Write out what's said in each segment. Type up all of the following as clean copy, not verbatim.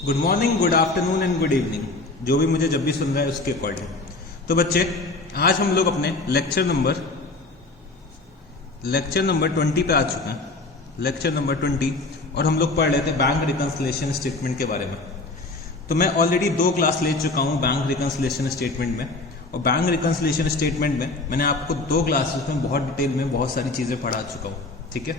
Good morning, good afternoon and good evening, जो भी मुझे जब भी सुन रहा है उसके अकॉर्डिंग। तो बच्चे, आज हम लोग अपने लेक्चर नंबर 20 पे आ चुके हैं। लेक्चर नंबर 20, और हम लोग पढ़ रहे थे बैंक रिकंसिलिएशन स्टेटमेंट के बारे में। तो मैं ऑलरेडी 2 क्लास ले चुका हूँ बैंक रिकंसिलिएशन स्टेटमेंट में, और बैंक रिकंसिलिएशन स्टेटमेंट में मैंने आपको 2 क्लासेस में बहुत डिटेल में बहुत सारी चीजें पढ़ा चुका हूँ। ठीक है,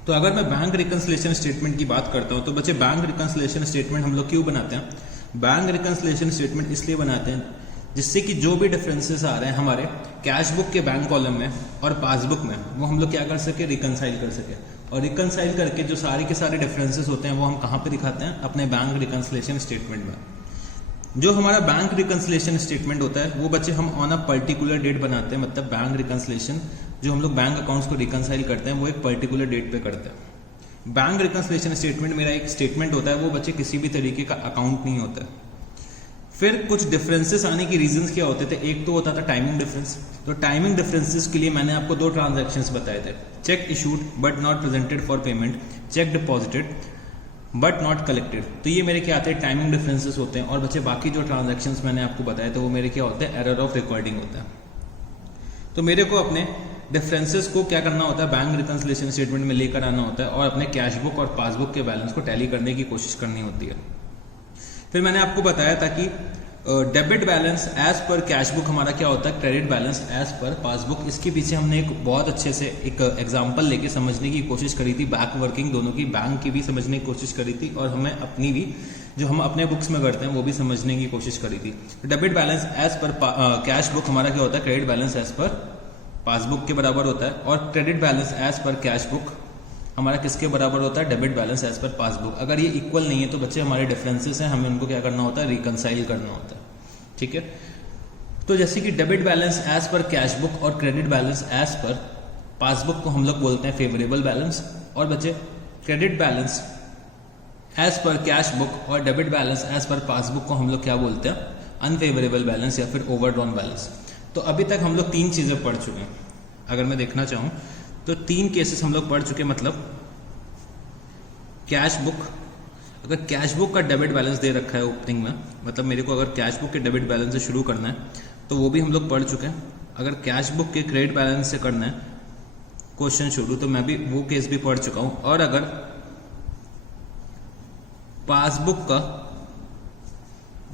तो अगर मैं बैंक रिकंसिलिएशन स्टेटमेंट की बात करता हूं तो बच्चे, बैंक रिकंसिलिएशन स्टेटमेंट हम लोग क्यों बनाते हैं? बैंक रिकंसिलिएशन स्टेटमेंट इसलिए बनाते हैं जिससे कि जो भी डिफरेंसेस आ रहे हैं हमारे कैश बुक के बैंक कॉलम में और पासबुक में, वो हम लोग क्या कर सके, रिकंसाइल कर सके। और रिकंसाइल करके जो सारे के सारे डिफरेंसेस होते हैं वो हम कहाँ पे दिखाते हैं? अपने बैंक रिकंसिलिएशन स्टेटमेंट में। जो हमारा बैंक रिकंसिलिएशन स्टेटमेंट होता है वो बच्चे हम ऑन अ पर्टिकुलर डेट बनाते हैं। मतलब बैंक रिकंसिलिएशन जो हम लोग बैंक अकाउंट्स को रिकंसाइल करते हैं वो एक पर्टिकुलर डेट पे करते हैं। बैंक रिकंसिलिएशन स्टेटमेंट मेरा एक स्टेटमेंट होता है, वो बच्चे किसी भी तरीके का अकाउंट नहीं होता है। फिर कुछ डिफरेंसेस आने की रीजंस क्या होते थे? एक तो होता था टाइमिंग डिफरेंस। तो टाइमिंग डिफरेंसेस के लिए मैंने आपको 2 ट्रांजैक्शंस बताए थे, check issued but not presented for payment, check deposited but not collected. तो ये मेरे क्या आते हैं? टाइमिंग डिफरेंसेस होते हैं। और बच्चे बाकी जो ट्रांजैक्शंस मैंने आपको बताए थे वो मेरे क्या होते हैं? एरर ऑफ रिकॉर्डिंग होता है। तो मेरे को अपने डिफरेंसेस को क्या करना होता है? बैंक रिकंसिलिएशन स्टेटमेंट में लेकर आना होता है, और अपने कैश बुक और पासबुक के बैलेंस को टैली करने की कोशिश करनी होती है। फिर मैंने आपको बताया था कि debit balance as per cash book हमारा क्या होता है? Credit balance as per passbook. इसके पीछे हमने एक बहुत अच्छे से एक एग्जांपल लेके समझने की कोशिश करी थी, बैक वर्किंग दोनों की, बैंक की भी समझने की कोशिश करी थी और हमें अपनी भी, जो हम अपने बुक्स में करते हैं वो भी समझने की कोशिश करी थी। Debit balance as per cash book हमारा क्या होता है? Credit balance as per passbook के बराबर होता है। और credit balance as per cash book हमारा किसके बराबर होता है? Debit balance as per passbook. अगर ये इक्वल नहीं है तो बच्चे हमारे डिफरेंसेस हैं, हमें उनको क्या करना होता है? रिकंसाइल करना होता है। ठीक है, तो जैसे कि debit balance as per cash book और credit balance as per passbook को हम लोग बोलते हैं फेवरेबल बैलेंस, और बच्चे credit balance as per cash book और debit balance as per passbook को हम लोग क्या बोलते हैं? अनफेवरेबल बैलेंस या फिर ओवरड्रॉन बैलेंस। तो अभी तक हम लोग 3 चीजें पढ़ चुके हैं। अगर मैं देखना चाहूं तो 3 केसेस हम लोग पढ़ चुके। मतलब कैश बुक, अगर कैश बुक का डेबिट बैलेंस दे रखा है ओपनिंग में, मतलब मेरे को अगर कैश बुक के डेबिट बैलेंस से शुरू करना है तो वो भी हम लोग पढ़ चुके हैं। अगर कैश बुक के क्रेडिट बैलेंस से करना है क्वेश्चन शुरू, तो मैं भी वो केस भी पढ़ चुका हूं। और अगर पासबुक का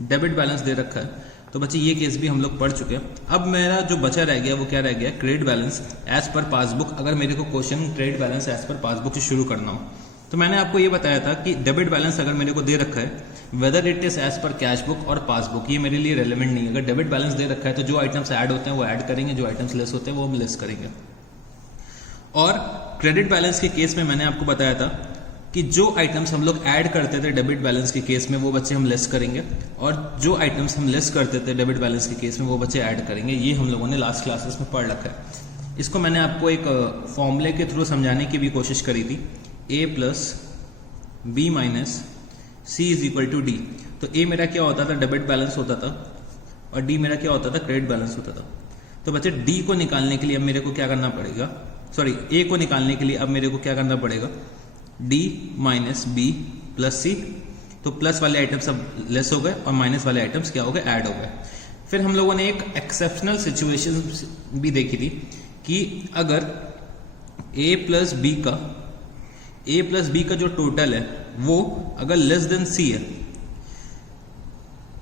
डेबिट बैलेंस दे रखा है तो बच्चे ये केस भी हम लोग पढ़ चुके हैं। अब मेरा जो बचा रह गया वो क्या रह गया? Credit balance as per passbook. अगर मेरे को question credit balance as per passbook से शुरू करना हो तो मैंने आपको ये बताया था कि डेबिट बैलेंस अगर मेरे को दे रखा है, whether it is as per cash book और पासबुक, ये मेरे लिए रेलेवेंट नहीं है। अगर डेबिट बैलेंस दे रखा है तो जो आइटम्स ऐड होते हैं वो ऐड करेंगे, जो आइटम्स लेस होते हैं वो हम लेस करेंगे। और क्रेडिट बैलेंस के केस में मैंने आपको बताया था कि जो आइटम्स हम लोग ऐड करते थे डेबिट बैलेंस के केस में वो बच्चे हम लेस करेंगे, और जो आइटम्स हम लेस करते थे डेबिट बैलेंस के केस में वो बच्चे ऐड करेंगे। ये हम लोगों ने लास्ट क्लासेस में पढ़ रखा है। इसको मैंने आपको एक फॉर्मूले के थ्रू समझाने की भी कोशिश करी थी, a plus B minus C is equal to D. तो a मेरा क्या होता था? डेबिट बैलेंस होता था, और d मेरा क्या होता था? क्रेडिट बैलेंस होता था। तो बच्चे d को निकालने के लिए अब मेरे को क्या करना पड़ेगा? सॉरी, a को निकालने के लिए अब मेरे को क्या करना पड़ेगा? d माइनस बी प्लस सी। तो प्लस वाले आइटम्स अब लेस हो गए और माइनस वाले आइटम्स क्या हो गए? ऐड हो गए। फिर हम लोगों ने एक एक्सेप्शनल सिचुएशन भी देखी थी कि अगर a प्लस बी का जो टोटल है वो अगर लेस देन सी है,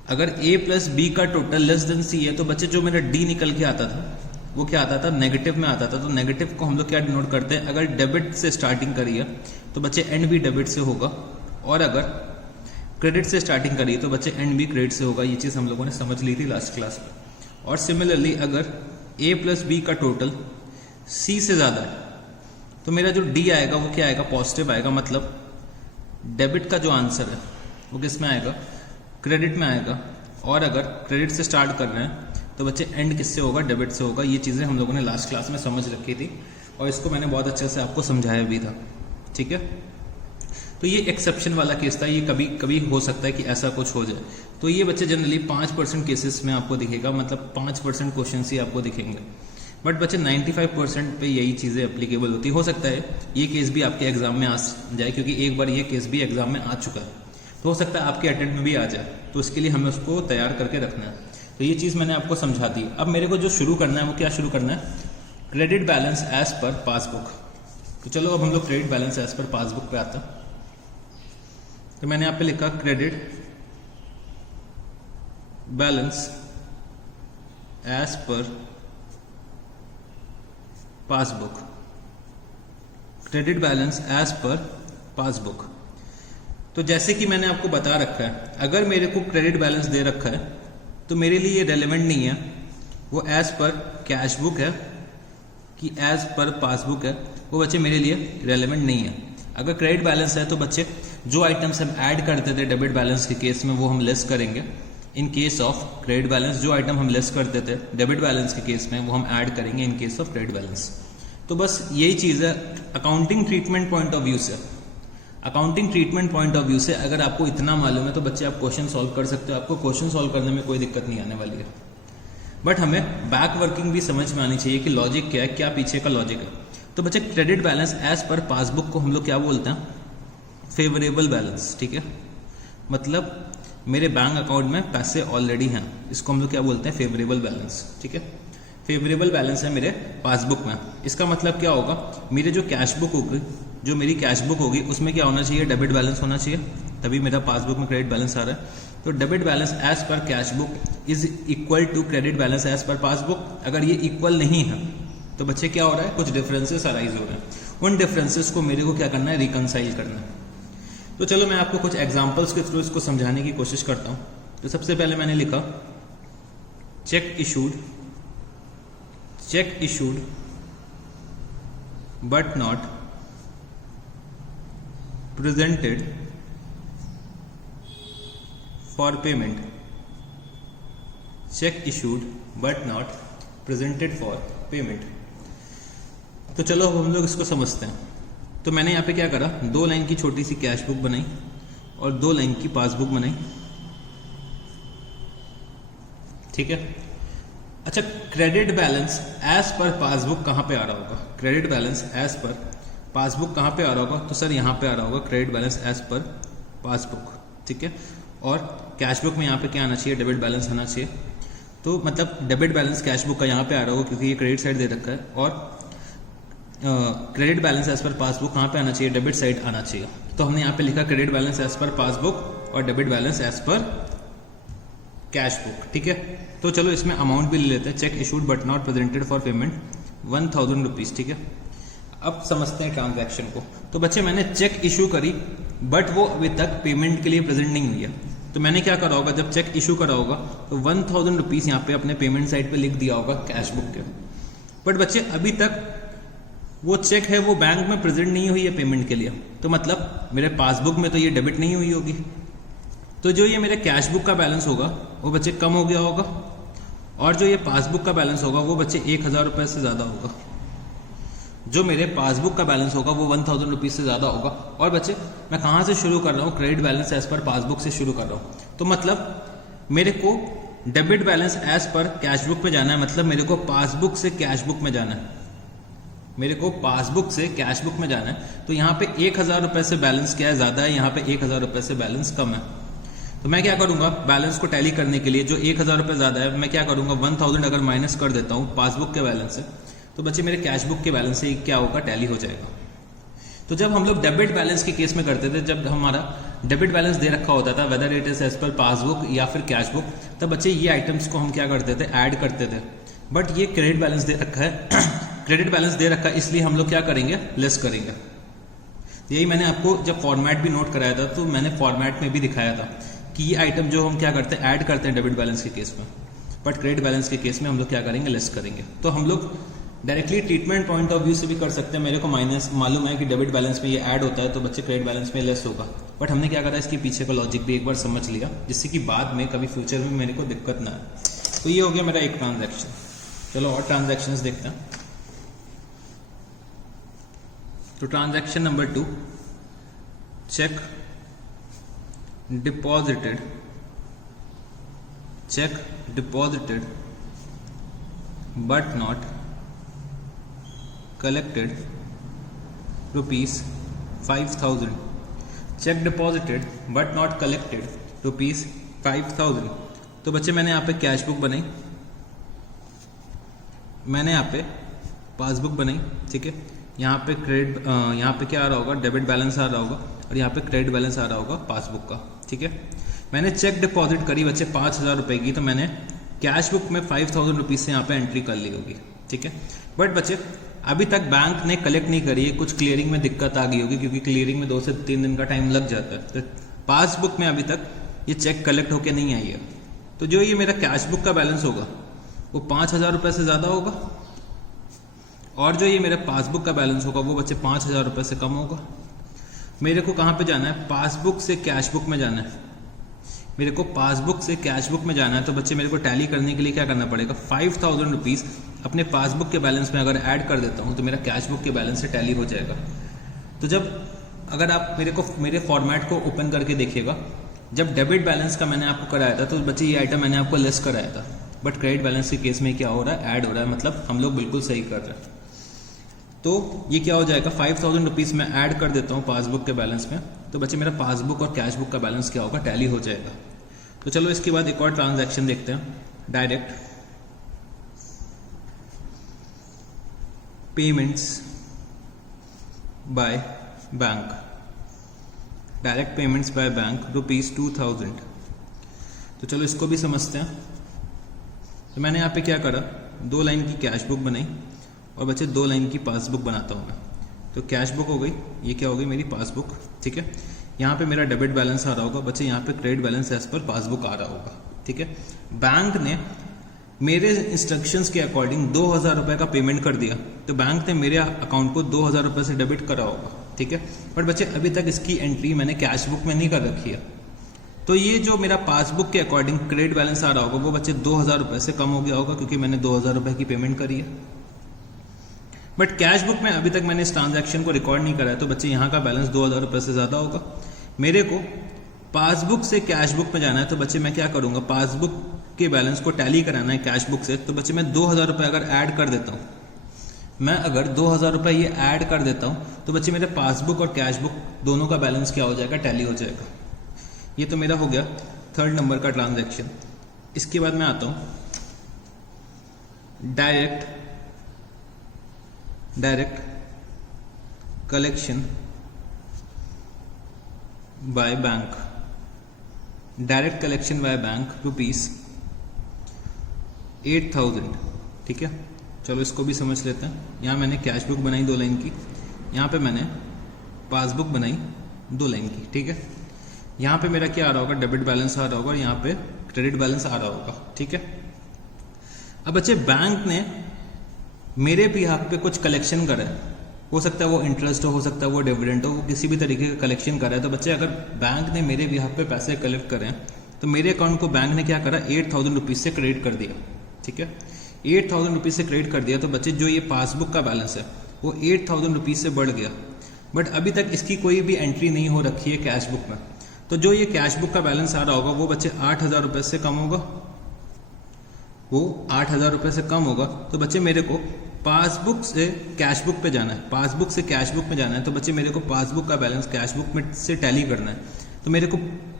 अगर a प्लस बी का टोटल लेस देन सी है तो बच्चे जो मेरा d निकल के आता था वो क्या आता था? नेगेटिव में आता था। तो नेगेटिव को हम लोग क्या डिनोट करते हैं? अगर डेबिट से स्टार्टिंग करी है तो बच्चे एंड भी डेबिट से होगा, और अगर क्रेडिट से स्टार्टिंग करी तो बच्चे एंड भी क्रेडिट से होगा। ये चीज हम लोगों ने समझ ली थी लास्ट क्लास में। और सिमिलरली अगर a प्लस बी का टोटल c से ज्यादा है तो मेरा जो d आएगा वो क्या आएगा? पॉजिटिव आएगा। मतलब डेबिट का जो आंसर है वो किस में आएगा? क्रेडिट में आएगा। और अगर क्रेडिट से स्टार्ट कर रहे हैं तो बच्चे एंड किससे होगा? डेबिट से होगा। ये चीजें हम लोगों ने लास्ट क्लास में समझ रखी थी और इसको मैंने बहुत अच्छे से आपको समझाया भी था। ठीक है, तो ये एक्सेप्शन वाला केस था, ये कभी कभी हो सकता है कि ऐसा कुछ हो जाए। तो ये बच्चे जनरली 5% केसेस में आपको दिखेगा, मतलब 5% क्वेश्चन ही आपको दिखेंगे। बट बच्चे 95% पे यही चीज़ें एप्लीकेबल होती हो सकता है ये केस भी आपके एग्जाम में आ जाए, क्योंकि एक बार ये केस भी एग्जाम में आ चुका है। तो हो सकता है आपके अटेम्प्ट में भी आ जाए, तो इसके लिए हमें उसको तैयार करके रखना है। तो ये चीज़ मैंने आपको समझा दी। अब मेरे को जो शुरू करना है वो क्या शुरू करना है, credit balance as per passbook. तो चलो अब हम लोग credit balance as per passbook पे आते हैं। तो मैंने यहाँ पे लिखा credit balance as per passbook, credit balance as per passbook. तो जैसे कि मैंने आपको बता रखा है, अगर मेरे को क्रेडिट बैलेंस दे रखा है तो मेरे लिए ये रेलेवेंट नहीं है, वो एज पर कैश बुक है कि एज पर पासबुक है, वो बच्चे मेरे लिए रेलेवेंट नहीं है। अगर क्रेडिट बैलेंस है तो बच्चे जो आइटम्स हम ऐड करते थे डेबिट बैलेंस के केस में वो हम लेस करेंगे। In case of credit balance जो आइटम हम लेस करते थे डेबिट बैलेंस के केस में वो हम ऐड करेंगे in case of credit balance. तो बस यही चीज़ है accounting treatment point of view से। Accounting treatment point of view से अगर आपको इतना मालूम है तो बच्चे आप क्वेश्चन सॉल्व कर सकते हो, आपको क्वेश्चन सॉल्व करने में कोई दिक्कत नहीं आने वाली है। बट हमें बैक वर्किंग भी समझ में आनी चाहिए कि लॉजिक क्या है, क्या पीछे का लॉजिक है। तो बच्चे credit balance as per passbook को हम लोग क्या बोलते हैं, फेवरेबल बैलेंस। ठीक है, मतलब मेरे बैंक अकाउंट में पैसे ऑलरेडी हैं, इसको हम लोग क्या बोलते हैं, फेवरेबल बैलेंस। ठीक है, फेवरेबल बैलेंस है मेरे पासबुक में। इसका मतलब क्या होगा, मेरे जो कैश बुक होगी, जो मेरी कैश बुक होगी उसमें क्या होना चाहिए, डेबिट बैलेंस होना चाहिए, तभी मेरा पासबुक में क्रेडिट बैलेंस आ रहा है। तो debit balance as per cash book is equal to credit balance as per passbook. अगर ये इक्वल नहीं है तो बच्चे क्या हो रहा है, कुछ डिफरेंसेस अराइज हो रहे हैं, उन डिफरेंसेस को मेरे को क्या करना है, रिकनसाइल करना है। तो चलो मैं आपको कुछ एग्जाम्पल्स के थ्रू इसको समझाने की कोशिश करता हूँ। तो सबसे पहले मैंने लिखा check issued but not presented for payment, check issued but not presented for payment। तो चलो अब हम लोग इसको समझते हैं। तो मैंने यहाँ पे क्या करा, 2 लाइन की छोटी सी कैश बुक बनाई और 2 लाइन की पासबुक बनाई। ठीक है, अच्छा credit balance as per passbook कहाँ पे आ रहा होगा, credit balance as per passbook कहाँ पे आ रहा होगा, तो सर यहाँ पे आ रहा होगा credit balance as per passbook. ठीक है, और कैश बुक में यहाँ पे क्या आना चाहिए, डेबिट बैलेंस आना चाहिए। तो मतलब डेबिट बैलेंस कैश बुक का यहाँ पे आ रहा होगा क्योंकि ये क्रेडिट साइड दे रखा है, और credit balance as per passbook कहाँ पे आना चाहिए, डेबिट साइड आना चाहिए। तो हमने यहाँ पे लिखा credit balance as per passbook और debit balance as per cash book. ठीक है, तो चलो इसमें अमाउंट भी ले लेते हैं, check issued but not presented for payment 1000 rupees. ठीक है, अब समझते हैं ट्रांजैक्शन को। तो बच्चे मैंने चेक इशू करी बट वो अभी तक पेमेंट के लिए प्रेजेंट नहीं हुई है। तो मैंने क्या करा होगा, जब चेक इशू करा होगा तो 1000 रुपीज़ यहाँ पे अपने पेमेंट साइड पे लिख दिया होगा कैश बुक के। बट बच्चे अभी तक वो चेक है वो बैंक में प्रेजेंट नहीं हुई है पेमेंट के लिए, तो मतलब मेरे पासबुक में तो ये डेबिट नहीं हुई होगी। तो जो ये मेरे कैश बुक का बैलेंस होगा वो बच्चे कम हो गया होगा, और जो ये पासबुक का बैलेंस होगा वो बच्चे 1000 रुपये से ज़्यादा होगा। जो मेरे पासबुक का बैलेंस होगा वो 1000 रुपीज़ से ज़्यादा होगा। और बच्चे मैं कहाँ से शुरू कर रहा हूँ, credit balance as per passbook से शुरू कर रहा हूँ। तो मतलब मेरे को debit balance as per cash book पे जाना है, मतलब मेरे को पासबुक से कैश बुक में जाना है, मेरे को पासबुक से कैश बुक में जाना है। तो यहाँ पे 1000 रुपये से बैलेंस क्या है, ज़्यादा है, यहाँ पे 1000 रुपये से बैलेंस कम है। तो मैं क्या करूँगा, बैलेंस को टैली करने के लिए जो 1000 रुपये ज़्यादा है मैं क्या करूँगा, 1000 अगर माइनस कर देता हूँ पासबुक के बैलेंस से, तो बच्चे मेरे कैश बुक के बैलेंस से क्या होगा, टैली हो जाएगा। तो जब हम लोग डेबिट बैलेंस के केस में करते थे, जब हमारा डेबिट बैलेंस दे रखा होता था whether it is as per passbook या फिर कैश बुक, तब बच्चे ये आइटम्स को हम क्या करते थे, ऐड करते थे। बट ये क्रेडिट बैलेंस दे रखा है क्रेडिट बैलेंस दे रखा है, इसलिए हम लोग क्या करेंगे, लेस करेंगे। यही मैंने आपको जब फॉर्मेट भी नोट कराया था तो मैंने फॉर्मेट में भी दिखाया था कि ये आइटम जो हम क्या करते हैं, ऐड करते हैं डेबिट बैलेंस के केस में, बट क्रेडिट बैलेंस के केस में हम लोग क्या करेंगे, लेस करेंगे। तो हम लोग directly treatment point of view से भी कर सकते हैं। मेरे को माइनस मालूम है कि डेबिट बैलेंस में ये ऐड होता है तो बच्चे क्रेडिट बैलेंस में लेस होगा, बट हमने क्या करा, इसके पीछे का लॉजिक भी एक बार समझ लिया, जिससे कि बाद में कभी फ्यूचर में मेरे को दिक्कत ना आए। तो ये हो गया मेरा एक ट्रांजैक्शन। चलो और ट्रांजैक्शंस देखते हैं। तो transaction number 2, check deposited but not collected ₹5000। Check deposited but not collected ₹5000। तो बच्चे मैंने यहाँ पे कैश बुक बनाई, मैंने यहाँ पे पासबुक बनाई, ठीक है। यहाँ पे क्रेडिट, यहाँ पे क्या आ रहा होगा, डेबिट बैलेंस आ रहा होगा, और यहाँ पे क्रेडिट बैलेंस आ रहा होगा पासबुक का, ठीक है। मैंने चेक डिपॉजिट करी बच्चे 5000 रुपए की, तो मैंने कैश बुक में 5000 रुपीज से यहाँ पे एंट्री कर ली होगी, ठीक है। बट बच्चे अभी तक बैंक ने कलेक्ट नहीं करी है, कुछ क्लियरिंग में दिक्कत आ गई होगी, क्योंकि क्लियरिंग में 2 से 3 दिन का टाइम लग जाता है। तो पासबुक में अभी तक ये चेक कलेक्ट होके नहीं आई है, तो जो ये मेरा कैश बुक का बैलेंस होगा वो 5000 रुपये से ज़्यादा होगा, और जो ये मेरा पासबुक का बैलेंस होगा वो बच्चे 5000 रुपये से कम होगा। मेरे को कहाँ पे जाना है, पासबुक से कैश बुक में जाना है, मेरे को पासबुक से कैश बुक में जाना है। तो बच्चे मेरे को टैली करने के लिए क्या करना पड़ेगा, 5000 रुपीज़ अपने पासबुक के बैलेंस में अगर ऐड कर देता हूँ तो मेरा कैश बुक के बैलेंस से टैली हो जाएगा। तो जब अगर आप मेरे फॉर्मेट को ओपन करके देखिएगा, जब डेबिट बैलेंस का मैंने आपको कराया था तो बच्चे ये आइटम मैंने आपको लेस कराया था, बट क्रेडिट बैलेंस के केस में क्या हो रहा है, ऐड हो रहा है, मतलब हम लोग बिल्कुल सही कर रहे हैं। तो ये क्या हो जाएगा, 5000 रुपीज़ मैं ऐड कर देता हूँ पासबुक के बैलेंस में, तो बच्चे मेरा पासबुक और कैश बुक का बैलेंस क्या होगा, टैली हो जाएगा। तो चलो इसके बाद एक और ट्रांजैक्शन देखते हैं, direct payments by bank, direct payments by bank ₹2000। तो चलो इसको भी समझते हैं। तो मैंने यहाँ पे क्या करा, 2 लाइन की कैश बुक बनाई, और बच्चे 2 लाइन की पासबुक बनाता हूँ मैं। तो कैश बुक हो गई, ये क्या हो गई, मेरी पासबुक, ठीक है। यहाँ पे मेरा डेबिट बैलेंस आ रहा होगा बच्चे, यहाँ पे credit balance as per passbook आ रहा होगा, ठीक है। बैंक ने मेरे इंस्ट्रक्शंस के अकॉर्डिंग 2000 रुपये का पेमेंट कर दिया, तो बैंक ने मेरे अकाउंट को 2000 रुपये से डेबिट करा होगा, ठीक है। बट बच्चे अभी तक इसकी एंट्री मैंने कैश बुक में नहीं कर रखी है, तो ये जो मेरा पासबुक के अकॉर्डिंग क्रेडिट बैलेंस आ रहा होगा वो बच्चे 2000 रुपये से कम हो गया होगा, क्योंकि मैंने 2000 रुपये की पेमेंट करी है। बट कैश बुक में अभी तक मैंने इस ट्रांजैक्शन को रिकॉर्ड नहीं करा है, तो बच्चे यहाँ का बैलेंस 2000 रुपये से ज़्यादा होगा। मेरे को पासबुक से कैश बुक में जाना है, तो बच्चे मैं क्या करूँगा, पासबुक के बैलेंस को टैली कराना है कैश बुक से, तो बच्चे मैं 2000 रुपये अगर ऐड कर देता हूँ, मैं अगर 2000 रुपये ये ऐड कर देता हूँ, तो बच्चे मेरे पासबुक और कैश बुक दोनों का बैलेंस क्या हो जाएगा, टैली हो जाएगा। ये तो मेरा हो गया 3rd नंबर का ट्रांजैक्शन। इसके बाद मैं आता हूँ direct collection by bank, direct collection by bank ₹8000, ठीक है। चलो इसको भी समझ लेते हैं। यहाँ मैंने कैश बुक बनाई 2 लाइन की, यहाँ पे मैंने पासबुक बनाई 2 लाइन की, ठीक है। यहाँ पे मेरा क्या आ रहा होगा, डेबिट बैलेंस आ रहा होगा, और यहाँ पे क्रेडिट बैलेंस आ रहा होगा, ठीक है। अब बच्चे बैंक ने मेरे बिहाफ पे कुछ कलेक्शन करा है, हो सकता है वो इंटरेस्ट हो सकता है वो डिविडेंड हो, वो किसी भी तरीके का कलेक्शन करा है। तो बच्चे अगर बैंक ने मेरे बिहाफ पे पैसे कलेक्ट करें, तो मेरे अकाउंट को बैंक ने क्या करा, 8000 रुपीज़ से क्रेडिट कर दिया, ठीक है। 8000 रुपीज़ से क्रेडिट कर दिया, तो बच्चे जो ये पासबुक का बैलेंस है वो 8000 रुपीज़ से बढ़ गया, बट अभी तक इसकी कोई भी एंट्री नहीं हो रखी है कैश बुक में। तो जो ये कैश बुक का बैलेंस आ रहा होगा वो बच्चे 8000 रुपये से कम होगा, वो 8000 रुपये से कम होगा। तो बच्चे मेरे को पासबुक से कैश बुक पे जाना है, पासबुक से कैश बुक में जाना है, तो बच्चे मेरे को पासबुक का बैलेंस कैश बुक में से टैली करना है। तो मेरे को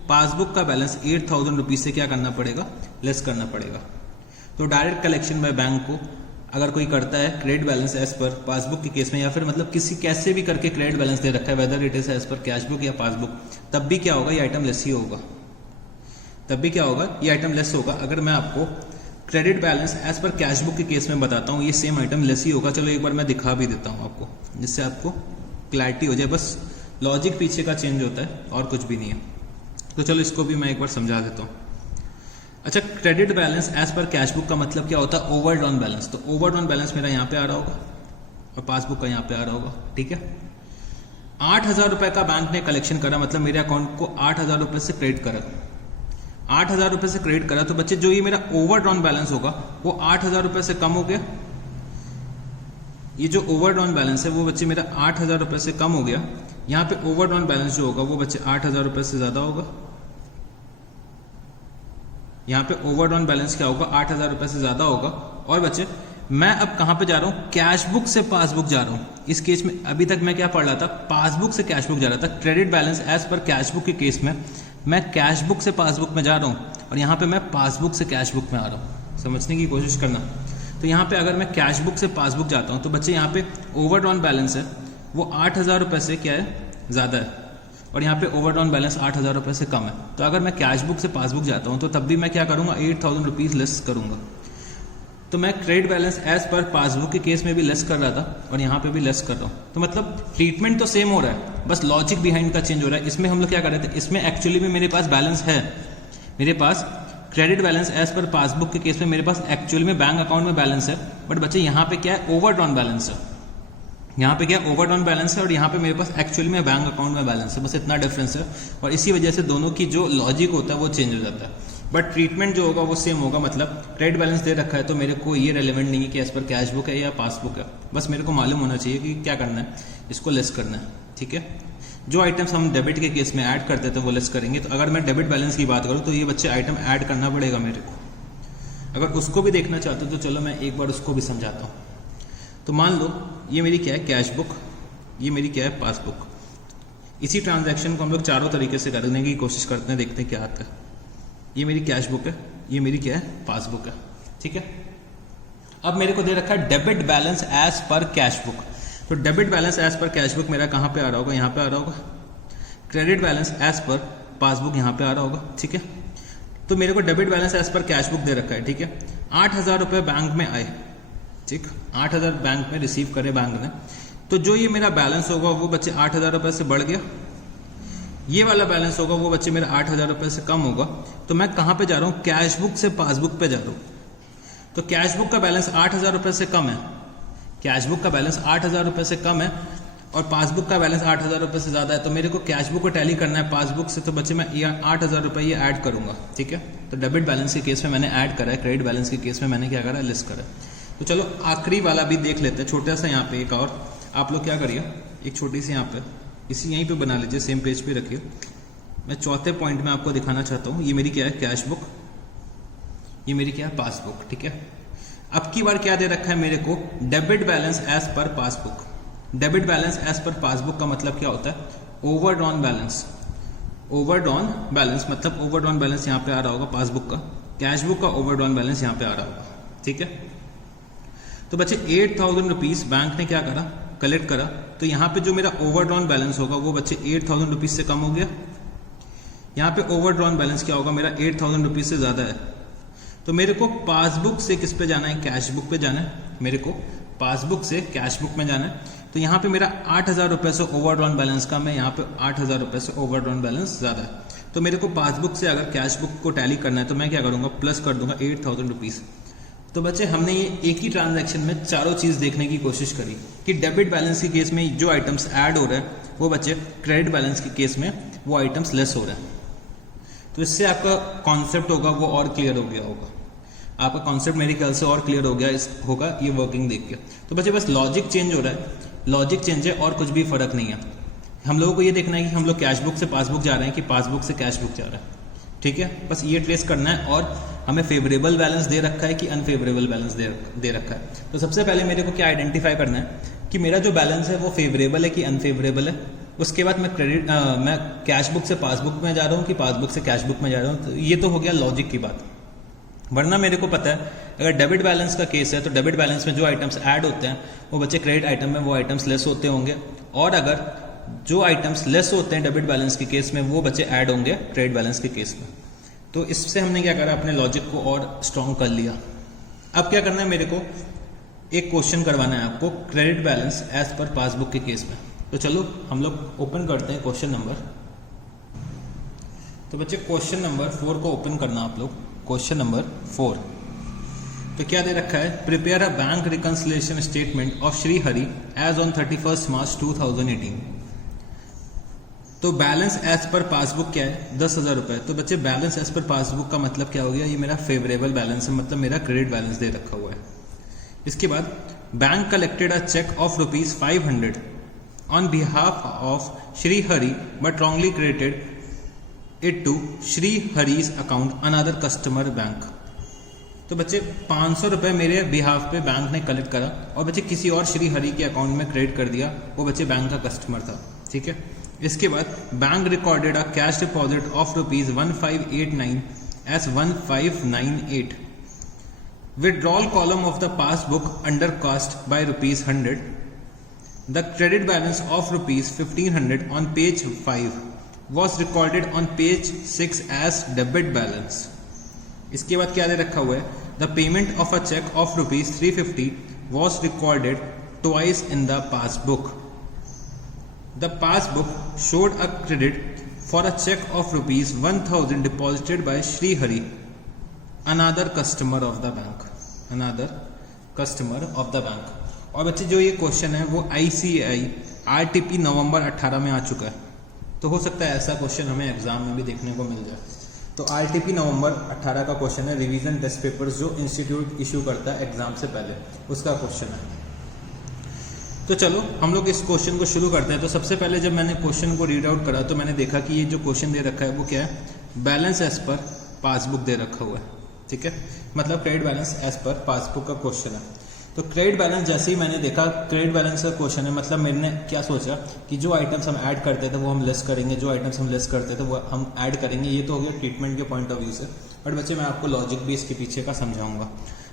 पासबुक का बैलेंस 8000 रुपीज़ से क्या करना पड़ेगा, लेस करना पड़ेगा। तो डायरेक्ट कलेक्शन बाय बैंक को अगर कोई करता है credit balance as per passbook के केस में, या फिर मतलब किसी कैसे भी करके क्रेडिट बैलेंस दे रखा है, whether it is as per cash book या पासबुक, तब भी क्या होगा, ये आइटम लेस ही होगा, तब भी क्या होगा, ये आइटम लेस होगा। अगर मैं आपको credit balance as per cash book के केस में बताता हूँ, ये सेम आइटम लेस ही होगा। चलो एक बार मैं दिखा भी देता हूँ आपको, जिससे आपको क्लैरिटी हो जाए, बस लॉजिक पीछे का चेंज होता है और कुछ भी नहीं है। तो चलो इसको भी मैं एक बार समझा देता हूँ। अच्छा, credit balance as per cash book का मतलब क्या होता है, ओवरड्रॉन बैलेंस। तो ओवरड्रॉन बैलेंस मेरा यहाँ पे आ रहा होगा और पासबुक का यहाँ पे आ रहा होगा, ठीक है। 8000 रुपये का बैंक ने कलेक्शन करा, मतलब मेरे अकाउंट को 8000 रुपये से क्रेडिट करा, 8000 रुपये से क्रेडिट करा। तो बच्चे जो ये मेरा ओवरड्रॉन बैलेंस होगा वो 8000 रुपये से कम हो गया। ये जो ओवरड्रॉन बैलेंस है वो बच्चे मेरा 8000 रुपये से कम हो गया। यहाँ पे ओवरड्रॉन बैलेंस जो होगा वो बच्चे 8000 रुपये से ज़्यादा होगा। यहाँ पे ओवरड्रॉन बैलेंस क्या होगा, 8000 रुपये से ज़्यादा होगा। और बच्चे मैं अब कहां पे जा रहा हूं, कैश बुक से पासबुक जा रहा हूं। इस केस में अभी तक मैं क्या पढ़ रहा था, पासबुक से कैश बुक जा रहा था। Credit balance as per cash book के केस में मैं कैश बुक से पासबुक में जा रहा हूं और यहां पे मैं पासबुक से कैश बुक में आ रहा हूं। समझने की कोशिश करना। तो यहाँ पे अगर मैं कैश बुक से पासबुक जाता हूँ तो बच्चे यहाँ पे ओवरड्रॉन बैलेंस है वो 8,000 रुपये से क्या है, ज़्यादा है, और यहाँ पे ओवरड्रॉन बैलेंस 8,000 रुपये से कम है। तो अगर मैं कैश बुक से पासबुक जाता हूँ तो तब भी मैं क्या करूँगा, 8,000 रुपीज़ लेस करूँगा। तो मैं credit balance as per passbook के केस में भी लेस कर रहा था और यहाँ पे भी लेस कर रहा हूँ। तो मतलब ट्रीटमेंट तो सेम हो रहा है, बस लॉजिक बिहाइंड का चेंज हो रहा है। इसमें हम लोग क्या कर रहे थे, इसमें एक्चुअली में मेरे पास बैलेंस है, मेरे पास credit balance as per passbook के केस में मेरे पास एक्चुअली में बैंक अकाउंट में बैलेंस है, बट बच्चे यहाँ पे क्या है, ओवरड्रॉन बैलेंस है। यहाँ पे क्या ओवरड्रॉन बैलेंस है और यहाँ पे मेरे पास एक्चुअली में बैंक अकाउंट में बैलेंस है, बस इतना डिफरेंस है। और इसी वजह से दोनों की जो लॉजिक होता है वो चेंज हो जाता है, बट ट्रीटमेंट जो होगा वो सेम होगा। मतलब क्रेडिट बैलेंस दे रखा है तो मेरे को ये रेलेवेंट नहीं है कि एज पर कैश बुक है या पासबुक है, बस मेरे को मालूम होना चाहिए कि क्या करना है, इसको लेस करना है। ठीक है, जो आइटम्स हम डेबिट के केस में ऐड करते थे वो लेस करेंगे। तो अगर मैं डेबिट बैलेंस की बात करूँ तो ये बच्चे आइटम ऐड करना पड़ेगा मेरे को। अगर उसको भी देखना चाहते हो तो चलो मैं एक बार उसको भी समझाता हूँ। तो मान लो ये मेरी क्या है, कैश बुक, ये मेरी क्या है, पासबुक। इसी ट्रांजैक्शन को हम लोग चारों तरीके से करने की कोशिश करते हैं, देखते हैं क्या आता है। ये मेरी कैश बुक है, ये मेरी क्या है, पासबुक है। ठीक है, अब मेरे को दे रखा है debit balance as per cash book. तो debit balance as per cash book मेरा कहाँ पे आ रहा होगा, यहाँ पे आ रहा होगा। Credit balance as per passbook यहाँ पे आ रहा होगा। ठीक है, तो मेरे को debit balance as per cash book दे रखा है। ठीक है, 8,000 रुपये बैंक में आए, ठीक, 8,000 बैंक में रिसीव करे बैंक ने। तो जो ये मेरा बैलेंस होगा वो बच्चे 8,000 रुपये से बढ़ गया, ये वाला बैलेंस होगा वो बच्चे मेरा 8,000 रुपये से कम होगा। तो मैं कहाँ पे जा रहा हूँ, कैश बुक से पासबुक पे जा रहा हूँ। तो कैश बुक का बैलेंस 8,000 रुपये से कम है, कैश बुक का बैलेंस 8,000 रुपये से कम है और पासबुक का बैलेंस 8,000 रुपये से ज़्यादा है। तो मेरे को कैश बुक को टैली करना है पासबुक से, तो बच्चे मैं ये 8,000 रुपये ये ऐड करूँगा। ठीक है, तो डेबिट बैलेंस के केस में मैंने ऐड करा है, क्रेडिट बैलेंस के केस में मैंने क्या करा है, लेस करा है। तो चलो आखिरी वाला भी देख लेते हैं, छोटा सा यहाँ पे एक और। आप लोग क्या करिए, एक छोटी सी यहाँ पे इसी यहीं पे बना लीजिए, सेम पेज पे रखिए। मैं चौथे पॉइंट में आपको दिखाना चाहता हूँ, ये मेरी क्या है, कैश बुक, ये मेरी क्या है, पासबुक। ठीक है, अब की बार क्या दे रखा है मेरे को, debit balance as per passbook. Debit balance as per passbook का मतलब क्या होता है, ओवरड्रॉन बैलेंस। ओवरड्रॉन बैलेंस मतलब ओवरड्रॉन बैलेंस यहाँ पे आ रहा होगा पासबुक का, कैश बुक का ओवरड्रॉन बैलेंस यहाँ पे आ रहा होगा। ठीक है, तो बच्चे 8,000 रुपीज बैंक ने क्या करा, कलेक्ट करा। तो यहाँ पे जो मेरा ओवरड्रॉन बैलेंस होगा वो बच्चे 8,000 रुपीज से कम हो गया। यहाँ पे ओवरड्रॉन बैलेंस क्या होगा, मेरा 8,000 रुपीज से ज्यादा है। तो मेरे को पासबुक से किस पे जाना है, कैश बुक पे जाना है। मेरे को पासबुक से कैश बुक में जाना है। तो यहाँ पे मेरा 8,000 रुपये से ओवरड्रॉन बैलेंस का, मैं यहाँ पे 8,000 रुपये से ओवरड्रॉन बैलेंस ज्यादा है। तो मेरे को पासबुक से अगर कैश बुक को टैली करना है तो मैं क्या करूँगा, प्लस कर दूंगा 8,000 रुपीज। तो बच्चे हमने ये एक ही ट्रांजैक्शन में चारों चीज देखने की कोशिश करी कि डेबिट बैलेंस के केस में जो आइटम्स ऐड हो रहे हैं वो बच्चे क्रेडिट बैलेंस के केस में वो आइटम्स लेस हो रहे हैं। तो इससे आपका कॉन्सेप्ट होगा वो और क्लियर हो गया होगा, आपका कॉन्सेप्ट मेरे ख्याल से और क्लियर हो गया होगा ये वर्किंग देख के। तो बच्चे बस लॉजिक चेंज हो रहा है, लॉजिक चेंज है और कुछ भी फर्क नहीं है। हम लोगों को ये देखना है कि हम लोग कैश बुक से पासबुक जा रहे हैं कि पासबुक से कैश बुक जा रहा है। ठीक है, बस ये ट्रेस करना है। और हमें फेवरेबल बैलेंस दे रखा है कि अनफेवरेबल बैलेंस दे रखा है। तो सबसे पहले मेरे को क्या आइडेंटिफाई करना है कि मेरा जो बैलेंस है वो फेवरेबल है कि अनफेवरेबल है। उसके बाद मैं कैश बुक से पासबुक में जा रहा हूँ कि पासबुक से कैश बुक में जा रहा हूँ। तो ये तो हो गया लॉजिक की बात। वरना मेरे को पता है अगर डेबिट बैलेंस का केस है तो डेबिट बैलेंस में जो आइटम्स ऐड होते हैं वो बच्चे क्रेडिट आइटम में वो आइटम्स लेस होते होंगे, और अगर जो आइटम्स लेस होते हैं डेबिट बैलेंस के केस में वो बच्चे ऐड होंगे क्रेडिट बैलेंस के केस में। तो इससे हमने क्या करा, अपने लॉजिक को और स्ट्रॉन्ग कर लिया। अब क्या करना है, मेरे को एक क्वेश्चन करवाना है आपको credit balance as per passbook के केस में। तो चलो हम लोग ओपन करते हैं क्वेश्चन नंबर। तो बच्चे क्वेश्चन नंबर 4 को ओपन करना आप लोग। क्वेश्चन नंबर 4 तो क्या दे रखा है, prepare a bank reconciliation statement of Shri Hari as on 31 March 2018। तो बैलेंस एज पर पासबुक क्या है, 10,000 रुपए। तो बच्चे बैलेंस एज पर पासबुक का मतलब क्या हो गया, ये मेरा फेवरेबल बैलेंस है, मतलब मेरा क्रेडिट बैलेंस दे रखा हुआ है। इसके बाद bank collected a cheque of ₹500 on behalf of Shri Hari but wrongly credited it to Shri Hari's account another customer bank. तो बच्चे 500 रुपये मेरे बिहाफ पे बैंक ने कलेक्ट करा और बच्चे किसी और श्री हरि के अकाउंट में क्रेडिट कर दिया, वो बच्चे बैंक का कस्टमर था, ठीक है। इसके बाद bank recorded a cash deposit of ₹1589 as 1598. Withdrawal column of the passbook undercast by ₹100. The credit balance of ₹1500 on page 5 was recorded on page 6 as debit balance. इसके बाद क्या दे रखा हुआ है? The payment of a check of ₹350 was recorded twice in the passbook. The passbook showed a credit for a check of ₹1000 deposited by Sri Hari, another customer of the bank. Another customer of the bank. और बच्चे जो ये question है वो ICAI RTP नवंबर 18 में आ चुका है, तो हो सकता है ऐसा क्वेश्चन हमें एग्जाम में भी देखने को मिल जाए। तो RTP नवंबर 18 का क्वेश्चन है, रिवीजन टेस्ट पेपर्स जो इंस्टीट्यूट इशू करता है एग्जाम से पहले, उसका क्वेश्चन है। तो चलो हम लोग इस क्वेश्चन को शुरू करते हैं। तो सबसे पहले जब मैंने क्वेश्चन को रीड आउट करा तो मैंने देखा कि ये जो क्वेश्चन दे रखा है वो क्या है, बैलेंस एज पर पासबुक दे रखा हुआ है, ठीक है, मतलब credit balance as per passbook का क्वेश्चन है। तो क्रेडिट बैलेंस जैसे ही मैंने देखा क्रेडिट बैलेंस का क्वेश्चन है, मतलब मैंने क्या सोचा कि जो आइटम्स हम ऐड करते थे वो हम लेस करेंगे, जो आइटम्स हम लेस करते थे वो हम ऐड करेंगे। ये तो हो गया ट्रीटमेंट के पॉइंट ऑफ व्यू से, बट बच्चे मैं आपको लॉजिक भी इसके पीछे का समझाऊंगा,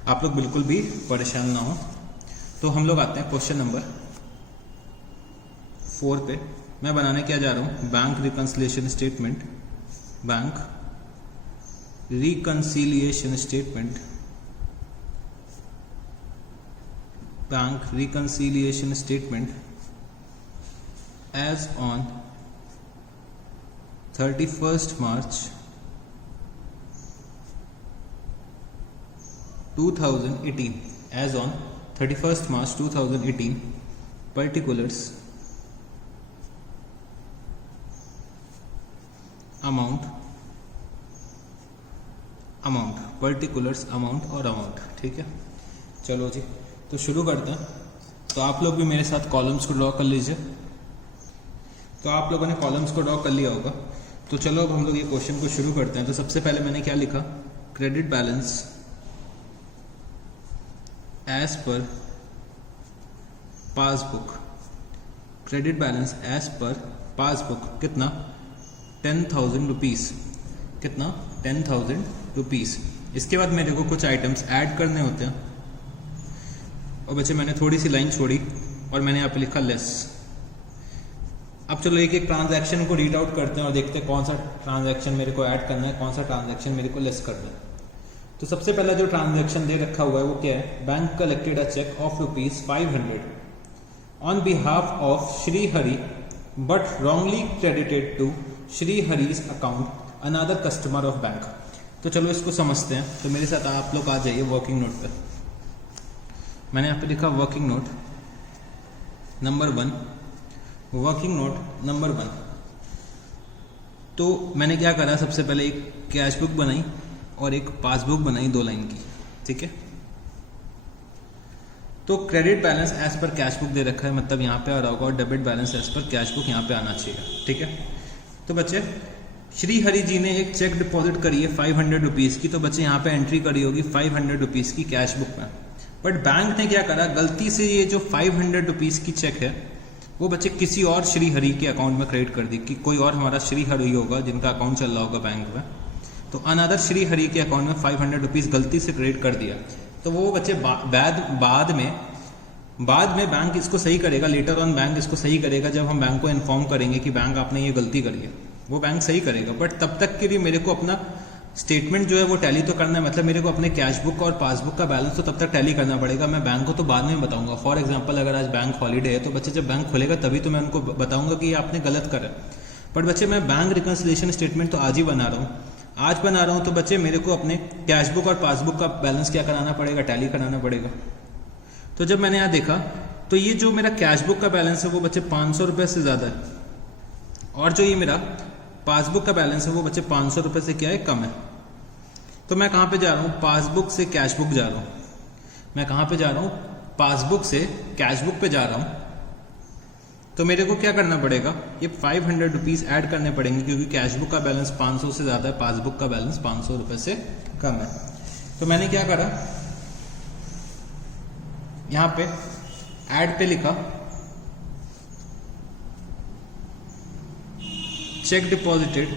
आप लोग बिल्कुल भी परेशान ना हो। तो हम लोग आते हैं क्वेश्चन नंबर 4 पे। मैं बनाने क्या जा रहा हूँ, bank reconciliation statement, bank reconciliation statement, bank reconciliation statement as on 31st March 2018, as on 31st March 2018, particulars, amount, particulars, amount और amount, ठीक है। चलो जी तो शुरू करते हैं। तो आप लोग भी मेरे साथ कॉलम्स को ड्रॉ कर लीजिए। तो आप लोगों ने कॉलम्स को ड्रॉ कर लिया होगा। तो चलो अब हम लोग ये क्वेश्चन को शुरू करते हैं। तो सबसे पहले मैंने क्या लिखा, credit balance as per passbook, credit balance as per passbook कितना, 10,000 रुपीज़, कितना 10,000 रुपीज़। इसके बाद मेरे को कुछ आइटम्स ऐड करने होते हैं और बच्चे मैंने थोड़ी सी लाइन छोड़ी और मैंने यहाँ पे लिखा लेस। अब चलो एक एक ट्रांजैक्शन को रीड आउट करते हैं और देखते हैं कौन सा ट्रांजैक्शन मेरे को ऐड करना है, कौन सा ट्रांजैक्शन मेरे को लेस करना है। तो सबसे पहला जो ट्रांजैक्शन दे रखा हुआ है वो क्या है, bank collected a cheque of ₹500 on behalf of Shri Hari but wrongly credited to Shri Hari's account another customer of bank. तो चलो इसको समझते हैं। तो मेरे साथ आप लोग आ जाइए वर्किंग नोट पर। मैंने यहाँ पे लिखा working note number 1, working note number 1। तो मैंने क्या करा, सबसे पहले एक कैश बुक बनाई और एक पासबुक बनाई 2 लाइन की, ठीक है। तो credit balance as per cash book दे रखा है, मतलब यहाँ पे आ रहा होगा, और debit balance as per cash book यहाँ पे आना चाहिए, ठीक है। तो बच्चे श्री हरि जी ने एक चेक डिपॉजिट करी है 500 रुपीज़ की, तो बच्चे यहाँ पे एंट्री करी होगी 500 रुपीज़ की कैश बुक में। बट बैंक ने क्या करा, गलती से ये जो 500 रुपीज़ की चेक है वो बच्चे किसी और श्री हरि के अकाउंट में क्रेडिट कर दी, कि कोई और हमारा श्री हरि होगा जिनका अकाउंट चल रहा होगा बैंक में, तो अनदर श्री हरि के अकाउंट में 500 रुपीज़ गलती से क्रेडिट कर दिया। तो वो बच्चे बाद में बैंक इसको सही करेगा, लेटर ऑन बैंक इसको सही करेगा जब हम बैंक को इन्फॉर्म करेंगे कि बैंक आपने ये गलती करी है, वो बैंक सही करेगा। बट तब तक के लिए मेरे को अपना स्टेटमेंट जो है वो टैली तो करना है, मतलब मेरे को अपने कैश बुक और पासबुक का बैलेंस तो तब तक टैली करना पड़ेगा। मैं बैंक को तो बाद में बताऊंगा। फॉर एग्जांपल अगर आज बैंक हॉलीडे है तो बच्चे जब बैंक खुलेगा तभी तो मैं उनको बताऊंगा कि ये आपने गलत करा। बट बच्चे मैं बैंक रिकंसिलिएशन स्टेटमेंट तो आज ही बना रहा हूँ, तो बच्चे मेरे को अपने कैश बुक और पासबुक का बैलेंस क्या कराना पड़ेगा, टैली कराना पड़ेगा। तो जब मैंने यहाँ देखा तो ये जो मेरा कैश बुक का बैलेंस है वो बच्चे 500 रुपये से ज़्यादा है, और जो ये मेरा पासबुक का बैलेंस है वो बच्चे 500 रुपये से क्या है, कम है। तो मैं कहाँ पे जा रहा हूँ, पासबुक से कैश बुक जा रहा हूँ। मैं कहाँ पे जा रहा हूँ, पासबुक से कैश बुक पे जा रहा हूँ। तो मेरे को क्या करना पड़ेगा, ये 500 रुपीज़ ऐड करने पड़ेंगे, क्योंकि कैश बुक का बैलेंस 500 से ज़्यादा है, पासबुक का बैलेंस 500 रुपये से कम है। तो मैंने क्या करा, यहां पे ऐड पे लिखा check deposited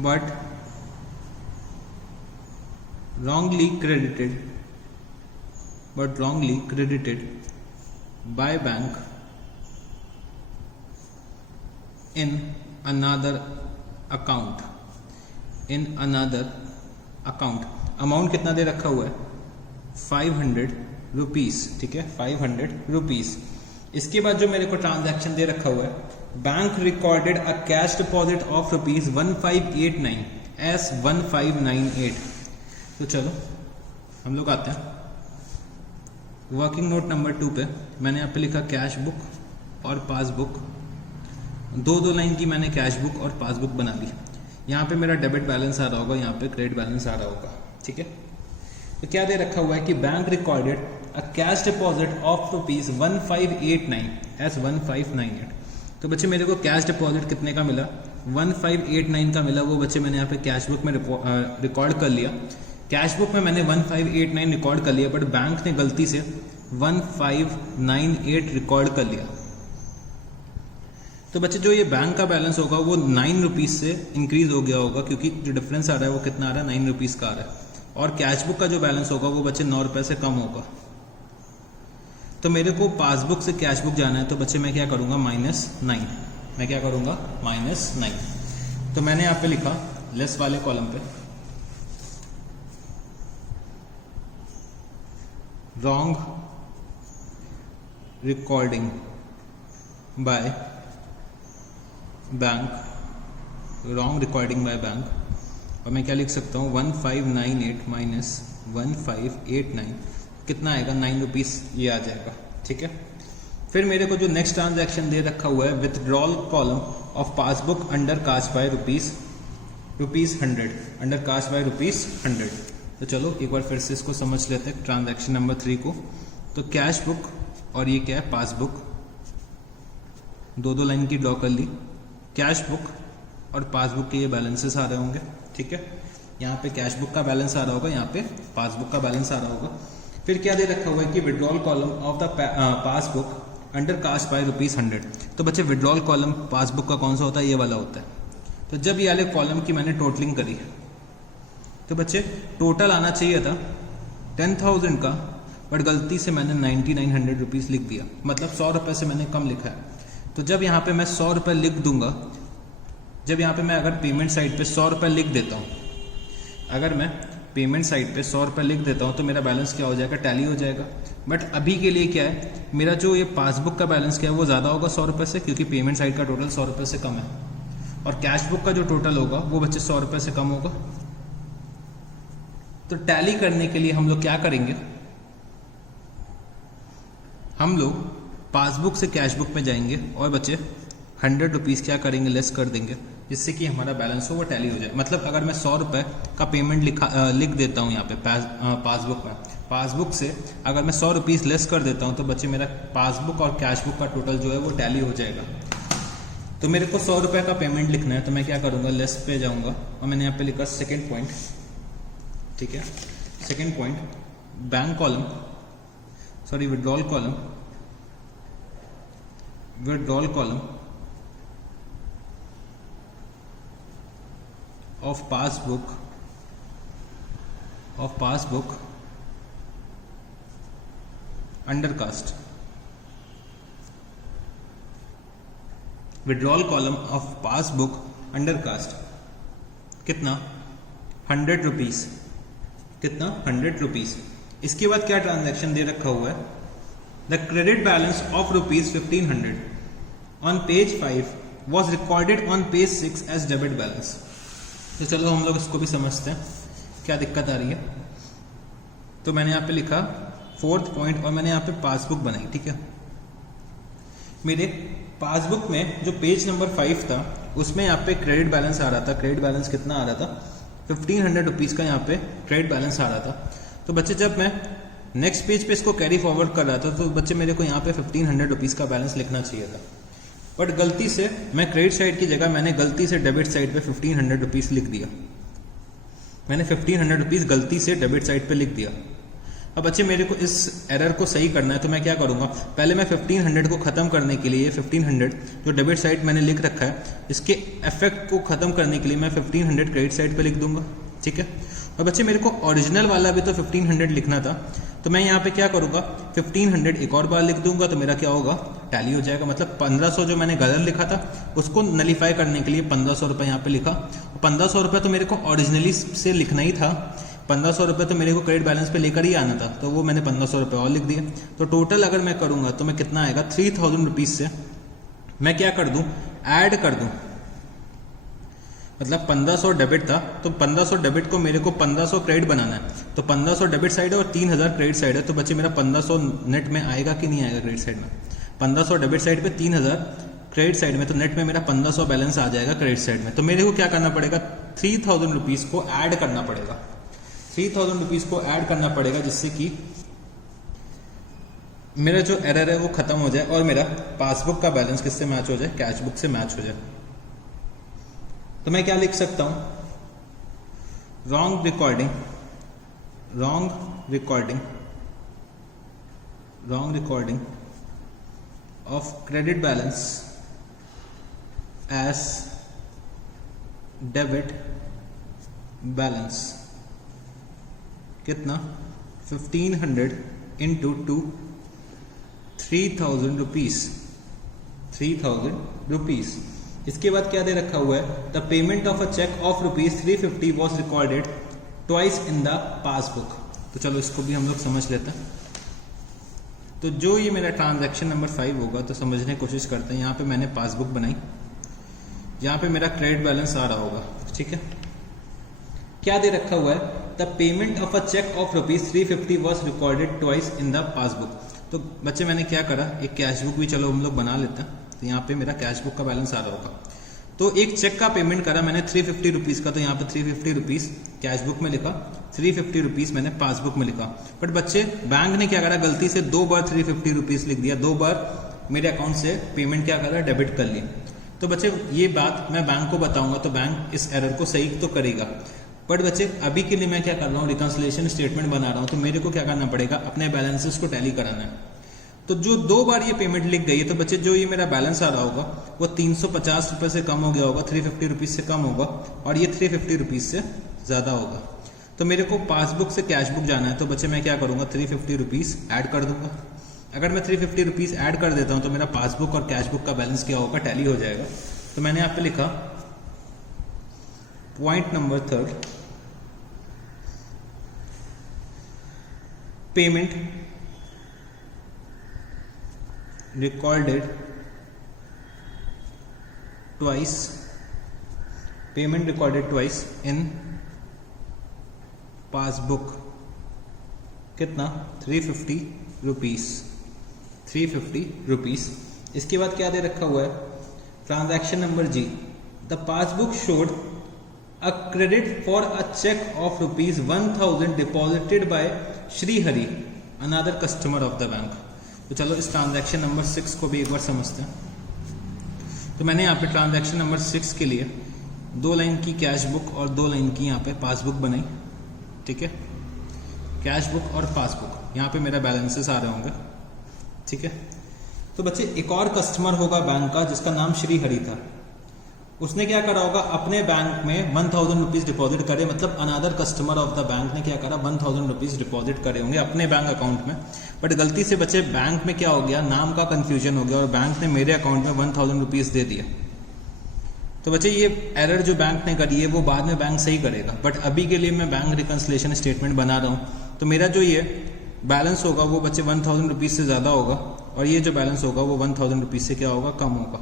but wrongly credited by bank in another account amount कितना दे रखा हुआ है 500 रुपीज, ठीक है 500 रुपीज। इसके बाद जो मेरे को ट्रांजैक्शन दे रखा हुआ है bank recorded a cash deposit of rupees 1589 S 1598। तो चलो हम लोग आते हैं वर्किंग नोट नंबर 2 पे। मैंने यहाँ पे लिखा कैश बुक और पासबुक, दो लाइन की मैंने कैश बुक और पासबुक बना ली। यहाँ पे मेरा डेबिट बैलेंस आ रहा होगा, यहाँ पे क्रेडिट बैलेंस आ रहा होगा, ठीक है। तो क्या दे रखा हुआ है कि bank recorded a cash deposit of rupees 1589 S 1598। तो बच्चे मेरे को कैश डिपॉजिट कितने का मिला, 1589 का मिला। वो बच्चे मैंने यहाँ पे कैश बुक में रिकॉर्ड कर लिया। कैश बुक में मैंने 1589 रिकॉर्ड कर लिया, बट बैंक ने गलती से 1598 रिकॉर्ड कर लिया। तो बच्चे जो ये बैंक का बैलेंस होगा वो 9 रुपीज से इंक्रीज हो गया होगा, क्योंकि जो डिफरेंस आ रहा है वो कितना आ रहा है 9 रुपीज का आ रहा है। और कैश बुक का जो बैलेंस होगा वो बच्चे 9 रुपए से कम होगा। तो मेरे को पासबुक से कैश बुक जाना है, तो बच्चे मैं क्या करूंगा -9। मैं क्या करूंगा -9। तो मैंने यहाँ पे लिखा लेस वाले कॉलम पे wrong recording by bank, wrong recording by bank. और मैं क्या लिख सकता हूँ 1598 माइनस 1589 कितना आएगा 9 रुपीज, ये आ जाएगा, ठीक है। फिर मेरे को जो नेक्स्ट ट्रांजैक्शन दे रखा हुआ है withdrawal column of passbook undercast by rupees 100, undercast by rupees 100। तो चलो एक बार फिर से इसको समझ लेते हैं ट्रांजैक्शन नंबर 3 को। तो कैश बुक और ये क्या है पासबुक, दो लाइन की ड्रॉ कर ली। कैश बुक और पासबुक के ये बैलेंसेस आ रहे होंगे, ठीक है। यहाँ पे कैश बुक का बैलेंस आ रहा होगा, यहाँ पे पासबुक का बैलेंस आ रहा होगा। फिर क्या दे रखा हुआ है कि withdrawal column of the passbook undercast by rupees 100। तो बच्चे विड्रॉल कॉलम पासबुक का कौन सा होता है, ये वाला होता है। तो जब ये वाले कॉलम की मैंने टोटलिंग करी तो बच्चे टोटल आना चाहिए था 10,000 का, बट गलती से मैंने 9900 रुपीज लिख दिया, मतलब 100 रुपए से मैंने कम लिखा है। तो जब यहाँ पे मैं 100 रुपए लिख दूंगा, जब यहाँ पे मैं अगर पेमेंट साइड पे 100 रुपए लिख देता हूँ, अगर मैं पेमेंट साइड पे 100 रुपए लिख देता हूँ तो मेरा बैलेंस क्या हो जाएगा, टैली हो जाएगा। बट अभी के लिए क्या है, मेरा जो ये पासबुक का बैलेंस क्या है वो ज़्यादा होगा 100 रुपए से, क्योंकि पेमेंट साइड का टोटल 100 रुपए से कम है। और कैश बुक का जो टोटल होगा वो बच्चे 100 रुपए से कम होगा। तो टैली करने के लिए हम लोग क्या करेंगे, हम लोग पासबुक से कैश बुक में जाएंगे और बच्चे 100 रुपीज़ क्या करेंगे, लेस कर देंगे, जिससे कि हमारा बैलेंस हो वो टैली हो जाए। मतलब अगर मैं 100 रुपए का पेमेंट लिख देता हूँ यहाँ पे पासबुक में, पासबुक से अगर मैं 100 रुपीज़ लेस कर देता हूँ तो बच्चे मेरा पासबुक और कैश बुक का टोटल जो है वो टैली हो जाएगा। तो मेरे को 100 रुपए का पेमेंट लिखना है, तो मैं क्या करूँगा, लेस पे जाऊँगा और मैंने यहाँ पे लिखा सेकेंड पॉइंट, ठीक है। Second point bank column, sorry withdrawal column, withdrawal column of passbook undercast, withdrawal column of passbook undercast कितना 100 रुपीज, कितना 100 रुपीज। इसके बाद क्या ट्रांजैक्शन दे रखा हुआ है, the credit balance of rupees 1500 on page 5 was recorded on page 6 as debit balance. तो चलो हम लोग इसको भी समझते हैं क्या दिक्कत आ रही है। तो मैंने यहाँ पे लिखा 4th पॉइंट और मैंने यहाँ पे पासबुक बनाई, ठीक है। मेरे पासबुक में जो पेज नंबर 5 था उसमें यहाँ पे क्रेडिट बैलेंस आ रहा था। क्रेडिट बैलेंस कितना आ रहा था, 1500 रुपीज़ का यहाँ पे क्रेडिट बैलेंस आ रहा था। तो बच्चे जब मैं नेक्स्ट पेज पे इसको कैरी फॉरवर्ड कर रहा था तो बच्चे मेरे को यहाँ पे 1500 रुपीज़ का बैलेंस लिखना चाहिए था। बट गलती से मैं क्रेडिट साइड की जगह मैंने गलती से डेबिट साइड पे 1500 रुपीज़ लिख दिया। मैंने 1500 रुपीज़ गलती से डेबिट साइड पे लिख दिया। अब बच्चे मेरे को इस एरर को सही करना है तो मैं क्या करूँगा, पहले मैं 1500 को ख़त्म करने के लिए 1500 जो डेबिट साइड मैंने लिख रखा है इसके इफेक्ट को ख़त्म करने के लिए मैं 1500 क्रेडिट साइड पे लिख दूंगा। ठीक है। और बच्चे मेरे को ओरिजिनल वाला भी तो 1500 लिखना था, तो मैं यहाँ पे क्या करूँगा, 1500 एक और बार लिख दूंगा तो मेरा क्या होगा, टैली हो जाएगा। मतलब 1500 जो मैंने गलत लिखा था उसको नलीफाई करने के लिए 1500 रुपये यहाँ पे लिखा। 1500 रुपये तो मेरे को ओरिजिनली से लिखना ही था, 1500 रुपये तो मेरे को क्रेडिट बैलेंस पे लेकर ही आना था, तो वो मैंने 1500 रुपये और लिख दिया। तो टोटल अगर मैं करूँगा तो मैं कितना आएगा, 3000 रुपीज़ से मैं क्या कर दूँ, ऐड कर दूँ। मतलब 1500 डेबिट था तो 1500 डेबिट को मेरे को 1500 क्रेडिट बनाना है, तो 1500 डेबिट साइड है और 3000 क्रेडिट साइड है। तो बच्चे मेरा 1500 नेट में आएगा कि नहीं आएगा क्रेडिट साइड में, 1500 डेबिट साइड पे 3000 क्रेडिट साइड में, तो नेट में मेरा 1500 बैलेंस आ जाएगा क्रेडिट साइड में। तो मेरे को क्या करना पड़ेगा, 3000 रुपीज़ को ऐड करना पड़ेगा, 3000 रुपीज़ को ऐड करना पड़ेगा, जिससे कि मेरा जो एरर है वो खत्म हो जाए और मेरा पासबुक का बैलेंस किससे मैच हो जाए, कैश बुक से मैच हो जाए। तो मैं क्या लिख सकता हूं, wrong recording of credit balance as debit balance, कितना, 1500 इंटू 2, 3000 रुपीज़, 3000 रुपीज़। इसके बाद क्या दे रखा हुआ है, the payment of a cheque of ₹350 was recorded twice in the passbook. तो चलो इसको भी हम लोग समझ लेते हैं। तो जो ये मेरा ट्रांजैक्शन नंबर 5 होगा, तो समझने की कोशिश करते हैं। यहाँ पे मैंने पासबुक बनाई, यहाँ पे मेरा क्रेडिट बैलेंस आ रहा होगा। ठीक है, क्या दे रखा हुआ है, the payment of a cheque of ₹350 was recorded twice in the passbook. तो बच्चे मैंने क्या करा, एक कैश बुक भी चलो हम लोग बना लेते हैं। तो यहाँ पे मेरा कैश बुक का बैलेंस आ रहा होगा। तो एक चेक का पेमेंट करा मैंने 350 रुपीज़ का, तो यहाँ पे 350 रुपीज़ कैश बुक में लिखा, 350 रुपीज़ मैंने पासबुक में लिखा। बट बच्चे बैंक ने क्या करा, गलती से 2 बार 350 रुपीज़ लिख दिया, 2 बार मेरे अकाउंट से पेमेंट क्या करा, डेबिट कर ली। तो बच्चे ये बात मैं बैंक को बताऊंगा तो बैंक इस एरर को सही तो करेगा। बट बच्चे अभी के लिए मैं क्या कर रहा हूँ, रिकंसिलिएशन स्टेटमेंट बना रहा हूँ, तो मेरे को क्या करना पड़ेगा, अपने बैलेंसेस को टैली कराना है। तो जो 2 बार ये पेमेंट लिख गई है, तो बच्चे जो ये मेरा बैलेंस आ रहा होगा वो 350 रुपये से कम हो गया होगा, 350 रुपीज़ से कम होगा, और ये 350 रुपीज़ से ज़्यादा होगा। तो मेरे को पासबुक से कैश बुक जाना है, तो बच्चे मैं क्या करूँगा, 350 रुपीज़ ऐड कर दूंगा। अगर मैं 350 रुपीज़ ऐड कर देता हूँ तो मेरा पासबुक और कैश बुक का बैलेंस क्या होगा, टैली हो जाएगा। तो मैंने यहाँ पे लिखा point number 3, payment recorded twice in passbook, कितना, 350 रुपीज़। इसके बाद क्या दे रखा हुआ है, transaction number G, the passbook showed a credit for a cheque of ₹1000 deposited by Shrihari, another customer of the bank. तो चलो इस ट्रांजैक्शन नंबर 6 को भी एक बार समझते हैं। तो मैंने यहाँ पे ट्रांजैक्शन नंबर 6 के लिए 2 लाइन की कैश बुक और 2 लाइन की यहाँ पे पासबुक बनाई। ठीक है, कैश बुक और पासबुक, यहाँ पे मेरा बैलेंसेस आ रहे होंगे। ठीक है, तो बच्चे एक और कस्टमर होगा बैंक का जिसका नाम श्रीहरि था, उसने क्या करा होगा, अपने बैंक में 1000 रुपीज़ डिपॉजिट करे, मतलब another customer of the bank ने क्या करा, 1000 रुपीज़ डिपॉजिट करे होंगे अपने बैंक अकाउंट में। बट गलती से बच्चे बैंक में क्या हो गया, नाम का कंफ्यूजन हो गया और बैंक ने मेरे अकाउंट में 1000 रुपीज़ दे दिया। तो बच्चे ये एरर जो बैंक ने करी है वो बाद में बैंक सही करेगा, बट अभी के लिए मैं बैंक रिकंसिलिएशन स्टेटमेंट बना रहा हूँ। तो मेरा जो ये बैलेंस होगा वो बच्चे 1000 रुपीज़ से ज़्यादा होगा, और ये जो बैलेंस होगा वो 1000 रुपीज़ से क्या होगा, कम होगा।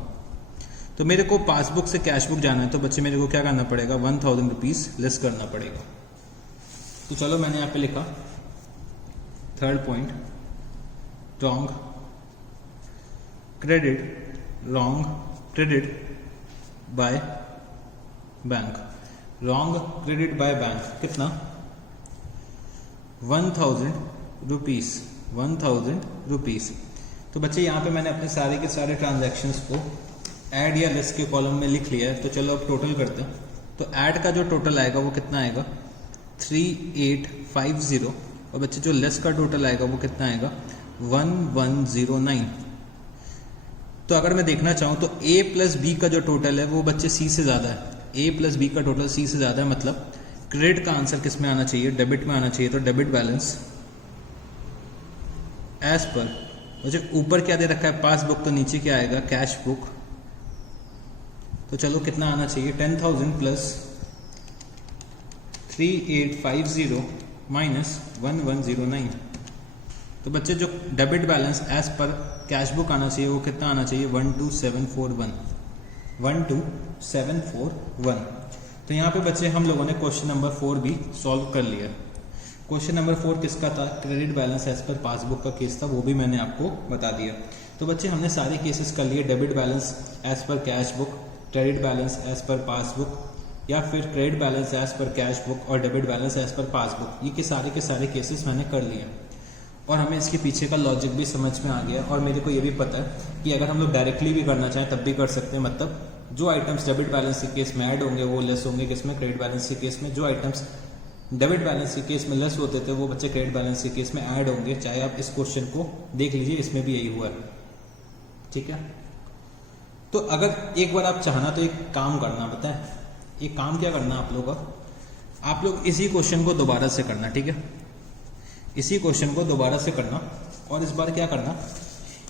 तो मेरे को पासबुक से कैश बुक जाना है, तो बच्चे मेरे को क्या करना पड़ेगा, 1000 रुपीज़ लेस करना पड़ेगा। तो चलो मैंने यहाँ पे लिखा 3rd point, wrong credit by bank, wrong credit by bank, कितना, 1000 रुपीज़। तो बच्चे यहाँ पे मैंने अपने सारे के सारे ट्रांजैक्शंस को ऐड या लेस के कॉलम में लिख लिया है, तो चलो अब टोटल करते हैं। तो ऐड का जो टोटल आएगा वो कितना आएगा 3850, और बच्चे जो लेस का टोटल आएगा वो कितना आएगा 1109। तो अगर मैं देखना चाहूँ तो a प्लस बी का जो टोटल है वो बच्चे c से ज़्यादा है, a प्लस बी का टोटल c से ज़्यादा है, मतलब क्रेडिट का आंसर किस में आना चाहिए, डेबिट में आना चाहिए। तो डेबिट बैलेंस एज पर, मुझे ऊपर क्या दे रखा है पासबुक, तो नीचे क्या आएगा कैश बुक। तो चलो कितना आना चाहिए 10,000 प्लस 3850 माइनस 1109। तो बच्चे जो debit balance as per cash book आना चाहिए वो कितना आना चाहिए 12741, 12741। तो यहाँ पे बच्चे हम लोगों ने क्वेश्चन नंबर 4 भी सॉल्व कर लिया। क्वेश्चन नंबर 4 किसका था, credit balance as per passbook का केस था, वो भी मैंने आपको बता दिया। तो बच्चे हमने सारे केसेस कर लिए, debit balance as per cash book, credit balance as per passbook, या फिर credit balance as per cash book और debit balance as per passbook. ये के सारे केसेस मैंने कर लिए और हमें इसके पीछे का लॉजिक भी समझ में आ गया। और मेरे को ये भी पता है कि अगर हम लोग डायरेक्टली भी करना चाहें तब भी कर सकते हैं, मतलब जो आइटम्स डेबिट बैलेंस के केस में ऐड होंगे वो लेस होंगे किसमें, क्रेडिट बैलेंस के केस में। जो आइटम्स डेबिट बैलेंस के केस में लेस होते थे वो बच्चे क्रेडिट बैलेंस के केस में ऐड होंगे। चाहे आप इस क्वेश्चन को देख लीजिए, इसमें भी यही हुआ है, ठीक है। तो अगर एक बार आप चाहना तो एक काम करना, बताएं एक काम क्या करना आप लोगों का, आप लोग इसी क्वेश्चन को दोबारा से करना, ठीक है, इसी क्वेश्चन को दोबारा से करना। और इस बार क्या करना,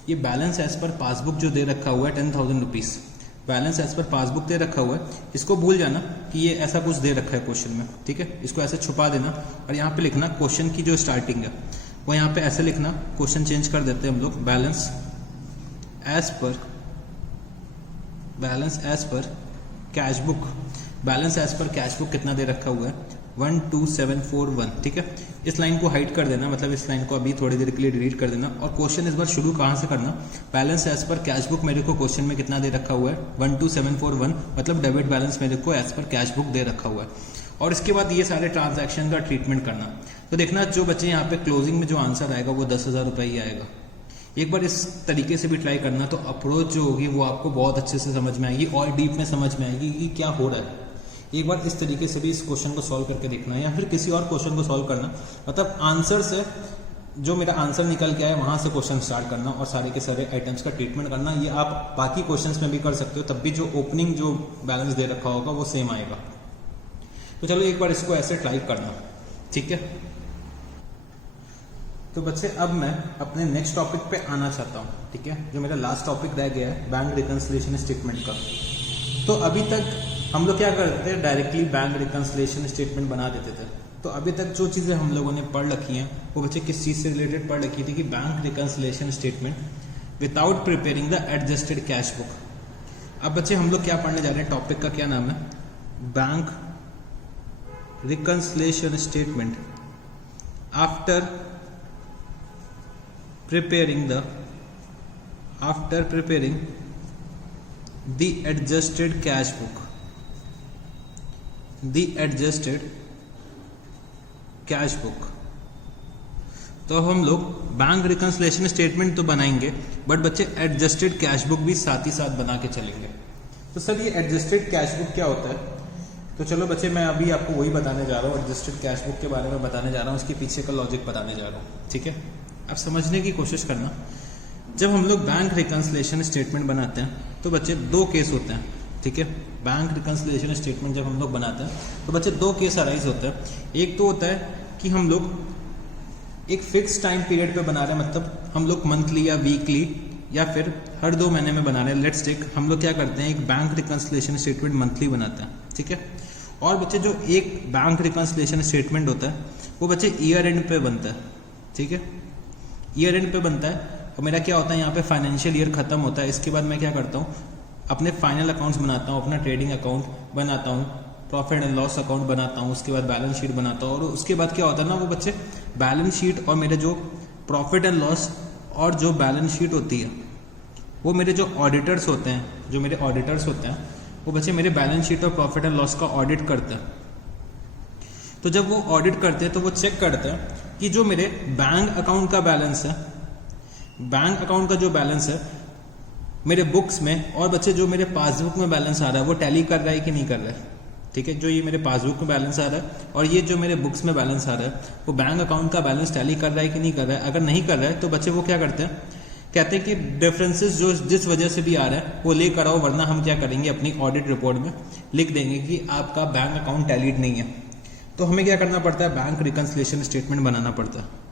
ये बैलेंस एज पर पासबुक जो दे रखा हुआ है 10,000 rupees, balance as per passbook दे रखा हुआ है, इसको भूल जाना कि ये ऐसा कुछ दे रखा है क्वेश्चन में, ठीक है। इसको ऐसे छुपा देना और यहाँ पे लिखना क्वेश्चन की जो स्टार्टिंग है वो यहाँ पे ऐसे लिखना। क्वेश्चन चेंज कर देते हैं हम लोग, balance as per cash book, balance as per cash book कितना दे रखा हुआ है 12741, ठीक है। इस लाइन को हाइड कर देना, मतलब इस लाइन को अभी थोड़ी देर के लिए डिलीट कर देना। और क्वेश्चन इस बार शुरू कहाँ से करना, balance as per cash book मेरे को क्वेश्चन में कितना दे रखा हुआ है 12741, मतलब डेबिट बैलेंस मेरे को एज पर कैश बुक दे रखा हुआ है। और इसके बाद ये सारे ट्रांजैक्शन का ट्रीटमेंट करना। तो देखना जो बच्चे यहाँ पे क्लोजिंग में जो आंसर आएगा वो 10,000 रुपये ही आएगा। एक बार इस तरीके से भी ट्राई करना, तो अप्रोच जो होगी वो आपको बहुत अच्छे से समझ में आएगी और डीप में समझ में आएगी कि क्या हो रहा है। एक बार इस तरीके से भी इस क्वेश्चन को सॉल्व करके देखना है, या फिर किसी और क्वेश्चन को सॉल्व करना, मतलब आंसर से जो मेरा आंसर निकल के आया वहां से क्वेश्चन स्टार्ट करना और सारे के सारे आइटम्स का ट्रीटमेंट करना। ये आप बाकी क्वेश्चंस में भी कर सकते हो, तब भी जो ओपनिंग जो बैलेंस दे रखा होगा वो सेम आएगा। तो चलो एक बार इसको ऐसे ट्राई करना, ठीक है। तो बच्चे अब मैं अपने नेक्स्ट टॉपिक पे आना चाहता हूँ, ठीक है, जो मेरा लास्ट टॉपिक रह गया है बैंक रिकंसिलिएशन स्टेटमेंट का। तो अभी तक हम लोग क्या करते थे, डायरेक्टली बैंक रिकंसिलिएशन स्टेटमेंट बना देते थे। तो अभी तक जो चीज़ें हम लोगों ने पढ़ रखी हैं वो बच्चे किस चीज़ से रिलेटेड Pढ़ रखी थी कि bank reconciliation statement without preparing the adjusted cash book. अब बच्चे हम लोग क्या पढ़ने जा रहे हैं, टॉपिक का क्या नाम है, bank reconciliation statement after preparing the adjusted cash book, तो हम लोग बैंक रिकंसिलिएशन स्टेटमेंट तो बनाएंगे बट बच्चे एडजस्टेड कैश बुक भी साथ ही साथ बना के चलेंगे। तो सर ये एडजस्टेड कैश बुक क्या होता है, तो चलो बच्चे मैं अभी आपको वही बताने जा रहा हूँ, एडजस्टेड कैश बुक के बारे में बताने जा रहा हूँ, उसके पीछे का लॉजिक बताने जा रहा हूँ, ठीक है। अब समझने की कोशिश करना, जब हम लोग बैंक रिकंसिलिएशन स्टेटमेंट बनाते हैं तो बच्चे दो केस होते हैं, ठीक है। बैंक रिकंसिलिएशन स्टेटमेंट जब हम लोग बनाते हैं तो बच्चे दो केस अराइज होता है। एक तो होता है कि हम लोग एक फिक्स टाइम पीरियड पे बना रहे हैं, मतलब हम लोग मंथली या वीकली या फिर हर 2 महीने में बना रहे हैं। लेट्स टेक हम लोग क्या करते हैं, एक बैंक रिकंसिलिएशन स्टेटमेंट मंथली बनाते हैं, ठीक है। और बच्चे जो एक बैंक रिकंसिलिएशन स्टेटमेंट होता है वो बच्चे ईयर एंड पे बनता है, ठीक है, ईयर एंड पे बनता है। और मेरा क्या होता है, यहाँ पे फाइनेंशियल ईयर खत्म होता है, इसके बाद मैं क्या करता हूँ, अपने फाइनल अकाउंट्स बनाता हूँ, अपना ट्रेडिंग अकाउंट बनाता हूँ, प्रॉफिट एंड लॉस अकाउंट बनाता हूँ, उसके बाद बैलेंस शीट बनाता हूँ। और उसके बाद क्या होता है ना, वो बच्चे बैलेंस शीट और मेरे जो प्रॉफिट एंड लॉस और जो बैलेंस शीट होती है वो मेरे जो ऑडिटर्स होते हैं, वो बच्चे मेरे बैलेंस शीट और प्रॉफिट एंड लॉस का ऑडिट करते हैं। तो जब वो ऑडिट करते हैं तो वो चेक करते हैं कि जो मेरे बैंक अकाउंट का बैलेंस है, बैंक अकाउंट का जो बैलेंस है मेरे बुक्स में, और बच्चे जो मेरे पासबुक में बैलेंस आ रहा है वो टैली कर रहा है कि नहीं कर रहा है। ठीक है, जो ये मेरे पासबुक में बैलेंस आ रहा है और ये जो मेरे बुक्स में बैलेंस आ रहा है वो बैंक अकाउंट का बैलेंस टैली कर रहा है कि नहीं कर रहा है। अगर नहीं कर रहा है तो बच्चे वो क्या करते हैं, कहते हैं कि डिफरेंसेस जो जिस वजह से भी आ रहा है वो लेकर आओ, वरना हम क्या करेंगे अपनी ऑडिट रिपोर्ट में लिख देंगे कि आपका बैंक अकाउंट टैलीड नहीं है। तो हमें क्या करना पड़ता है, बैंक रिकंसिलिएशन स्टेटमेंट बनाना पड़ता है।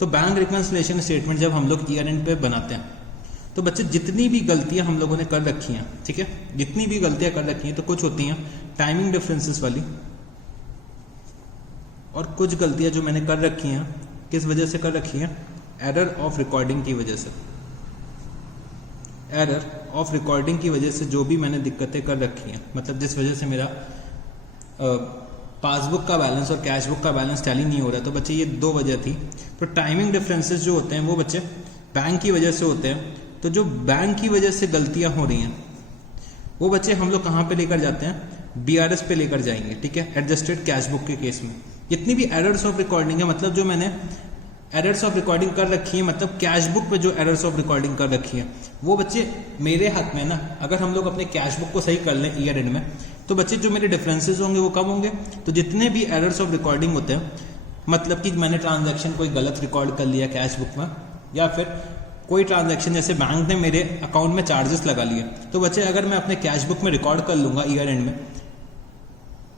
तो बैंक रिकंसिलिएशन स्टेटमेंट जब हम लोग ईयर एंड पे बनाते हैं तो बच्चे जितनी भी गलतियां हम लोगों ने कर रखी हैं, ठीक है, जितनी भी गलतियां कर रखी हैं, तो कुछ होती हैं टाइमिंग डिफरेंसेस वाली, और कुछ गलतियां जो मैंने कर रखी हैं किस वजह से कर रखी हैं, एरर ऑफ रिकॉर्डिंग की वजह से। एरर ऑफ रिकॉर्डिंग की वजह से जो भी मैंने दिक्कतें कर रखी हैं, मतलब जिस वजह से मेरा पासबुक का बैलेंस और कैश बुक का बैलेंस टैली नहीं हो रहा, तो बच्चे ये दो वजह थी। तो टाइमिंग डिफरेंसेस जो होते हैं वो बच्चे बैंक की वजह से होते हैं। तो जो बैंक की वजह से गलतियां हो रही हैं वो बच्चे हम लोग कहाँ पे लेकर जाते हैं, बीआरएस पे लेकर जाएंगे। ठीक है, एडजस्टेड कैश बुक के केस में जितनी भी एरर्स ऑफ रिकॉर्डिंग है, मतलब जो मैंने एरर्स ऑफ रिकॉर्डिंग कर रखी है, मतलब कैश बुक पे जो एरर्स ऑफ रिकॉर्डिंग कर रखी है वो बच्चे मेरे हाथ में ना, अगर हम लोग अपने कैश बुक को सही कर लें ईयर एंड में, तो बच्चे जो मेरे डिफरेंसेस होंगे वो कम होंगे। तो जितने भी एरर्स ऑफ रिकॉर्डिंग होते हैं, मतलब कि मैंने ट्रांजैक्शन कोई गलत रिकॉर्ड कर लिया कैश बुक में, या फिर कोई ट्रांजैक्शन जैसे बैंक ने मेरे अकाउंट में चार्जेस लगा लिए, तो बच्चे अगर मैं अपने कैश बुक में रिकॉर्ड कर लूंगा ईयर एंड में,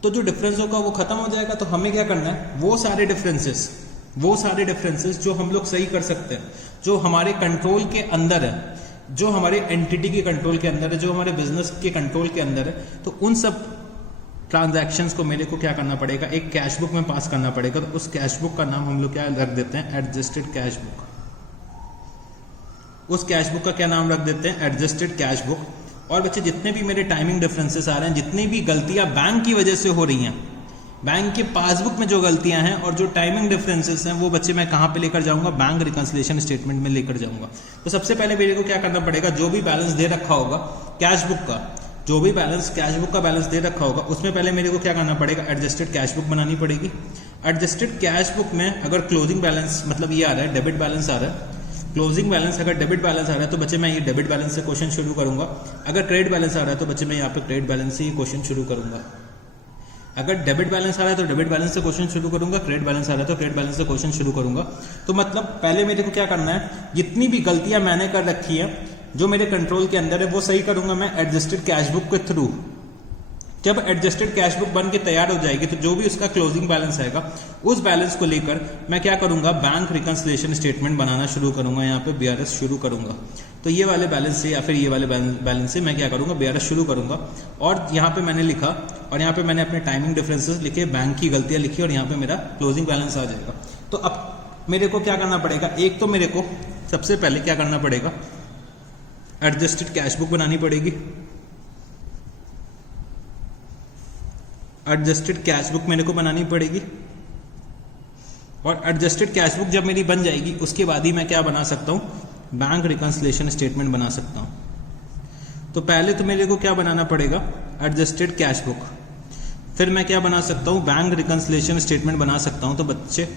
तो जो डिफरेंस होगा वो खत्म हो जाएगा। तो हमें क्या करना है, वो सारे डिफरेंसेस जो हम लोग सही कर सकते हैं, जो हमारे कंट्रोल के अंदर है, जो हमारे एंटिटी के कंट्रोल के अंदर है, जो हमारे बिजनेस के कंट्रोल के अंदर है, तो उन सब ट्रांजैक्शंस को मेरे को क्या करना पड़ेगा, एक कैश बुक में पास करना पड़ेगा। तो उस कैश बुक का नाम हम लोग क्या रख देते हैं, एडजस्टेड कैश बुक। उस कैश बुक का क्या नाम रख देते हैं, एडजस्टेड कैश बुक। और बच्चे जितने भी मेरे टाइमिंग डिफरेंसेस आ रहे हैं, जितनी भी गलतियां बैंक की वजह से हो रही हैं, बैंक के पासबुक में जो गलतियां हैं और जो टाइमिंग डिफरेंसेस हैं, वो बच्चे मैं कहां पे लेकर जाऊंगा, बैंक रिकंसिलिएशन स्टेटमेंट में लेकर जाऊंगा। तो सबसे पहले मेरे को क्या करना पड़ेगा, जो भी बैलेंस दे रखा होगा कैश बुक का, जो भी बैलेंस कैश बुक का बैलेंस दे रखा होगा, उसमें पहले मेरे को क्या करना पड़ेगा, एडजस्टेड कैश बुक बनानी पड़ेगी। एडजस्टेड कैश बुक में अगर क्लोजिंग बैलेंस, मतलब ये आ रहा है डेबिट बैलेंस आ रहा है, क्लोजिंग बैलेंस अगर डेबिट बैलेंस आ रहा है तो बच्चे मैं ये डेबिट बैलेंस से क्वेश्चन शुरू करूंगा। अगर क्रेडिट बैलेंस आ रहा है तो बच्चे मैं यहाँ पे क्रेडिट बैलेंस से ये क्वेश्चन शुरू करूंगा। अगर डेबिट बैलेंस आ रहा है तो डेबिट बैलेंस से क्वेश्चन शुरू करूंगा, क्रेडिट बैलेंस आ रहा है तो क्रेडिट बैलेंस से क्वेश्चन शुरू करूंगा। तो मतलब पहले मेरे को क्या करना है, जितनी भी गलतियां मैंने कर रखी है जो मेरे कंट्रोल के अंदर है वो सही करूंगा मैं एडजस्टेड कैश बुक के थ्रू। जब एडजस्टेड कैश बुक बन के तैयार हो जाएगी तो जो भी उसका क्लोजिंग बैलेंस आएगा उस बैलेंस को लेकर मैं क्या करूंगा, बैंक रिकंसिलिएशन स्टेटमेंट बनाना शुरू करूंगा, यहाँ पे बीआरएस शुरू करूंगा। तो ये वाले बैलेंस से या फिर ये वाले बैलेंस से मैं क्या करूंगा, बीआरएस शुरू करूंगा। और यहाँ पे मैंने लिखा और यहाँ पे मैंने अपने टाइमिंग डिफरेंसेस लिखे, बैंक की गलतियां लिखी और यहाँ पे मेरा क्लोजिंग बैलेंस आ जाएगा। तो अब मेरे को क्या करना पड़ेगा, एक तो मेरे को सबसे पहले क्या करना पड़ेगा, एडजस्टेड कैश बुक बनानी पड़ेगी। एडजस्टेड कैश बुक मेरे को बनानी पड़ेगी और एडजस्टेड कैश बुक जब मेरी बन जाएगी उसके बाद ही मैं क्या बना सकता हूं, बैंक रिकंसिलिएशन स्टेटमेंट बना सकता हूं। तो पहले तो मेरे को क्या बनाना पड़ेगा, एडजस्टेड कैश बुक, फिर मैं क्या बना सकता हूं, बैंक रिकंसिलिएशन स्टेटमेंट बना सकता हूं। तो बच्चे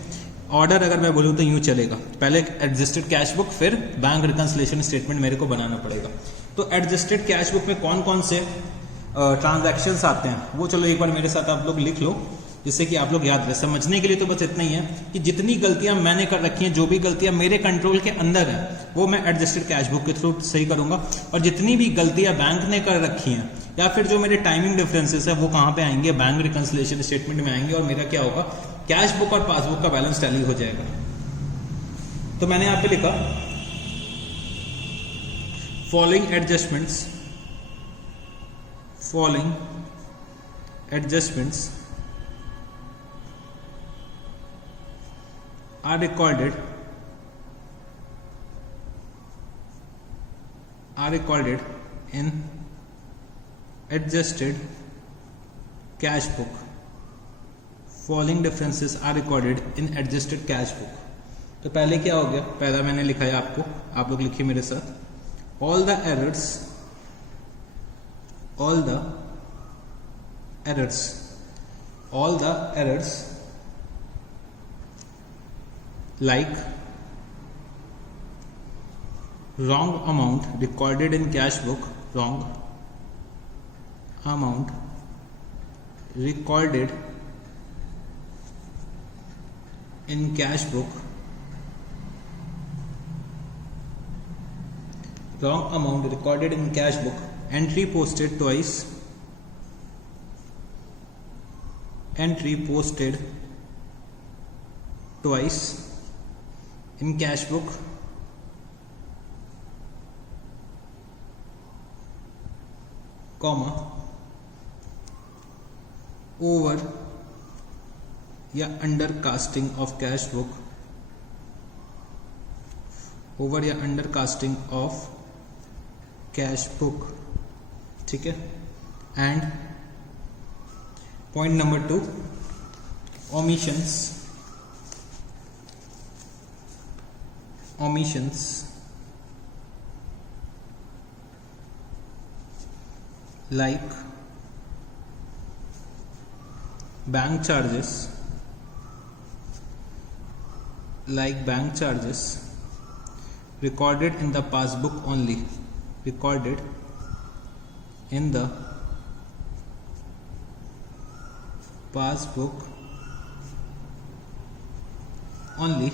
ऑर्डर अगर मैं बोलूं तो यूं चलेगा, पहले एडजस्टेड कैश बुक फिर बैंक रिकंसिलिएशन स्टेटमेंट मेरे को बनाना पड़ेगा। तो एडजस्टेड कैश बुक में कौन कौन से ट्रांजैक्शंस आते हैं वो चलो एक बार मेरे साथ आप लोग लिख लो, जिससे कि आप लोग याद रहे। समझने के लिए तो बस इतना ही है कि जितनी गलतियां मैंने कर रखी हैं, जो भी गलतियां मेरे कंट्रोल के अंदर है वो मैं एडजस्टेड कैश बुक के थ्रू सही करूंगा। और जितनी भी गलतियां बैंक ने कर रखी हैं या फिर जो मेरे टाइमिंग डिफरेंसेस है वो कहां पे आएंगे, बैंक रिकंसिलिएशन स्टेटमेंट में आएंगे और मेरा क्या होगा, कैश बुक और पासबुक का बैलेंस टैली हो जाएगा। तो मैंने यहां पे लिखा following adjustments are recorded in adjusted cash book. Following differences are recorded in adjusted cash book. तो पहले क्या हो गया, पहला मैंने लिखा है आपको, आप लोग लिखिए मेरे साथ, all the errors like wrong amount recorded in cash book, wrong amount recorded in cash book, wrong amount recorded in cash book, entry posted twice, entry posted twice in cash book, comma over या under casting of cash book, over या under casting of cash book, ठीक है। And point number 2, omissions, omissions like bank charges, like bank charges recorded in the passbook only, recorded in the passbook only,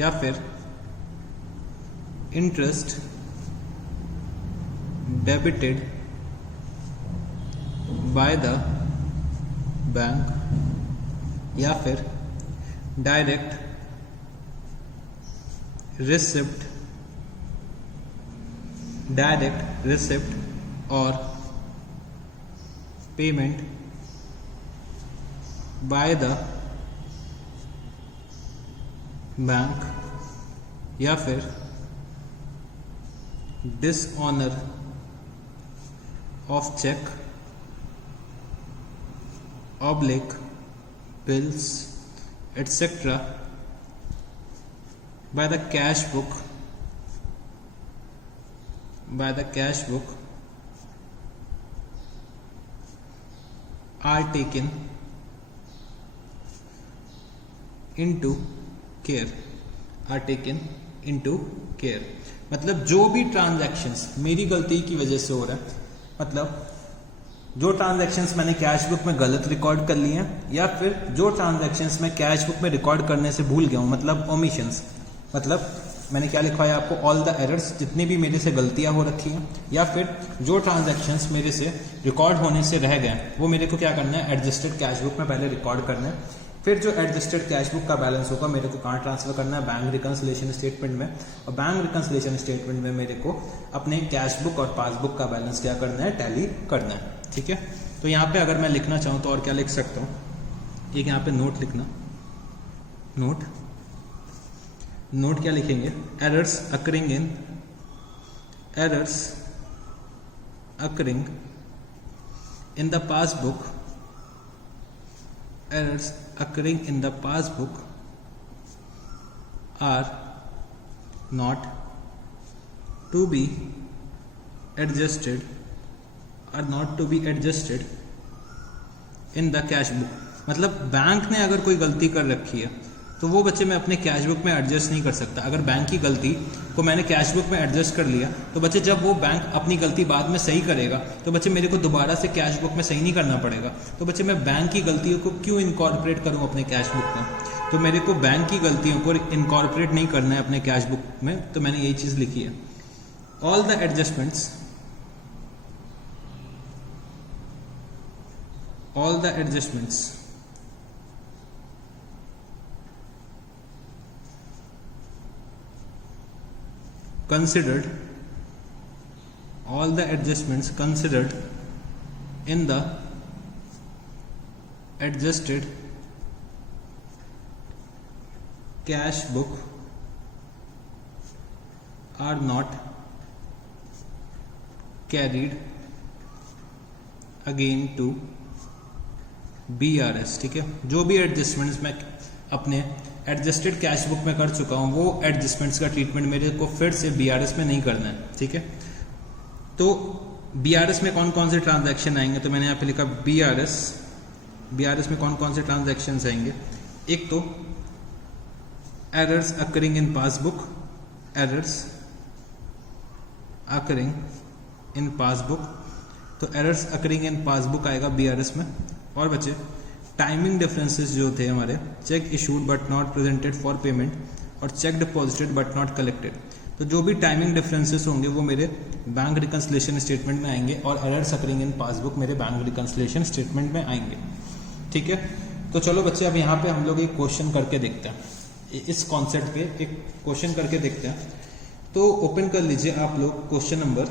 या फिर interest debited by the bank, या फिर direct receipt, direct receipt और payment by the bank, या फिर dishonour of cheque, oblique bills etc. by the cash book, by the cash book are taken into care, are taken into care। मतलब जो भी transactions मेरी गलती की वजह से हो रहा है, मतलब जो ट्रांजैक्शंस मैंने कैश बुक में गलत रिकॉर्ड कर लिए हैं, या फिर जो ट्रांजैक्शंस मैं कैश बुक में रिकॉर्ड करने से भूल गया हूं, मतलब ओमिशंस, मतलब मैंने क्या लिखा है आपको, ऑल द एरर्स, जितनी भी मेरे से गलतियां हो रखी हैं, या फिर जो ट्रांजैक्शंस मेरे से रिकॉर्ड होने से रह गए वो मेरे को क्या करना है, एडजस्टेड कैश बुक में पहले रिकॉर्ड करना है। फिर जो एडजस्टेड कैश बुक का बैलेंस होगा मेरे को कहाँ ट्रांसफर करना है, बैंक रिकंसिलिएशन स्टेटमेंट में, और बैंक रिकंसिलिएशन स्टेटमेंट में मेरे को अपने कैश बुक और पासबुक का बैलेंस क्या करना है, टैली करना है, ठीक है। तो यहाँ पे अगर मैं लिखना चाहूँ तो और क्या लिख सकता हूँ, एक यहाँ पे नोट लिखना, नोट, नोट क्या लिखेंगे, errors occurring in, errors occurring in the passbook, errors occurring in the passbook are not to be adjusted, are not to be adjusted in the cash book। मतलब बैंक ने अगर कोई गलती कर रखी है तो वो बच्चे मैं अपने कैश बुक में एडजस्ट नहीं कर सकता। अगर बैंक की गलती को मैंने कैश बुक में एडजस्ट कर लिया तो बच्चे जब वो बैंक अपनी गलती बाद में सही करेगा तो बच्चे मेरे को दोबारा से कैश बुक में सही नहीं करना पड़ेगा। तो बच्चे मैं बैंक की गलतियों को क्यों इनकॉर्पोरेट करूं अपने कैश बुक में, तो मेरे को बैंक की गलतियों को इनकॉर्पोरेट नहीं करना है अपने कैश बुक में। तो मैंने यही चीज़ लिखी है, all the adjustments, all the adjustments considered, all the adjustments considered in the adjusted cash book are not carried again to BRS। ठीक है, जो भी एडजस्टमेंट्स मैं अपने एडजस्टेड कैश बुक में कर चुका हूं वो एडजस्टमेंट्स का ट्रीटमेंट मेरे को फिर से BRS में नहीं करना है। ठीक है, तो BRS में कौन कौन से ट्रांजैक्शन आएंगे, तो मैंने यहाँ पे लिखा BRS में कौन कौन से ट्रांजैक्शन आएंगे। एक तो errors occurring in passbook, errors occurring in passbook, तो एरर्स अकरिंग इन पासबुक आएगा BRS में। और बच्चे टाइमिंग डिफरेंसेस जो थे हमारे, cheque issued but not presented for payment और cheque deposited but not collected, तो जो भी टाइमिंग डिफरेंसेस होंगे वो मेरे बैंक रिकंसिलिएशन स्टेटमेंट में आएंगे और एरर्स अकरिंग इन पासबुक मेरे बैंक रिकंसिलिएशन स्टेटमेंट में आएंगे। ठीक है, तो चलो बच्चे अब यहाँ पे हम लोग एक क्वेश्चन करके देखते हैं, इस कॉन्सेप्ट पे एक क्वेश्चन करके देखते हैं। तो ओपन कर लीजिए आप लोग क्वेश्चन नंबर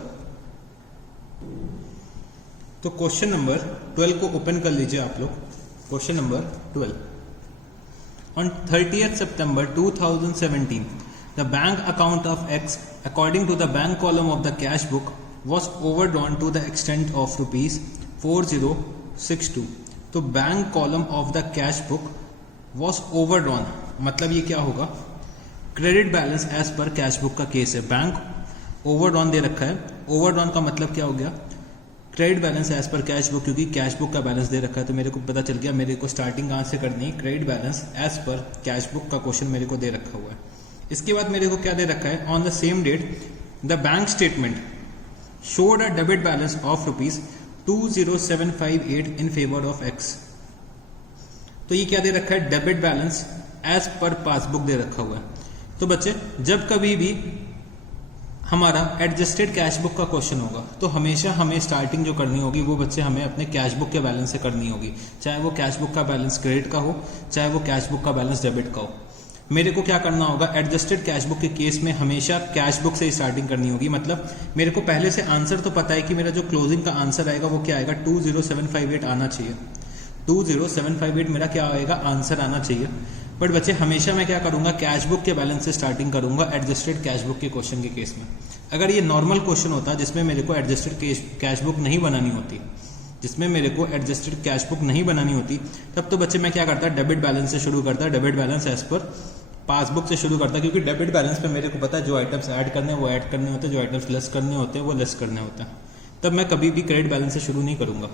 12 को ओपन कर लीजिए आप लोग। Question number 12, on 30th September 2017 the bank account of X according to the bank column of the cash book was overdrawn to the extent of rupees 4062। तो bank column of the cash book was overdrawn, मतलब ये क्या होगा, credit balance as per cash book का case है। Bank overdrawn दे रखा है, ओवरड्रॉन का मतलब क्या हो गया, credit balance as per cash book, क्योंकि कैश बुक का बैलेंस दे रखा है तो मेरे को पता चल गया मेरे को स्टार्टिंग कहाँ से करनी है, credit balance as per cash book का क्वेश्चन मेरे को दे रखा हुआ है। इसके बाद मेरे को क्या दे रखा है, on the same date the bank statement showed a debit balance of rupees 20758 in favour of X. तो ये क्या दे रखा है, debit balance as per passbook दे रखा हुआ है। तो बच्चे जब कभी भी हमारा एडजस्टेड कैश बुक का क्वेश्चन होगा तो हमेशा हमें स्टार्टिंग जो करनी होगी वो बच्चे हमें अपने कैश बुक के बैलेंस से करनी होगी, चाहे वो कैश बुक का बैलेंस क्रेडिट का हो चाहे वो कैश बुक का बैलेंस डेबिट का हो। मेरे को क्या करना होगा, एडजस्टेड कैश बुक के केस में हमेशा कैश बुक से स्टार्टिंग करनी होगी। मतलब मेरे को पहले से आंसर तो पता है कि मेरा जो क्लोजिंग का आंसर आएगा वो क्या आएगा, 20758 आना चाहिए, 20758 मेरा क्या आएगा, आंसर आना चाहिए। बट बच्चे हमेशा मैं क्या करूंगा, कैश बुक के बैलेंस से स्टार्टिंग करूंगा एडजस्टेड कैश बुक के क्वेश्चन के केस में। अगर ये नॉर्मल क्वेश्चन होता जिसमें मेरे को एडजस्टेड कैश बुक नहीं बनानी होती, तब तो बच्चे मैं क्या करता, डेबिट बैलेंस से शुरू करता, debit balance as per passbook से शुरू करता, क्योंकि डेबिट बैलेंस पे मेरे को पता है जो आइटम्स ऐड करने हैं वो ऐड करने होते हैं, जो आइटम्स लेस करने होते हैं वो लेस करने होते हैं। तब मैं कभी भी क्रेडिट बैलेंस से शुरू नहीं करूंगा।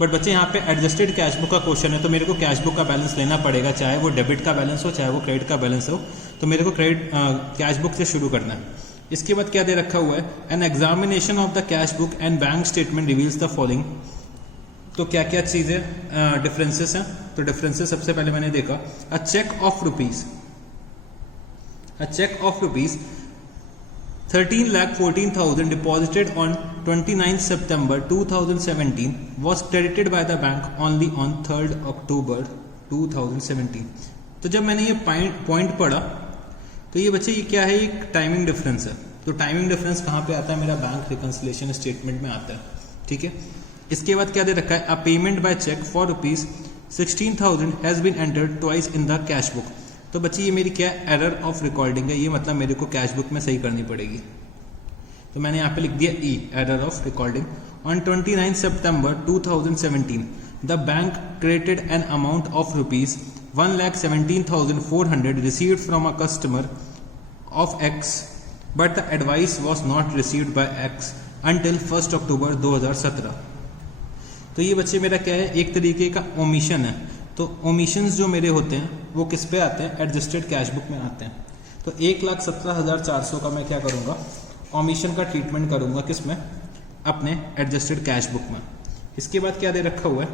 बट बच्चे यहाँ पे एडजस्टेड कैश बुक का क्वेश्चन है तो मेरे को कैश बुक का बैलेंस लेना पड़ेगा, चाहे वो डेबिट का बैलेंस हो चाहे वो क्रेडिट का बैलेंस हो, तो मेरे को कैश बुक से शुरू करना है। इसके बाद क्या दे रखा हुआ है, an examination of the cash book and bank statement reveals the following. तो क्या क्या चीजें डिफरेंसेस हैं, तो डिफरेंसेस सबसे पहले मैंने देखा, a cheque of rupees 13,14,000 deposited on 29 September 2017 was credited by the bank only on 3rd October 2017। तो जब मैंने ये पॉइंट पढ़ा तो ये बच्चे ये क्या है, एक टाइमिंग डिफरेंस है। तो टाइमिंग डिफरेंस कहाँ पे आता है, मेरा बैंक रिकंसिलिएशन स्टेटमेंट में आता है। ठीक है, इसके बाद क्या दे रखा है, a payment by cheque for rupees 16,000 has been entered twice in the cash book. तो बच्चे ये मेरी क्या एरर ऑफ रिकॉर्डिंग है, ये मतलब मेरे को कैश बुक में सही करनी पड़ेगी। तो मैंने यहाँ पे लिख दिया ई, error of recording. On 29 September 2017 the bank credited an amount of rupees 1,17,400 received from a customer of X but the advice was not received by X until 1 October 2017। तो ये बच्चे मेरा क्या है, एक तरीके का ओमिशन है। तो ओमिशंस जो मेरे होते हैं वो किस पे आते हैं, एडजस्टेड कैश बुक में आते हैं। तो 1,17,400 का मैं क्या करूंगा, ओमिशन का ट्रीटमेंट करूंगा किसमें, अपने एडजस्टेड कैश बुक में। इसके बाद क्या दे रखा हुआ है,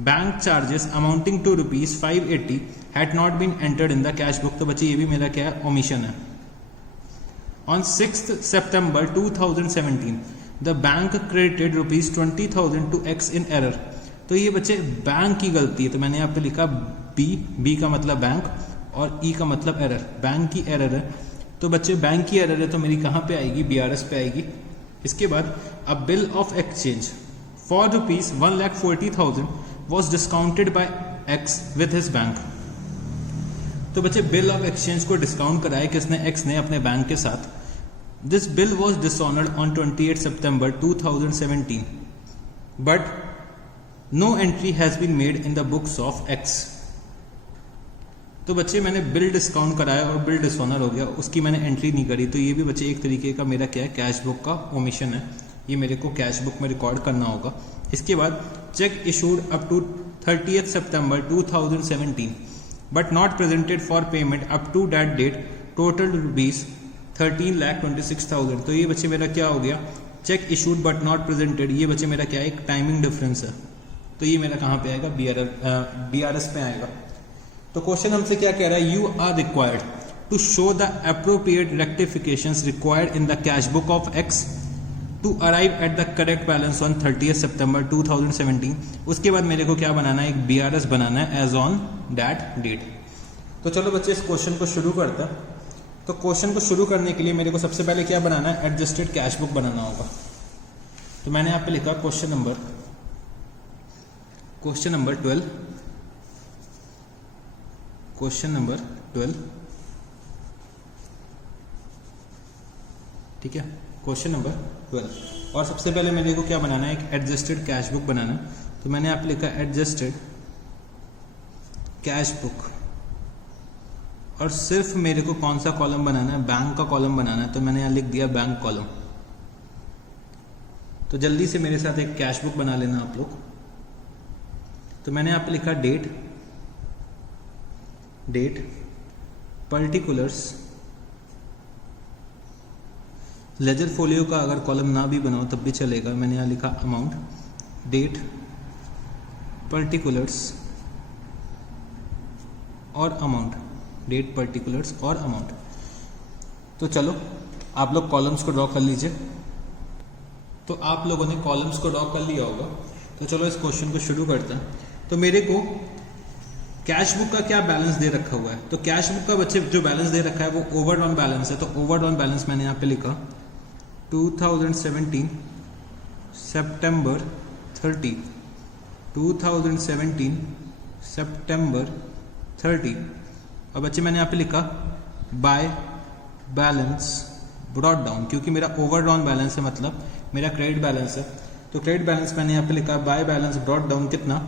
bank charges amounting to rupees 580 had not been entered in the cash book. तो बच्चे ये भी मेरा क्या है, ओमिशन है। On 6 September 2017 the bank credited rupees 20,000 to X in error. तो ये बच्चे बैंक की गलती है, तो मैंने यहाँ पे लिखा बी का मतलब बैंक और ई का मतलब एरर, बैंक की एरर है। तो बच्चे बैंक की एरर है तो मेरी कहाँ पे आएगी, BRS पे आएगी। इसके बाद a bill of exchange for rupees 1,40,000 was discounted by X with his bank. तो बच्चे बिल ऑफ एक्सचेंज को डिस्काउंट कराया किसने, एक्स ने अपने बैंक के साथ। This bill was dishonoured on 28 September 2017 but no entry has been made in the books of X. तो बच्चे मैंने बिल डिस्काउंट कराया और बिल डिसऑनर हो गया, उसकी मैंने एंट्री नहीं करी। तो ये भी बच्चे एक तरीके का मेरा क्या है, कैश बुक का ओमिशन है, ये मेरे को कैश बुक में रिकॉर्ड करना होगा। इसके बाद cheque issued up to 30th September 2017 but not presented for payment up to that date total rupees 13,26,000। तो ये बच्चे मेरा क्या हो गया, cheque issued but not presented, ये बच्चे मेरा क्या है, एक टाइमिंग डिफरेंस है। तो ये मेरा कहाँ पे आएगा, BRS पे आएगा। तो क्वेश्चन हमसे क्या कह रहा है, you are required to show the appropriate rectifications required in the cash book of X to arrive at the correct balance on 30 September 2017। उसके बाद मेरे को क्या बनाना है, एक BRS बनाना है एज ऑन दैट डेट। तो चलो बच्चे इस क्वेश्चन को शुरू करते हैं। तो क्वेश्चन को शुरू करने के लिए मेरे को सबसे पहले क्या बनाना है, एडजस्टेड कैश बुक बनाना होगा। तो मैंने यहाँ पे लिखा क्वेश्चन नंबर 12, क्वेश्चन नंबर 12, ठीक है, क्वेश्चन नंबर 12। और सबसे पहले मेरे को क्या बनाना है, एक एडजस्टेड कैश बुक बनाना है। तो मैंने यहाँ पे लिखा एडजस्टेड कैश बुक, और सिर्फ मेरे को कौन सा कॉलम बनाना है, बैंक का कॉलम बनाना है। तो मैंने यहाँ लिख दिया बैंक कॉलम। तो जल्दी से मेरे साथ एक कैश बुक बना लेना आप लोग। तो मैंने यहाँ पे लिखा डेट पर्टिकुलर्स, लेजर फोलियो का अगर कॉलम ना भी बनाओ तब भी चलेगा। मैंने यहाँ लिखा अमाउंट, डेट, पर्टिकुलर्स और अमाउंट, डेट, पर्टिकुलर्स और अमाउंट। तो चलो आप लोग कॉलम्स को ड्रॉ कर लीजिए। तो आप लोगों ने कॉलम्स को ड्रॉ कर लिया होगा। तो चलो इस क्वेश्चन को शुरू करते हैं। तो मेरे को कैश बुक का क्या बैलेंस दे रखा हुआ है, तो कैश बुक का बच्चे जो बैलेंस दे रखा है वो ओवरड्रॉन बैलेंस है। तो ओवरड्रॉन बैलेंस मैंने यहाँ पे लिखा 2017 सितंबर 30, 2017 सितंबर 30। और बच्चे मैंने यहाँ पे लिखा बाय बैलेंस ब्रॉट डाउन, क्योंकि मेरा ओवरड्रॉन बैलेंस है, मतलब मेरा क्रेडिट बैलेंस है। तो क्रेडिट बैलेंस मैंने यहाँ पे लिखा बाय बैलेंस ब्रॉट डाउन कितना,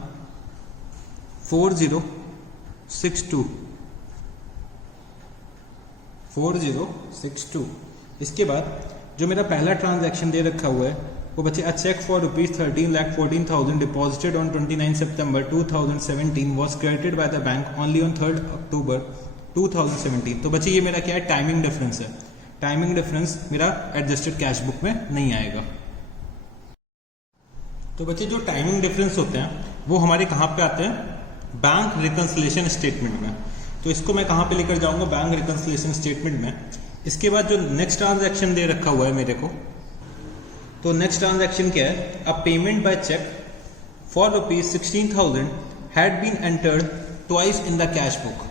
4062। इसके बाद जो मेरा पहला ट्रांजैक्शन दे रखा हुआ है वो बच्चे a cheque for ₹13,14,000 deposited on 29 September 2017 was credited by the bank only on 3 October 2017। तो बच्चे ये मेरा क्या है, टाइमिंग डिफरेंस है। टाइमिंग डिफरेंस मेरा एडजस्टेड कैश बुक में नहीं आएगा। तो बच्चे जो टाइमिंग डिफरेंस होते हैं वो हमारे कहाँ पे आते हैं, बैंक रिकंसिलिएशन स्टेटमेंट में। तो इसको मैं कहाँ पे लेकर जाऊंगा, बैंक रिकंसिलिएशन स्टेटमेंट में। इसके बाद जो नेक्स्ट ट्रांजैक्शन दे रखा हुआ है मेरे को, तो नेक्स्ट ट्रांजैक्शन क्या है, a payment by cheque for ₹16,000 had been entered twice in the cash book.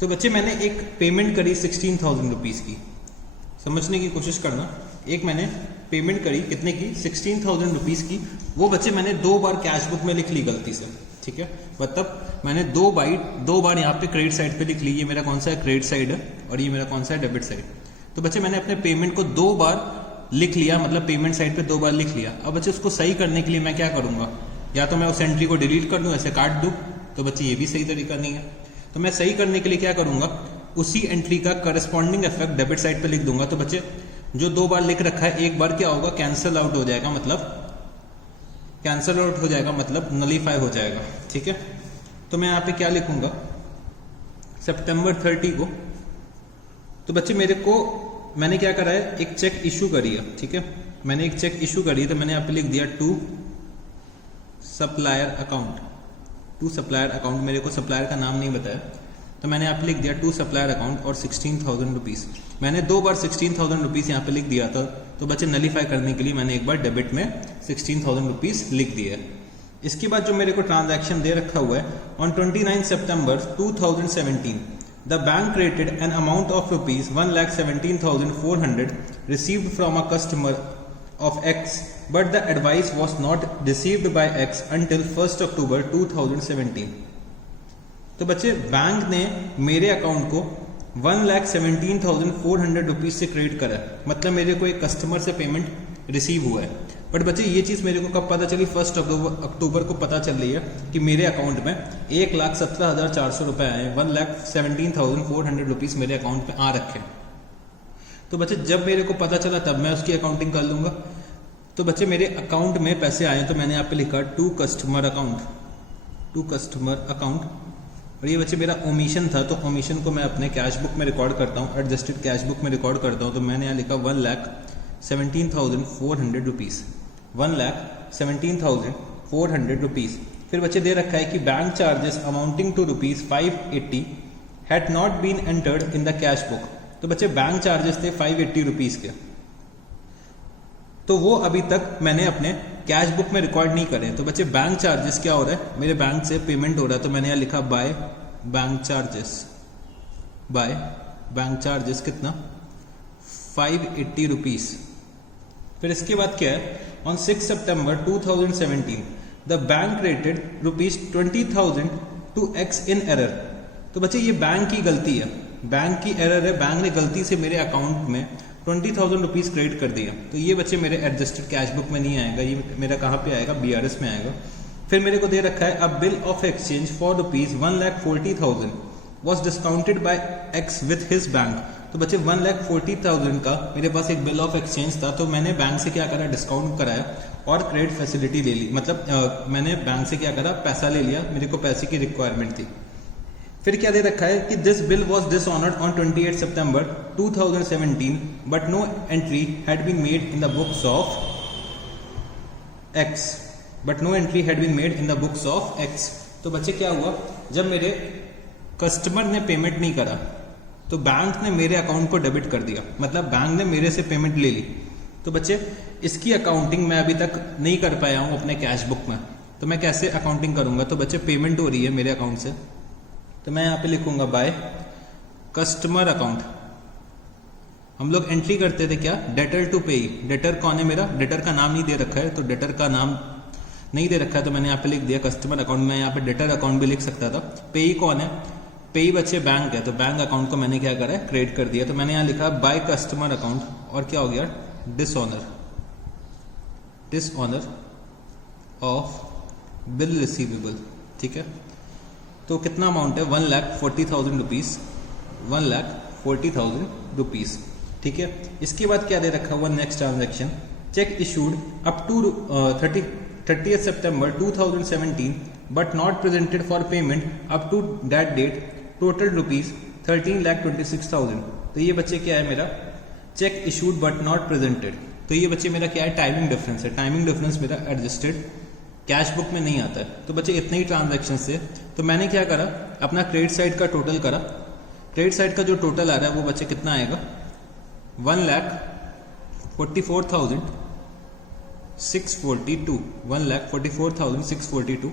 तो बच्चे मैंने एक पेमेंट करी 16,000 रुपीज की, समझने की कोशिश करना। एक मैंने पेमेंट करी कितने की, 16,000 रुपीज की। वो बच्चे मैंने 2 बार कैश बुक में लिख ली गलती से, ठीक है, मतलब मैंने 2 बार यहाँ पे क्रेडिट साइड पे लिख ली। ये मेरा कौन सा है, क्रेडिट साइड है, और ये मेरा कौन सा है, डेबिट साइड। तो बच्चे मैंने अपने पेमेंट को 2 बार लिख लिया, मतलब पेमेंट साइड पे 2 बार लिख लिया। अब बच्चे उसको सही करने के लिए मैं क्या करूंगा, या तो मैं उस एंट्री को डिलीट कर दूं, ऐसे काट दूं। तो बच्चे ये भी सही तरीका नहीं है। तो मैं सही करने के लिए क्या करूंगा, उसी एंट्री का करस्पॉन्डिंग इफेक्ट डेबिट साइड पे लिख दूंगा। तो बच्चे जो 2 बार लिख रखा है, एक बार क्या होगा, कैंसिल आउट हो जाएगा, मतलब नलीफाई हो जाएगा, ठीक है। तो मैं यहाँ पे क्या लिखूंगा, सितंबर 30 को। तो बच्चे मैंने क्या करा है, एक चेक इशू करी है, ठीक है, मैंने एक चेक इशू करी है। तो मैंने यहाँ पे लिख दिया टू सप्लायर अकाउंट। मेरे को सप्लायर का नाम नहीं बताया, तो मैंने यहाँ पे लिख दिया टू सप्लायर अकाउंट और 16,000 रुपीज। मैंने 2 बार 16,000 रुपीज यहाँ पे लिख दिया था। तो बच्चे नलीफाई करने के लिए मैंने एक बार डेबिट में 16,000 रुपीज लिख दिया। इसके बाद जो मेरे को ट्रांजैक्शन दे रखा हुआ है, on 29 September 2017 the bank credited an amount of ₹1,17,400 received from a customer of X, but the advice was not received by X until 1st October 2017। तो बच्चे बैंक ने मेरे अकाउंट को 1,17,400 रुपीज से क्रेडिट करा, मतलब मेरे को एक कस्टमर से पेमेंट रिसीव हुआ है। बट बच्चे ये चीज मेरे को कब पता चली, 1 अक्टूबर को पता चल रही है कि मेरे अकाउंट में 1,17,400 रुपए आए, 1,17,400 रुपीज मेरे अकाउंट में आ रखे। तो बच्चे जब मेरे को पता चला तब मैं उसकी अकाउंटिंग कर लूंगा। तो बच्चे मेरे अकाउंट में पैसे आए, तो मैंने यहाँ पे लिखा टू कस्टमर अकाउंट और ये बच्चे मेरा ओमिशन था, तो ओमिशन को मैं अपने कैश बुक में रिकॉर्ड करता हूँ, एडजस्टेड कैश बुक में रिकॉर्ड करता हूँ। तो मैंने यहाँ लिखा 1,17,400 रुपीज़, 1,17,400 रुपीज़। फिर बच्चे दे रखा है कि bank charges amounting to ₹580 had not been entered in the cash book. तो बच्चे बैंक चार्जेस थे 580 रुपीज़ के, तो वो अभी तक मैंने अपने कैश बुक में रिकॉर्ड नहीं करे। तो बच्चे बैंक चार्जेस क्या हो रहा है, मेरे बैंक से पेमेंट हो रहा है, तो मैंने यहाँ लिखा by bank charges, by bank charges कितना 580 रुपीज़। फिर इसके बाद क्या है, on 6 September 2017 the bank credited ₹20,000 to X in error. तो बच्चे ये बैंक की गलती है, बैंक की एरर है, बैंक ने गलती से मेरे अकाउंट में 20,000 रुपीज़ क्रेडिट कर दिया। तो ये बच्चे मेरे एडजस्टेड कैश बुक में नहीं आएगा, ये मेरा कहाँ पे आएगा, BRS में आएगा। फिर मेरे को दे रखा है a bill of exchange for ₹1,40,000 was discounted by X with his bank. तो बच्चे 1,40,000 का मेरे पास एक बिल ऑफ एक्सचेंज था, तो मैंने बैंक से क्या करा, डिस्काउंट कराया और क्रेडिट फैसिलिटी ले ली। मतलब मैंने बैंक से क्या करा, पैसा ले लिया, मेरे को पैसे की रिक्वायरमेंट थी। फिर क्या दे रखा है कि this bill was dishonoured on 28 September 2017 but no entry had been made in the books of X, but no entry had been made in the books of X. तो बच्चे क्या हुआ, जब मेरे कस्टमर ने पेमेंट नहीं करा तो बैंक ने मेरे अकाउंट को डेबिट कर दिया, मतलब बैंक ने मेरे से पेमेंट ले ली। तो बच्चे इसकी अकाउंटिंग मैं अभी तक नहीं कर पाया हूँ अपने कैश बुक में, तो मैं कैसे अकाउंटिंग करूंगा। तो बच्चे पेमेंट हो रही है मेरे अकाउंट से, तो मैं यहाँ पे लिखूंगा बाय कस्टमर अकाउंट। हम लोग एंट्री करते थे क्या, डेटर टू पेई। डेटर कौन है मेरा, डेटर का नाम नहीं दे रखा है, तो डेटर का नाम नहीं दे रखा है, तो मैंने यहाँ पे लिख दिया कस्टमर अकाउंट। मैं यहाँ पे डेटर अकाउंट भी लिख सकता था। पेई कौन है, पेई बच्चे बैंक है, तो बैंक अकाउंट को मैंने क्या करा है, क्रेडिट कर दिया। तो मैंने यहाँ लिखा बाय कस्टमर अकाउंट, और क्या हो गया, dishonour, dishonour of bill receivable. ठीक है, तो कितना अमाउंट है, 1,40,000 रुपीज़, 1,40,000 रुपीज़। ठीक है, इसके बाद क्या दे रखा हुआ, next transaction, cheque issued up to 30 September 2017 but not presented for payment up to that date, total ₹13,26,000। तो ये बच्चे क्या है मेरा, cheque issued but not presented. तो ये बच्चे मेरा क्या है, टाइमिंग डिफरेंस है। टाइमिंग डिफरेंस मेरा एडजस्टेड कैश बुक में नहीं आता है। तो बच्चे इतने ही ट्रांजैक्शन से, तो मैंने क्या करा, अपना क्रेडिट साइड का टोटल करा। क्रेडिट साइड का जो टोटल आ रहा है वो बच्चे कितना आएगा, 1,44,642, 1,44,642।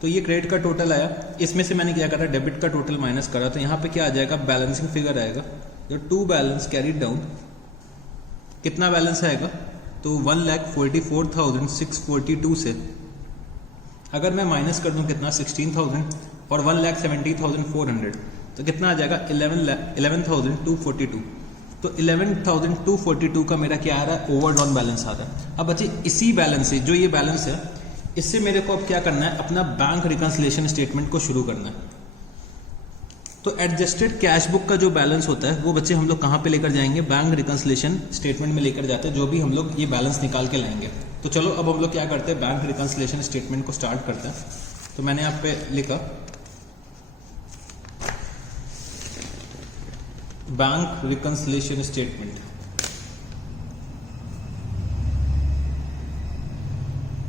तो ये क्रेडिट का टोटल आया। इसमें से मैंने क्या करा, डेबिट का टोटल माइनस करा। तो यहाँ पे क्या आ जाएगा, बैलेंसिंग फिगर आएगा। तो टू बैलेंस कैरीड डाउन, कितना बैलेंस आएगा, तो 1,44,642 से अगर मैं माइनस कर दूं कितना, 16,000 और 1,70,400, तो कितना आ जाएगा, 11,242। तो 11,242 का मेरा क्या आ रहा है, ओवरड्रॉन बैलेंस आ रहा है। अब बच्चे इसी बैलेंस से, जो ये बैलेंस है, इससे मेरे को अब क्या करना है, अपना बैंक रिकंसिलिएशन स्टेटमेंट को शुरू करना है। तो एडजस्टेड कैश बुक का जो बैलेंस होता है वो बच्चे हम लोग कहाँ पे लेकर जाएंगे, बैंक रिकंसिलिएशन स्टेटमेंट में लेकर जाते हैं, जो भी हम लोग ये बैलेंस निकाल के लाएंगे। तो चलो अब हम लोग क्या करते हैं, बैंक रिकंसिलिएशन स्टेटमेंट को स्टार्ट करते हैं। तो मैंने यहाँ पे लिखा bank reconciliation statement,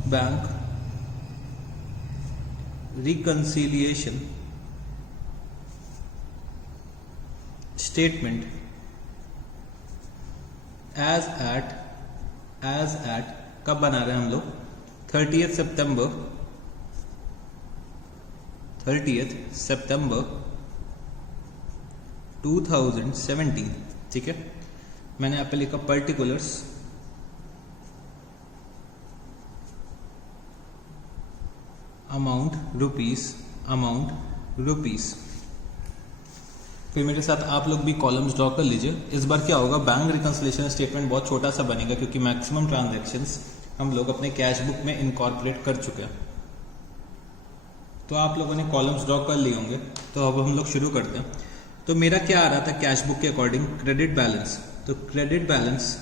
bank reconciliation statement as at कब बना रहे हैं हम लोग, 30 सितंबर 2017। ठीक है, मैंने यहाँ पे लिखा पर्टिकुलर्स अमाउंट रुपीस। फिर मेरे साथ आप लोग भी कॉलम्स ड्रॉ कर लीजिए। इस बार क्या होगा, बैंक रिकंसिलिएशन स्टेटमेंट बहुत छोटा सा बनेगा, क्योंकि मैक्सिमम ट्रांजैक्शंस हम लोग अपने कैश बुक में इनकॉर्पोरेट कर चुके हैं। तो आप लोगों ने कॉलम्स ड्रॉ कर लिए होंगे, तो अब हम लोग शुरू करते हैं। तो मेरा क्या आ रहा था कैश बुक के अकॉर्डिंग, क्रेडिट बैलेंस। तो credit balance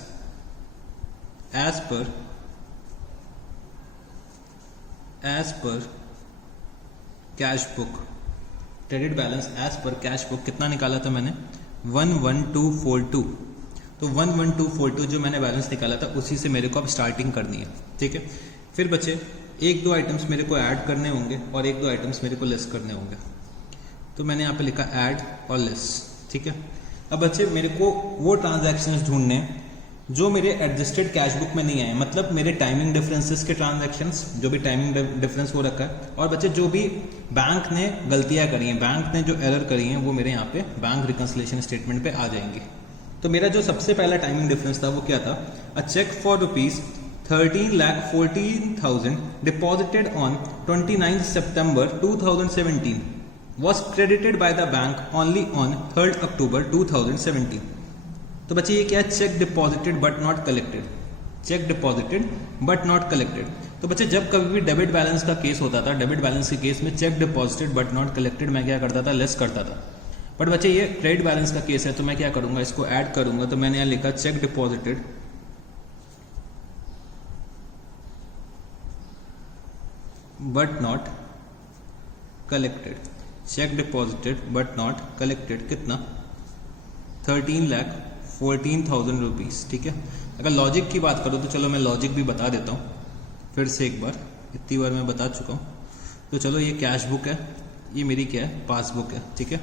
as per cash book, credit balance as per cash book कितना निकाला था मैंने 11242। तो 11242 जो मैंने बैलेंस निकाला था उसी से मेरे को अब स्टार्टिंग करनी है, ठीक है। फिर बच्चे एक दो आइटम्स मेरे को ऐड करने होंगे और एक दो आइटम्स मेरे को लेस करने होंगे। तो मैंने यहाँ पे लिखा ऐड और लेस, ठीक है। अब बच्चे मेरे को वो ट्रांजैक्शंस ढूंढने जो मेरे एडजस्टेड कैश बुक में नहीं आए, मतलब मेरे टाइमिंग डिफरेंसेस के ट्रांजैक्शंस, जो भी टाइमिंग डिफरेंस हो रखा है, और बच्चे जो भी बैंक ने गलतियां करी हैं, बैंक ने जो एरर करी हैं, वो मेरे यहाँ पे बैंक रिकंसिलिएशन स्टेटमेंट पे आ जाएंगी। तो मेरा जो सबसे पहला टाइमिंग डिफरेंस था वो क्या था, a cheque for rupees 13,14,000 deposited on 29 September 2017 was credited by the bank only on 3rd October 2017। तो बच्चे ये क्या है, cheque deposited but not collected, cheque deposited but not collected. तो बच्चे जब कभी भी डेबिट बैलेंस का केस होता था, डेबिट बैलेंस के केस में check deposited but not collected मैं क्या करता था, लेस करता था। बट बच्चे ये क्रेडिट बैलेंस का केस है तो मैं क्या करूंगा, इसको ऐड करूंगा। तो मैंने यहाँ लिखा check deposited but not collected, cheque deposited but not collected कितना, 13,14,000 रुपीज, ठीक है। अगर लॉजिक की बात करूँ तो चलो मैं लॉजिक भी बता देता हूँ फिर से एक बार, इतनी बार मैं बता चुका हूँ। तो चलो ये कैश बुक है, ये मेरी क्या है, पासबुक है, ठीक है।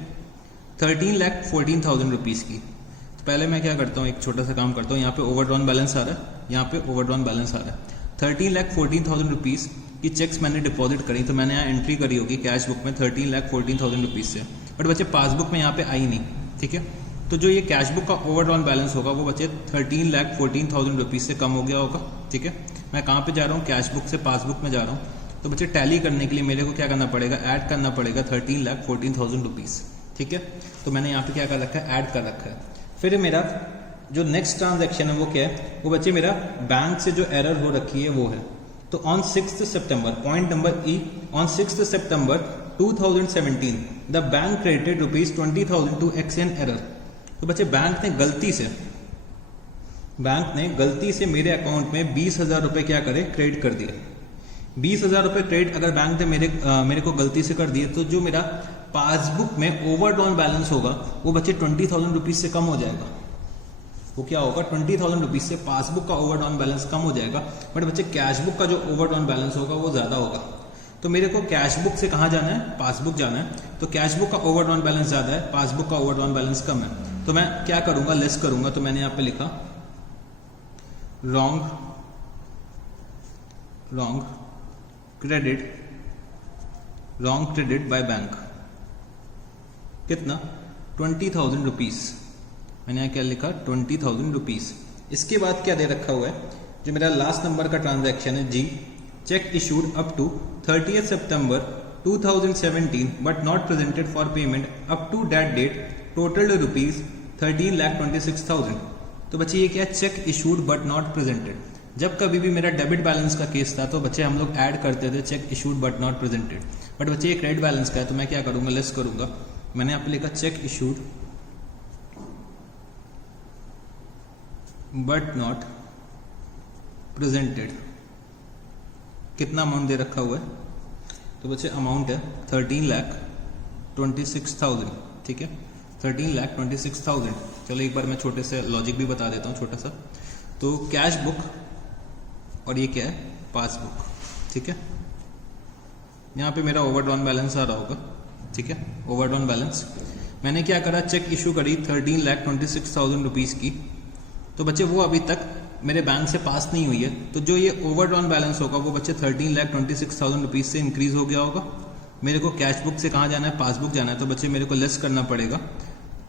13,14,000 रुपीज़ की। तो पहले मैं क्या करता हूँ, एक छोटा सा काम करता हूँ, यहाँ पे ओवरड्रॉन बैलेंस आ रहा है, यहाँ पे ओवरड्रॉन बैलेंस आ रहा है। 13,14,000 रुपीज़ की चेक्स मैंने डिपॉजिट करी, तो मैंने यहाँ एंट्री करी होगी कैश बुक में 13,14,000 रुपीज़ से, बट बच्चे पासबुक में यहाँ पे आई नहीं, ठीक है। तो जो ये कैश बुक का ओवरड्रॉन बैलेंस होगा वो बच्चे 13,14,000 रुपीज़ से कम हो गया होगा, ठीक है। मैं कहाँ पे जा रहा हूँ, कैश बुक से पासबुक में जा रहा हूँ। तो बच्चे टैली करने के लिए मेरे को क्या करना पड़ेगा, ऐड करना पड़ेगा 13,14,000 रुपीज़, ठीक है। तो मैंने यहाँ पे क्या कर रखा है, ऐड कर रखा है। फिर मेरा जो नेक्स्ट ट्रांजैक्शन है वो क्या है, वो बच्चे मेरा बैंक से जो एरर हो रखी है वो है। तो on 6 September, point number E, on 6 September 2017 the bank credited rupees 20,000 to X in error. तो बच्चे बैंक ने गलती से मेरे अकाउंट में 20,000 रुपए क्या करे, क्रेडिट कर दिए। 20,000 रुपए क्रेडिट अगर बैंक ने मेरे को गलती से कर दिए, तो जो मेरा पासबुक में ओवरड्रॉन बैलेंस होगा वो बच्चे 20,000 रुपीज से कम हो जाएगा। वो क्या होगा, 20,000 रुपीज से पासबुक का ओवरड्रॉन बैलेंस कम हो जाएगा, बट बच्चे कैश बुक का जो ओवरड्रॉन बैलेंस होगा वो ज्यादा होगा। तो मेरे को कैश बुक से कहाँ जाना है, पासबुक जाना है। तो कैश बुक का ओवरड्रॉन बैलेंस ज्यादा है, पासबुक का ओवरड्रॉन बैलेंस कम है। तो मैं क्या करूंगा, लेस करूंगा। तो मैंने यहाँ पे लिखा रॉन्ग क्रेडिट बाय बैंक, कितना, 20,000 रुपीज। मैंने यहाँ क्या लिखा, 20,000 रुपीज। इसके बाद क्या दे रखा हुआ है, जो मेरा लास्ट नंबर का ट्रांजैक्शन है जी, cheque issued up to 30 September 2017 but not presented for payment up to that date, total rupees 13,26,000। तो बच्चे ये क्या, cheque issued but not presented. जब कभी भी मेरा डेबिट बैलेंस का केस था तो बच्चे हम लोग ऐड करते थे check issued but not presented, but बच्चे ये क्रेडिट बैलेंस का है तो मैं क्या करूंगा, लेस करूंगा। मैंने यहाँ पे लिखा check issued but not presented, कितना अमाउंट दे रखा हुआ है। तो बच्चे अमाउंट है 13,26,000, ठीक है, 13,26,000। चलो एक बार मैं छोटे से लॉजिक भी बता देता हूँ छोटा सा। तो कैश बुक और ये क्या है, पासबुक, ठीक है। यहाँ पे मेरा ओवरड्रॉन बैलेंस आ रहा होगा, ठीक है, ओवरड्रॉन बैलेंस। मैंने क्या करा, चेक इशू करी 13,26,000 रुपीज़ की। तो बच्चे वो अभी तक मेरे बैंक से पास नहीं हुई है, तो जो ये ओवरड्रॉन बैलेंस होगा वो बच्चे 13,26,000 रुपीज़ से इंक्रीज हो गया होगा। मेरे को कैश बुक से कहाँ जाना है, पासबुक जाना है। तो बच्चे मेरे को लेस करना पड़ेगा,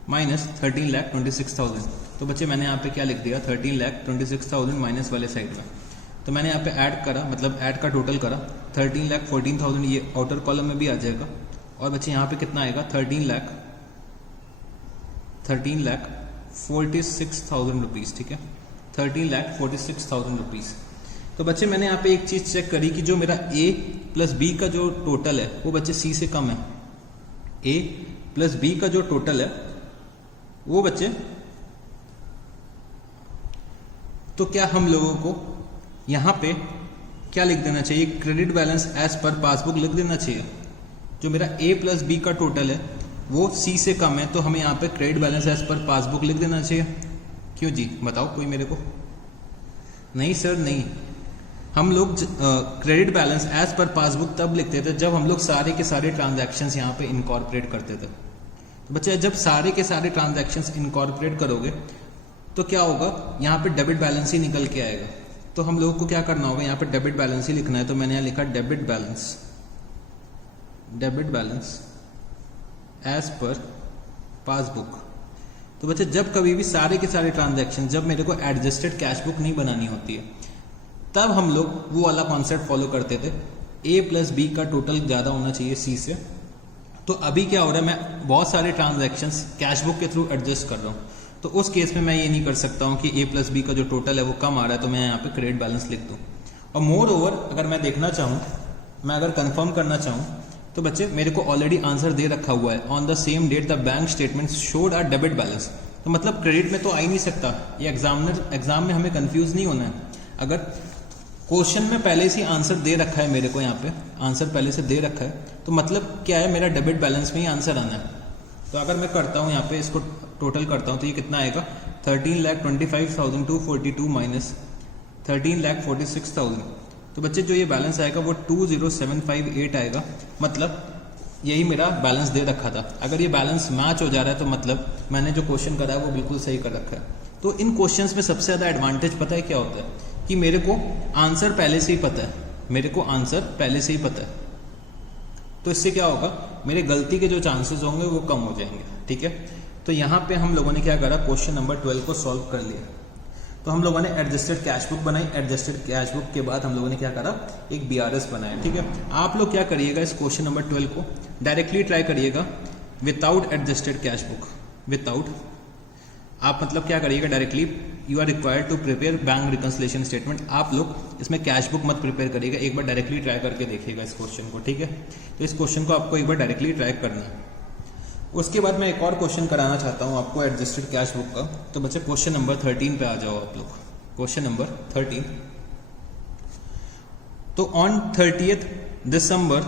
माइनस 13,26,000। तो बच्चे मैंने यहाँ पे क्या लिख दिया, 13,26,000 माइनस वाले साइड में। तो मैंने यहाँ पे ऐड करा, मतलब ऐड का टोटल करा 13,14,000, ये आउटर कॉलम में भी आ जाएगा। और बच्चे यहाँ पे कितना आएगा, 13,46,000 रुपीज़, ठीक है, 13,46,000 रुपीज़। तो बच्चे मैंने यहाँ पे एक चीज़ चेक करी कि जो मेरा A प्लस B का जो टोटल है वो बच्चे C से कम है। A प्लस B का जो टोटल है वो बच्चे, तो क्या हम लोगों को यहाँ पे क्या लिख देना चाहिए, credit balance as per passbook लिख देना चाहिए। जो मेरा ए प्लस बी का टोटल है वो सी से कम है, तो हमें यहाँ पे credit balance as per passbook लिख देना चाहिए। क्यों जी, बताओ कोई मेरे को। नहीं सर नहीं, हम लोग credit balance as per passbook तब लिखते थे जब हम लोग सारे के सारे ट्रांजैक्शंस यहाँ पे इनकॉर्पोरेट करते थे। तो बच्चे जब सारे के सारे ट्रांजैक्शंस इनकॉर्पोरेट करोगे तो क्या होगा, यहाँ पे डेबिट बैलेंस ही निकल के आएगा। तो हम लोगों को क्या करना होगा, यहाँ पे डेबिट बैलेंस ही लिखना है। तो मैंने यहाँ लिखा debit balance as per passbook. तो बच्चे जब कभी भी सारे के सारे ट्रांजैक्शन, जब मेरे को एडजस्टेड कैश बुक नहीं बनानी होती है, तब हम लोग वो वाला कॉन्सेप्ट फॉलो करते थे, ए प्लस बी का टोटल ज़्यादा होना चाहिए सी से। तो अभी क्या हो रहा है, मैं बहुत सारे ट्रांजैक्शंस कैश बुक के थ्रू एडजस्ट कर रहा हूँ, तो उस केस में मैं ये नहीं कर सकता हूँ कि ए प्लस बी का जो टोटल है वो कम आ रहा है तो मैं यहाँ पे क्रेडिट बैलेंस लिख दूँ। और मोर ओवर अगर मैं देखना चाहूँ, मैं अगर कंफर्म करना चाहूँ, तो बच्चे मेरे को ऑलरेडी आंसर दे रखा हुआ है, on the same date the bank statement showed a debit balance. तो मतलब क्रेडिट में तो आ ही नहीं सकता। ये एग्जाम में हमें कंफ्यूज नहीं होना है। अगर क्वेश्चन में पहले से आंसर दे रखा है, मेरे को यहाँ पे आंसर पहले से दे रखा है, तो मतलब क्या है, मेरा डेबिट बैलेंस में ही आंसर आना है। तो अगर मैं करता हूँ यहाँ पे इसको टोटल करता हूँ तो ये कितना आएगा, 13,25,242 माइनस 13,46,000। तो बच्चे जो ये बैलेंस आएगा वो 20758 आएगा। मतलब यही मेरा बैलेंस दे रखा था। अगर ये बैलेंस मैच हो जा रहा है तो मतलब मैंने जो क्वेश्चन करा है वो बिल्कुल सही कर रखा है। तो इन क्वेश्चंस में सबसे ज़्यादा एडवांटेज पता है क्या होता है, कि मेरे को आंसर पहले से ही पता है, तो इससे क्या होगा, मेरे गलती के जो चांसेस होंगे वो कम हो जाएंगे। ठीक है, तो यहाँ पे हम लोगों ने क्या करा, क्वेश्चन नंबर 12 को सॉल्व कर लिया। तो हम लोगों ने एडजस्टेड कैश बुक बनाई, एडजस्टेड कैश बुक के बाद हम लोगों ने क्या करा, एक BRS बनाया। ठीक है, आप लोग क्या करिएगा, इस क्वेश्चन नंबर 12 को डायरेक्टली ट्राई करिएगा without adjusted cash book. Without आप मतलब क्या करिएगा, directly you are required to prepare bank reconciliation statement. आप लोग इसमें कैश बुक मत प्रिपेयर करिएगा, एक बार डायरेक्टली ट्राई करके देखिएगा इस क्वेश्चन को। ठीक है, तो इस क्वेश्चन को आपको एक बार डायरेक्टली ट्राई करना है। उसके बाद मैं एक और क्वेश्चन कराना चाहता हूँ आपको एडजस्टेड कैश बुक का। तो बच्चे क्वेश्चन नंबर 13 पे आ जाओ आप लोग। क्वेश्चन नंबर 13, तो on 30th December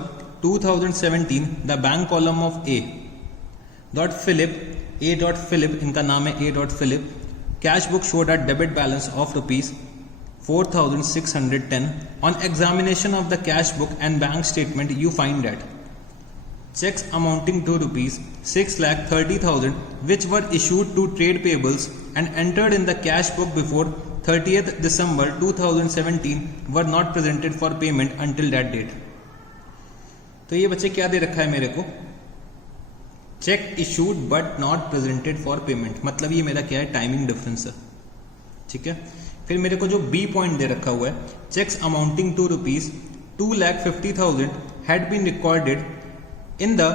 2017 the bank column of A dot Philip, इनका नाम है A dot Philip, cash book showed a debit balance of ₹4,610। On examination of the cash book and bank statement you find that checks amounting to ₹6,30,000 which were issued to trade payables and entered in the cash book before 30th December 2017 were not presented for payment until that date। तो ये बच्चे क्या दे रखा है मेरे को, check issued but not presented for payment. मतलब ये मेरा क्या है, टाइमिंग डिफरेंस है। ठीक है, फिर मेरे को जो बी पॉइंट दे रखा हुआ है, cheques amounting to ₹2,50,000 had been recorded in the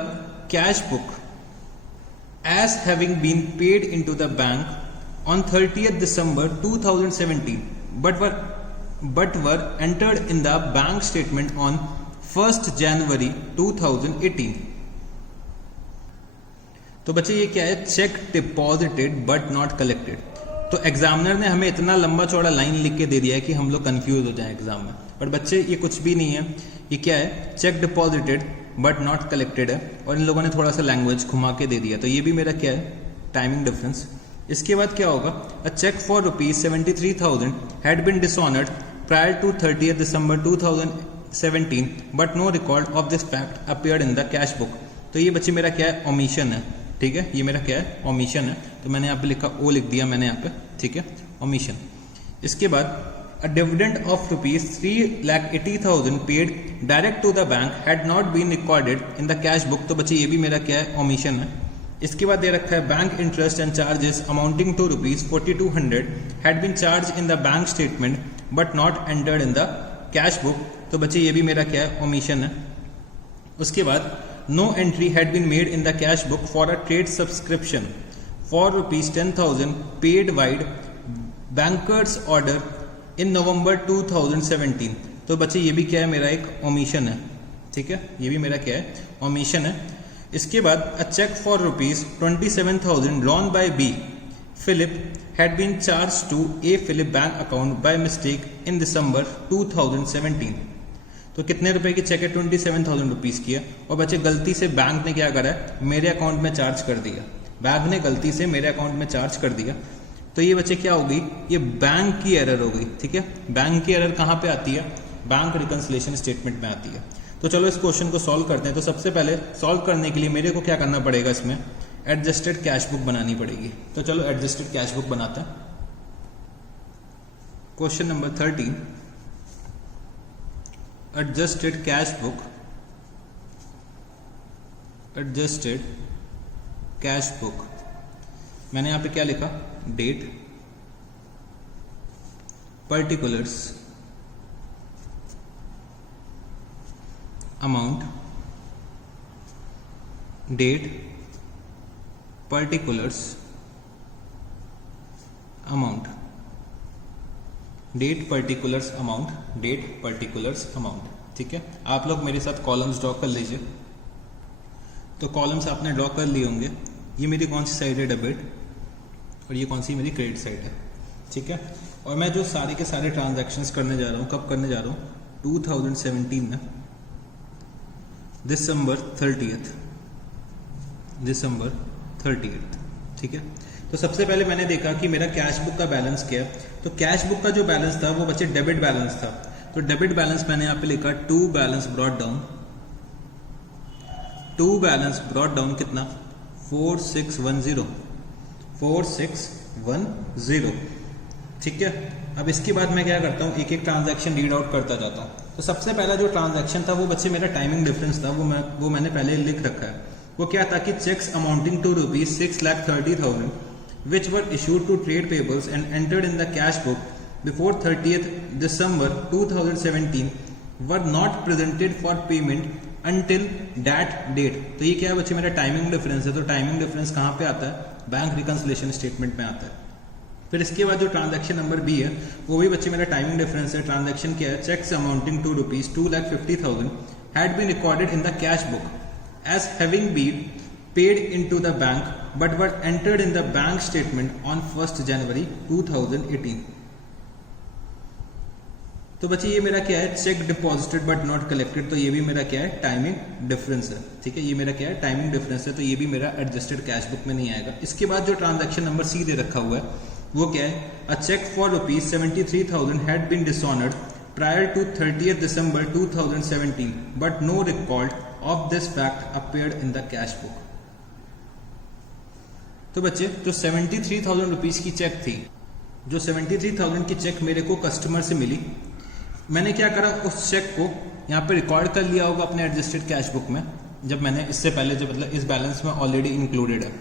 cash book as having been paid into the bank on 30th December 2017 but were entered in the bank statement on 1st January 2018। तो बच्चे ये क्या है, cheque deposited but not collected. तो examiner ने हमें इतना लंबा चौड़ा लाइन लिख के दे दिया है कि हम लोग कंफ्यूज हो जाए एग्जाम में। पर बच्चे ये कुछ भी नहीं है, ये क्या है, cheque deposited but not collected है, और इन लोगों ने थोड़ा सा लैंग्वेज घुमा के दे दिया। तो ये भी मेरा क्या है, टाइमिंग डिफरेंस। इसके बाद क्या होगा, a cheque for ₹73,000 had been dishonoured prior to 30th December 2017 but no record of this fact appeared in the cash book. तो ये बच्चे मेरा क्या है, ओमिशन है। ठीक है, ये मेरा क्या है, ओमिशन है। तो मैंने यहाँ पे लिखा, ओ लिख दिया मैंने यहाँ पे। ठीक है, ओमिशन। इसके बाद a dividend of ₹3,80,000 paid direct to the bank had not been recorded in the cash book। तो बच्चे ये भी मेरा क्या है, ओमिशन है। इसके बाद दे रखा है bank interest and charges amounting to ₹4,200 had been charged in the bank statement but not entered in the cash book। तो बच्चे ये भी मेरा क्या है, ओमिशन है। उसके बाद no entry had been made in the cash book for a trade subscription for ₹10,000 paid wide bankers order in November 2017। तो बच्चे ये भी क्या है, मेरा एक ओमिशन है। ठीक है, ये भी मेरा क्या है, ओमिशन है। इसके बाद a cheque for ₹27,000 drawn by B Philip had been charged to A Philip bank account by mistake in December 2017। तो तो कितने रुपए की चेक है, 27,000 रुपीज़ की है। और बच्चे गलती से बैंक ने क्या करा है, मेरे अकाउंट में चार्ज कर दिया, बैंक ने गलती से मेरे अकाउंट में चार्ज कर दिया। तो ये बच्चे क्या हो गई, ये बैंक की एरर हो गई। ठीक है, बैंक की एरर कहाँ पे आती है, बैंक रिकंसिलिएशन स्टेटमेंट में आती है। तो चलो इस क्वेश्चन को सॉल्व करते हैं। तो सबसे पहले सॉल्व करने के लिए मेरे को क्या करना पड़ेगा, इसमें एडजस्टेड कैश बुक बनानी पड़ेगी। तो चलो एडजस्टेड कैश बुक बनाते हैं। Question number 13, adjusted cash book, adjusted cash book. मैंने यहां पे क्या लिखा, date, particulars, amount, date, particulars, amount, date, particulars, amount, date, particulars, amount. ठीक है, आप लोग मेरे साथ कॉलम्स ड्रॉ कर लीजिए। तो कॉलम्स आपने ड्रॉ कर लिए होंगे। ये मेरी कौन सी साइड है, डेबिट, और ये कौन सी मेरी क्रेडिट साइड है। ठीक है, और मैं जो सारे के सारे ट्रांजैक्शंस करने जा रहा हूँ, कब करने जा रहा हूँ, 2017 में, दिसंबर 30th, दिसंबर 30th। ठीक है, तो सबसे पहले मैंने देखा कि मेरा कैश बुक का बैलेंस क्या है। तो कैश बुक का जो बैलेंस था वो बच्चे डेबिट बैलेंस था। तो डेबिट बैलेंस मैंने यहाँ पे लिखा, to balance brought down, to balance brought down कितना, 4610, 4610। ठीक है, अब इसके बाद मैं क्या करता हूँ, एक एक ट्रांजैक्शन रीड आउट करता जाता हूँ। तो सबसे पहला जो ट्रांजैक्शन था वो बच्चे मेरा टाइमिंग डिफरेंस था, वो मैंने पहले लिख रखा है। वो क्या था कि cheques amounting to ₹6,30,000 which were issued to trade payables and entered in the cash book before 30th December 2017 were not presented for payment until that date। तो ये क्या है बच्चे, मेरा टाइमिंग डिफरेंस है। तो टाइमिंग डिफरेंस कहाँ पे आता है, बैंक रिकंसिलिएशन स्टेटमेंट में आता है। फिर इसके बाद जो ट्रांजैक्शन नंबर बी है वो भी बच्चे मेरा टाइमिंग डिफरेंस है। ट्रांजैक्शन क्या है, cheques amounting to ₹2,50,000 had been recorded in the cash book as having been paid into the bank but were entered in the bank statement on 1st January 2018। तो बच्चे ये मेरा क्या है, cheque deposited but not collected. तो ये भी मेरा क्या है, टाइमिंग डिफरेंस है। ठीक है, ये मेरा क्या है, टाइमिंग डिफरेंस है। तो ये भी मेरा एडजस्टेड कैश बुक में नहीं आएगा। इसके बाद जो ट्रांजैक्शन नंबर सी दे रखा हुआ है वो क्या है, a cheque for ₹73,000 had been dishonoured prior to 30th December 2017 but no record of this fact appeared in the cash book। तो बच्चे जो 73,000 रुपीज की चेक थी, जो 73,000 की चेक मेरे को कस्टमर से मिली, मैंने क्या करा, उस चेक को यहाँ पे रिकॉर्ड कर लिया होगा अपने एडजस्टेड कैश बुक में। जब मैंने इससे पहले जो मतलब इस बैलेंस में ऑलरेडी इंक्लूडेड है,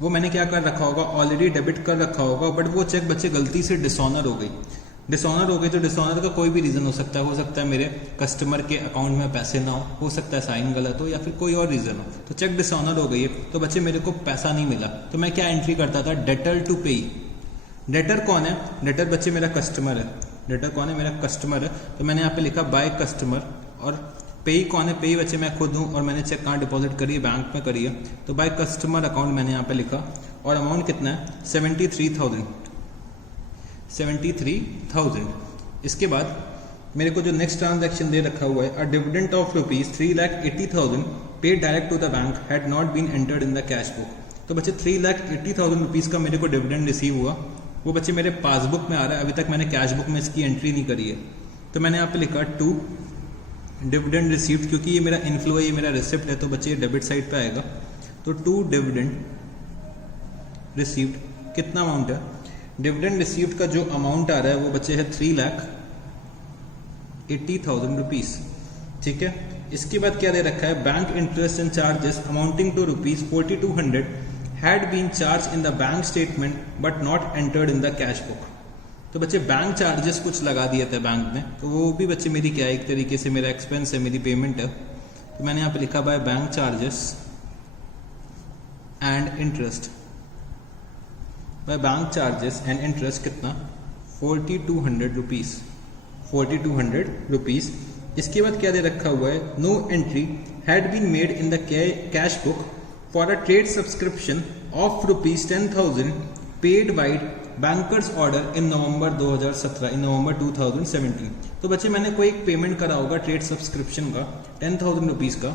वो मैंने क्या कर रखा होगा, ऑलरेडी डेबिट कर रखा होगा। बट वो चेक बच्चे गलती से डिसऑनर हो गई। डिसऑनर हो गई तो डिसऑनर का कोई भी रीजन हो सकता है मेरे कस्टमर के अकाउंट में पैसे ना हो सकता है साइन गलत हो, या फिर कोई और रीजन हो। तो चेक डिसऑनर हो गई है, तो बच्चे मेरे को पैसा नहीं मिला। तो मैं क्या एंट्री करता था, डेटर टू पे। डेटर कौन है, डेटर बच्चे मेरा कस्टमर है। डेटर कौन है, मेरा कस्टमर है। तो मैंने यहाँ पे लिखा बाय कस्टमर। और पेई कौन है, पेई बच्चे मैं खुद हूँ। और मैंने चेक कहाँ डिपॉजिट करी है, बैंक में करी है। तो बाय कस्टमर अकाउंट मैंने यहाँ पे लिखा। और अमाउंट कितना है, 73,000। इसके बाद मेरे को जो नेक्स्ट ट्रांजैक्शन दे रखा हुआ है, a dividend of ₹3,80,000 paid direct to the bank had not been entered in the cash book. तो बच्चे 3,80,000 रुपीज़ का मेरे को डिविडेंड रिसीव हुआ, वो बच्चे मेरे पासबुक में आ रहा है। अभी तक मैंने कैश बुक में इसकी एंट्री नहीं करी है। तो मैंने यहाँ पे लिखा टू डिविडेंड रिसीव्ड, क्योंकि ये मेरा इनफ्लो है, ये मेरा रिसिप्ट है, तो बच्चे डेबिट साइड पे आएगा। तो टू डिविडेंड रिसीव्ड, कितना अमाउंट है, डिविडेंड रिसीव्ड का जो अमाउंट आ रहा है वो बच्चे है 3,80,000 रुपीज। ठीक है, इसके बाद क्या दे रखा है, bank interest and charges amounting to ₹4,200 had been charged in the bank statement but not entered in the cash book. तो बच्चे बैंक चार्जेस कुछ लगा दिए थे बैंक ने, तो वो भी बच्चे मेरी क्या है, एक तरीके से मेरा एक्सपेंस है, मेरी पेमेंट है। तो मैंने यहाँ पे लिखा by bank charges and interest, bye bank charges and interest कितना, 4,200 रुपीज, 4,200 रुपीज। इसके बाद क्या दे रखा हुआ है, no entry had been made in the cash book for a trade subscription of ₹10,000 paid by bankers order in November 2017 in November 2017। तो बच्चे मैंने कोई एक पेमेंट करा होगा ट्रेड सब्सक्रिप्शन का 10,000 रुपीज़ का,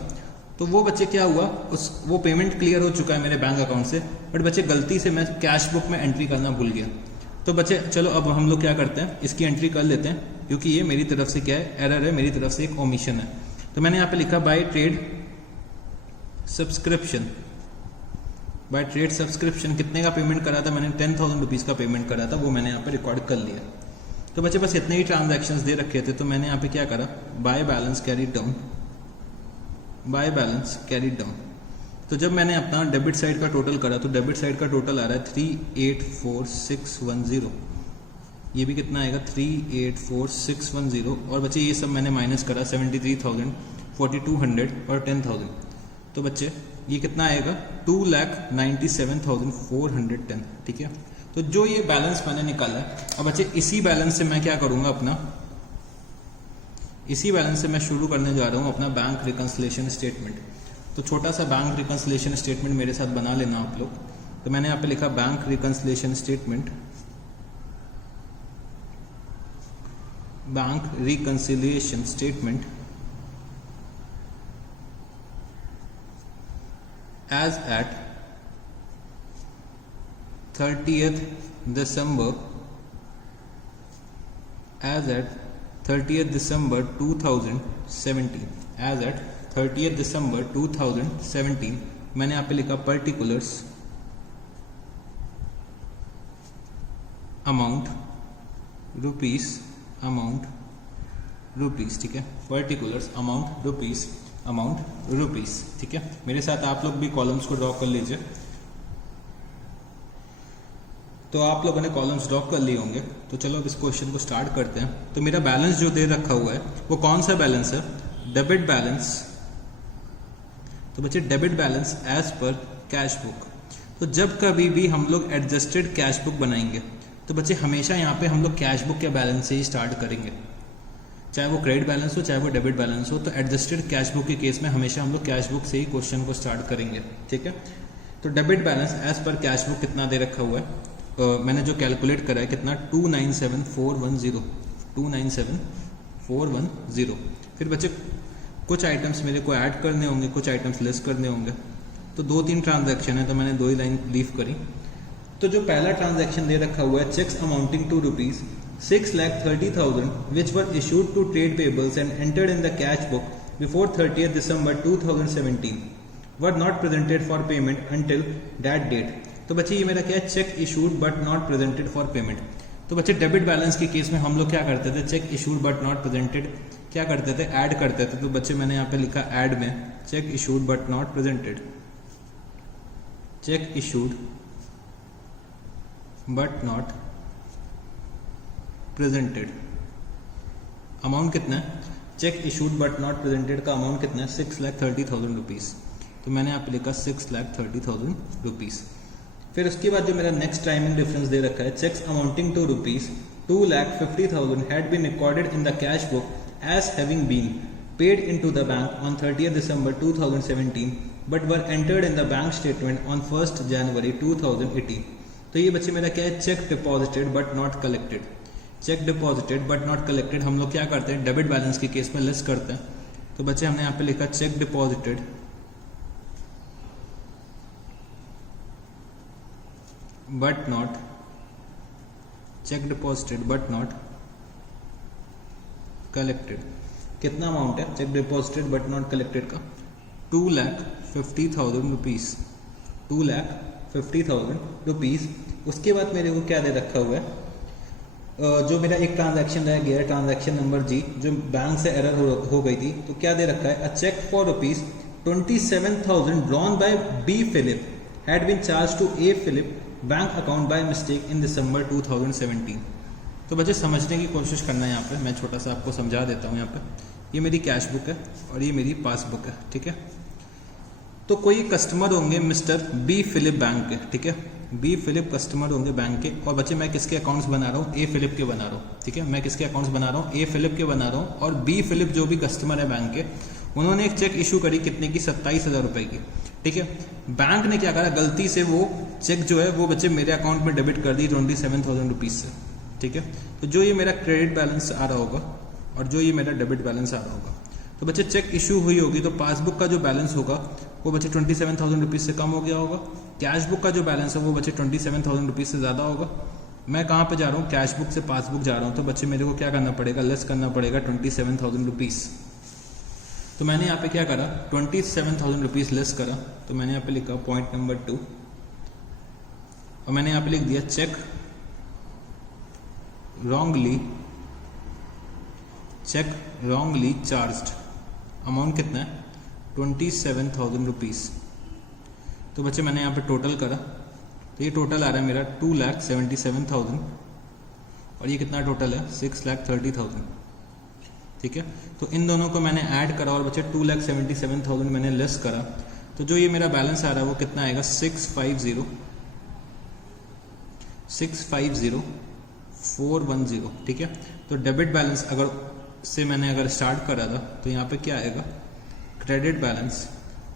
तो वो बच्चे क्या हुआ, वो पेमेंट क्लियर हो चुका है मेरे बैंक अकाउंट से, बट बच्चे गलती से मैं कैश बुक में एंट्री करना भूल गया। तो बच्चे चलो अब हम लोग क्या करते हैं, इसकी एंट्री कर लेते हैं, क्योंकि ये मेरी तरफ से क्या है, एरर है, मेरी तरफ से एक ओमिशन है। तो मैंने यहाँ पे लिखा by trade subscription, by trade subscription कितने का पेमेंट करा था मैंने, 10,000 रुपीज़ का पेमेंट करा था, वो मैंने यहाँ पे रिकॉर्ड कर लिया। तो बच्चे बस इतने ही ट्रांजैक्शंस दे रखे थे, तो मैंने यहाँ पे क्या करा, by balance carry down, by balance carry down. तो जब मैंने अपना डेबिट साइड का टोटल करा तो डेबिट साइड का टोटल आ रहा है 384,610, ये भी कितना आएगा 384,610, और बच्चे ये सब मैंने माइनस करा 73,000, 4,200 और 10,000, तो बच्चे ये कितना आएगा 2,97,410, ठीक है। तो जो ये बैलेंस मैंने निकाला है, अब बच्चे इसी बैलेंस से मैं क्या करूँगा अपना, इसी बैलेंस से मैं शुरू करने जा रहा हूँ अपना बैंक रिकंसिलिएशन स्टेटमेंट। तो छोटा सा बैंक रिकंसिलिएशन स्टेटमेंट मेरे साथ बना लेना आप लोग। तो मैंने यहाँ पे लिखा bank reconciliation statement, bank reconciliation statement as at 30th December 2017, as at 30th December 2017 मैंने यहाँ पे लिखा पर्टिकुलर्स अमाउंट रुपीस, ठीक है, पर्टिकुलर्स अमाउंट रुपीस, ठीक है। मेरे साथ आप लोग भी कॉलम्स को ड्रॉ कर लीजिए। तो आप लोगों ने कॉलम्स ड्रॉ कर लिए होंगे, तो चलो अब इस क्वेश्चन को स्टार्ट करते हैं। तो मेरा बैलेंस जो दे रखा हुआ है वो कौन सा बैलेंस है, डेबिट बैलेंस। तो बच्चे debit balance as per cash book. तो जब कभी भी हम लोग एडजस्टेड कैश बुक बनाएंगे तो बच्चे हमेशा यहाँ पे हम लोग कैश बुक के बैलेंस से ही स्टार्ट करेंगे, चाहे वो क्रेडिट बैलेंस हो चाहे वो डेबिट बैलेंस हो। तो एडजस्टेड कैश बुक के केस में हमेशा हम लोग कैश बुक से ही क्वेश्चन को स्टार्ट करेंगे, ठीक है। तो debit balance as per cash book कितना दे रखा हुआ है, मैंने जो कैलकुलेट करा है कितना 297,410। फिर बच्चे कुछ आइटम्स मेरे को ऐड करने होंगे, कुछ आइटम्स लेस करने होंगे। तो 2-3 ट्रांजैक्शन है, तो मैंने 2 ही लाइन लीव करी। तो जो पहला ट्रांजैक्शन दे रखा हुआ है, cheques amounting to ₹6,30,000 which were issued to trade payables and entered in the cash book before 30th December 2017 were not presented for payment until that date। तो बच्चे ये मेरा क्या है, check issued but not presented for payment. तो बच्चे debit balance के case में हम लोग क्या करते थे, check issued but not presented क्या करते थे, ऐड करते थे। तो बच्चे मैंने यहाँ पे लिखा ऐड में check issued but not presented, check issued but not presented. Amount कितना है, check issued but not presented का अमाउंट कितना है, 6,30,000 रुपीज़। तो मैंने यहाँ पे लिखा 6,30,000 रुपीज़। फिर उसके बाद जो मेरा नेक्स्ट टाइमिंग डिफरेंस दे रखा है, cheques amounting to ₹2,50,000 had been recorded in the cash book as having been paid into the bank on 30th December 2017 but were entered in the bank statement on 1st January 2018। तो ये बच्चे मेरा क्या है, cheque deposited but not collected. Cheque deposited but not collected हम लोग क्या करते हैं, डेबिट बैलेंस के केस में लेस करते हैं। तो बच्चे हमने यहाँ पे लिखा check deposited but not, check deposited but not collected. कितना अमाउंट है cheque deposited but not collected का, 2,50,000 रुपीज़, 2,50,000 रुपीज़। उसके बाद मेरे को क्या दे रखा हुआ है, जो मेरा एक ट्रांजैक्शन रह गया है, ट्रांजैक्शन नंबर जी, जो बैंक से एरर हो गई थी। तो क्या दे रखा है, a cheque for ₹27,000 drawn by B Philip had been charge to A Philip bank account by mistake in December 2017। तो बच्चे समझने की कोशिश करना है यहाँ पे, मैं छोटा सा आपको समझा देता हूँ। यहाँ पे ये मेरी कैश बुक है और ये मेरी पासबुक है, ठीक है। तो कोई कस्टमर होंगे मिस्टर बी फिलिप बैंक के, ठीक है, बी फिलिप कस्टमर होंगे बैंक के। और बच्चे मैं किसके अकाउंट्स बना रहा हूँ, ए फिलिप के बना रहा हूँ, ठीक है। मैं किसके अकाउंट्स बना रहा हूँ, ए फिलिप के बना रहा हूँ। और बी फिलिप जो भी कस्टमर है बैंक के, उन्होंने एक चेक इशू करी कितने की, 27,000 रुपये की, ठीक है। बैंक ने क्या करा, गलती से वो चेक जो है वो बच्चे मेरे अकाउंट में डेबिट कर दी 27,000 रुपीज़ से, ठीक है। तो जो ये मेरा क्रेडिट बैलेंस आ रहा होगा और जो ये मेरा डेबिट बैलेंस आ रहा होगा, तो बच्चे चेक इशू हुई होगी तो पासबुक का जो बैलेंस होगा वो बच्चे 27,000 रुपीज़ से कम हो गया होगा। कैश बुक का जो बैलेंस है वो बच्चे 27,000 रुपीज़ से ज़्यादा होगा। मैं कहाँ पे जा रहा हूँ, कैश बुक से पासबुक जा रहा हूँ, तो बच्चे मेरे को क्या करना पड़ेगा, लेस करना पड़ेगा 27,000 रुपीज़। तो मैंने यहाँ पे क्या करा, 27,000 रुपीज़ लेस करा, तो मैंने यहाँ पे लिखा पॉइंट नंबर 2 और मैंने यहाँ पे लिख दिया चेक रॉन्गली चार्ज्ड, अमाउंट कितना है 27,000 रुपीज़। तो बच्चे मैंने यहाँ पे टोटल करा, तो ये टोटल आ रहा है मेरा 2,77,000 और ये कितना टोटल है 6,30,000, ठीक है। तो इन दोनों को मैंने ऐड करा और बच्चे 2,77,000 मैंने लेस करा, तो जो ये मेरा बैलेंस आ रहा है वो कितना आएगा 650,410, ठीक है। तो डेबिट बैलेंस अगर स्टार्ट करा था तो यहाँ पे क्या आएगा, क्रेडिट बैलेंस,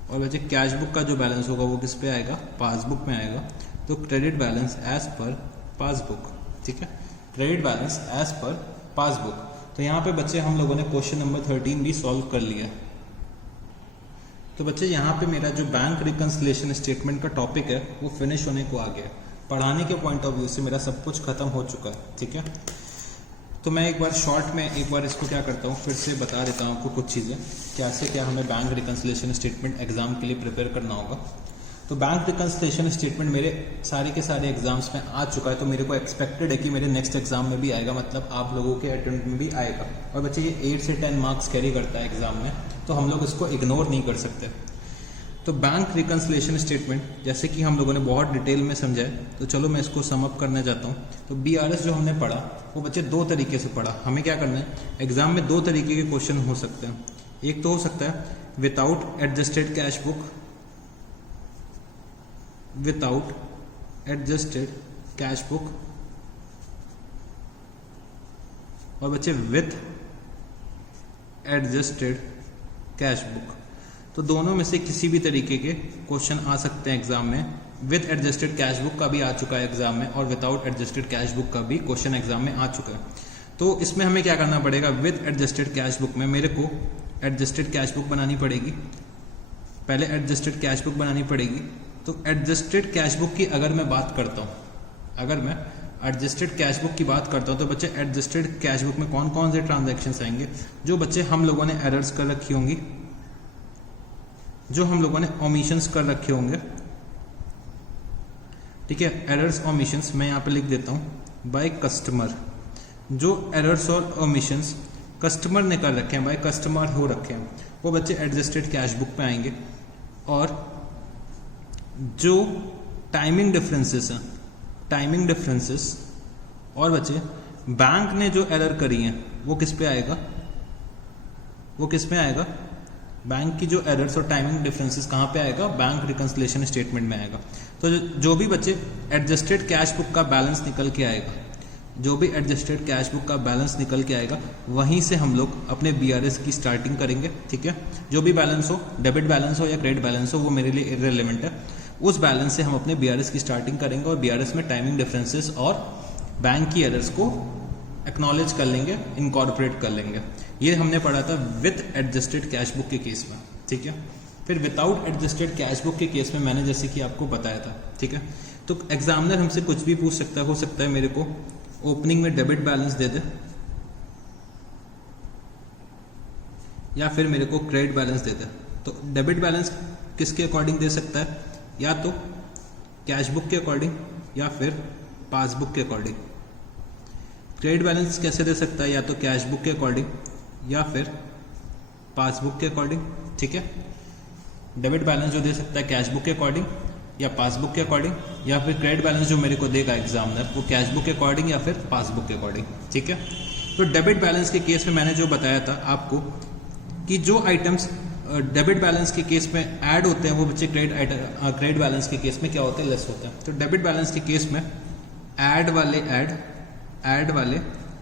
और बच्चे कैश बुक का जो बैलेंस होगा वो किस पे आएगा, पासबुक में आएगा। तो credit balance as per passbook, ठीक है, credit balance as per passbook. तो यहाँ पे बच्चे हम लोगों ने क्वेश्चन नंबर 13 भी सॉल्व कर लिया है। तो बच्चे यहाँ पे मेरा जो बैंक रिकंसिलिएशन स्टेटमेंट का टॉपिक है वो फिनिश होने को आ गया। पढ़ाने के पॉइंट ऑफ व्यू से मेरा सब कुछ खत्म हो चुका है, ठीक है। तो मैं एक बार शॉर्ट में एक बार इसको क्या करता हूँ, फिर से बता देता हूँ आपको कुछ चीज़ें, क्या हमें बैंक रिकंसिलिएशन स्टेटमेंट एग्जाम के लिए प्रिपेयर करना होगा। तो बैंक रिकंसिलिएशन स्टेटमेंट मेरे सारे के सारे एग्जाम्स में आ चुका है, तो मेरे को एक्सपेक्टेड है कि मेरे नेक्स्ट एग्जाम में भी आएगा, मतलब आप लोगों के अटेम्प्ट में भी आएगा। और बच्चे ये 8 से 10 मार्क्स कैरी करता है एग्जाम में, तो हम लोग इसको इग्नोर नहीं कर सकते। तो बैंक रिकंसिलिएशन स्टेटमेंट जैसे कि हम लोगों ने बहुत डिटेल में समझा है, तो चलो मैं इसको सम अप करना चाहता हूँ। तो BRS जो हमने पढ़ा वो बच्चे 2 तरीके से पढ़ा। हमें क्या करना है, एग्जाम में 2 तरीके के क्वेश्चन हो सकते हैं। एक तो हो सकता है विदाउट एडजस्टेड कैश बुक, और बच्चे विथ एडजस्टेड कैश बुक। तो दोनों में से किसी भी तरीके के क्वेश्चन आ सकते हैं एग्जाम में। विथ एडजस्टेड कैश बुक का भी आ चुका है एग्जाम में, और विदाउट एडजस्टेड कैश बुक का भी क्वेश्चन एग्जाम में आ चुका है। तो इसमें हमें क्या करना पड़ेगा, विथ एडजस्टेड कैश बुक में मेरे को एडजस्टेड कैश बुक बनानी पड़ेगी, पहले एडजस्टेड कैश बुक बनानी पड़ेगी। तो एडजस्टेड कैश बुक की अगर मैं बात करता हूँ, अगर मैं एडजस्टेड कैश बुक की बात करता हूँ, तो बच्चे एडजस्टेड कैश बुक में कौन कौन से ट्रांजैक्शंस आएंगे, जो बच्चे हम लोगों ने एरर्स कर रखी होंगी, जो हम लोगों ने ओमिशंस कर रखे होंगे, ठीक है। एरर्स ओमिशंस मैं यहाँ पे लिख देता हूँ बाय कस्टमर। जो एरर्स और ओमिशंस कस्टमर ने कर रखे हैं, बाय कस्टमर हो रखे हैं, वो बच्चे एडजस्टेड कैश बुक पे आएंगे। और जो टाइमिंग डिफरेंसेस हैं, टाइमिंग डिफरेंसेस और बच्चे बैंक ने जो एरर करी है वो किस पे आएगा, वो किस में आएगा, बैंक की जो एरर्स और टाइमिंग डिफरेंसेस कहाँ पे आएगा, बैंक रिकंसिलिएशन स्टेटमेंट में आएगा। तो जो भी बच्चे एडजस्टेड कैश बुक का बैलेंस निकल के आएगा, जो भी एडजस्टेड कैश बुक का बैलेंस निकल के आएगा, वहीं से हम लोग अपने BRS की स्टार्टिंग करेंगे, ठीक है। जो भी बैलेंस हो, डेबिट बैलेंस हो या क्रेडिट बैलेंस हो, वो मेरे लिए इररिलेवेंट है। उस बैलेंस से हम अपने BRS की स्टार्टिंग करेंगे और BRS में टाइमिंग डिफरेंसेस और बैंक की एरर्स को एक्नॉलेज कर लेंगे, इनकॉर्पोरेट कर लेंगे। ये हमने पढ़ा था विथ एडजस्टेड कैश बुक के केस में, ठीक है। फिर विदाउट एडजस्टेड कैश बुक के केस में मैंने जैसे कि आपको बताया था, ठीक है। तो एग्जामिनर हमसे कुछ भी पूछ सकता है, हो सकता है मेरे को ओपनिंग में डेबिट बैलेंस दे दे या फिर मेरे को क्रेडिट बैलेंस दे दे। तो डेबिट बैलेंस किसके अकॉर्डिंग दे सकता है, या तो कैश बुक के अकॉर्डिंग या फिर पासबुक के अकॉर्डिंग। क्रेडिट बैलेंस कैसे दे सकता है, या तो कैश बुक के अकॉर्डिंग या फिर पासबुक के अकॉर्डिंग, ठीक है। डेबिट बैलेंस जो दे सकता है कैश बुक के अकॉर्डिंग या पासबुक के अकॉर्डिंग, या फिर क्रेडिट बैलेंस जो मेरे को देगा एग्जामिनर वो कैश बुक के अकॉर्डिंग या फिर पासबुक के अकॉर्डिंग, ठीक है। तो डेबिट बैलेंस के केस में मैंने जो बताया था आपको कि जो आइटम्स डेबिट बैलेंस के केस में ऐड होते हैं वो बच्चे क्रेडिट बैलेंस के केस में क्या होते हैं, लेस होते हैं। तो डेबिट बैलेंस के केस में ऐड वाले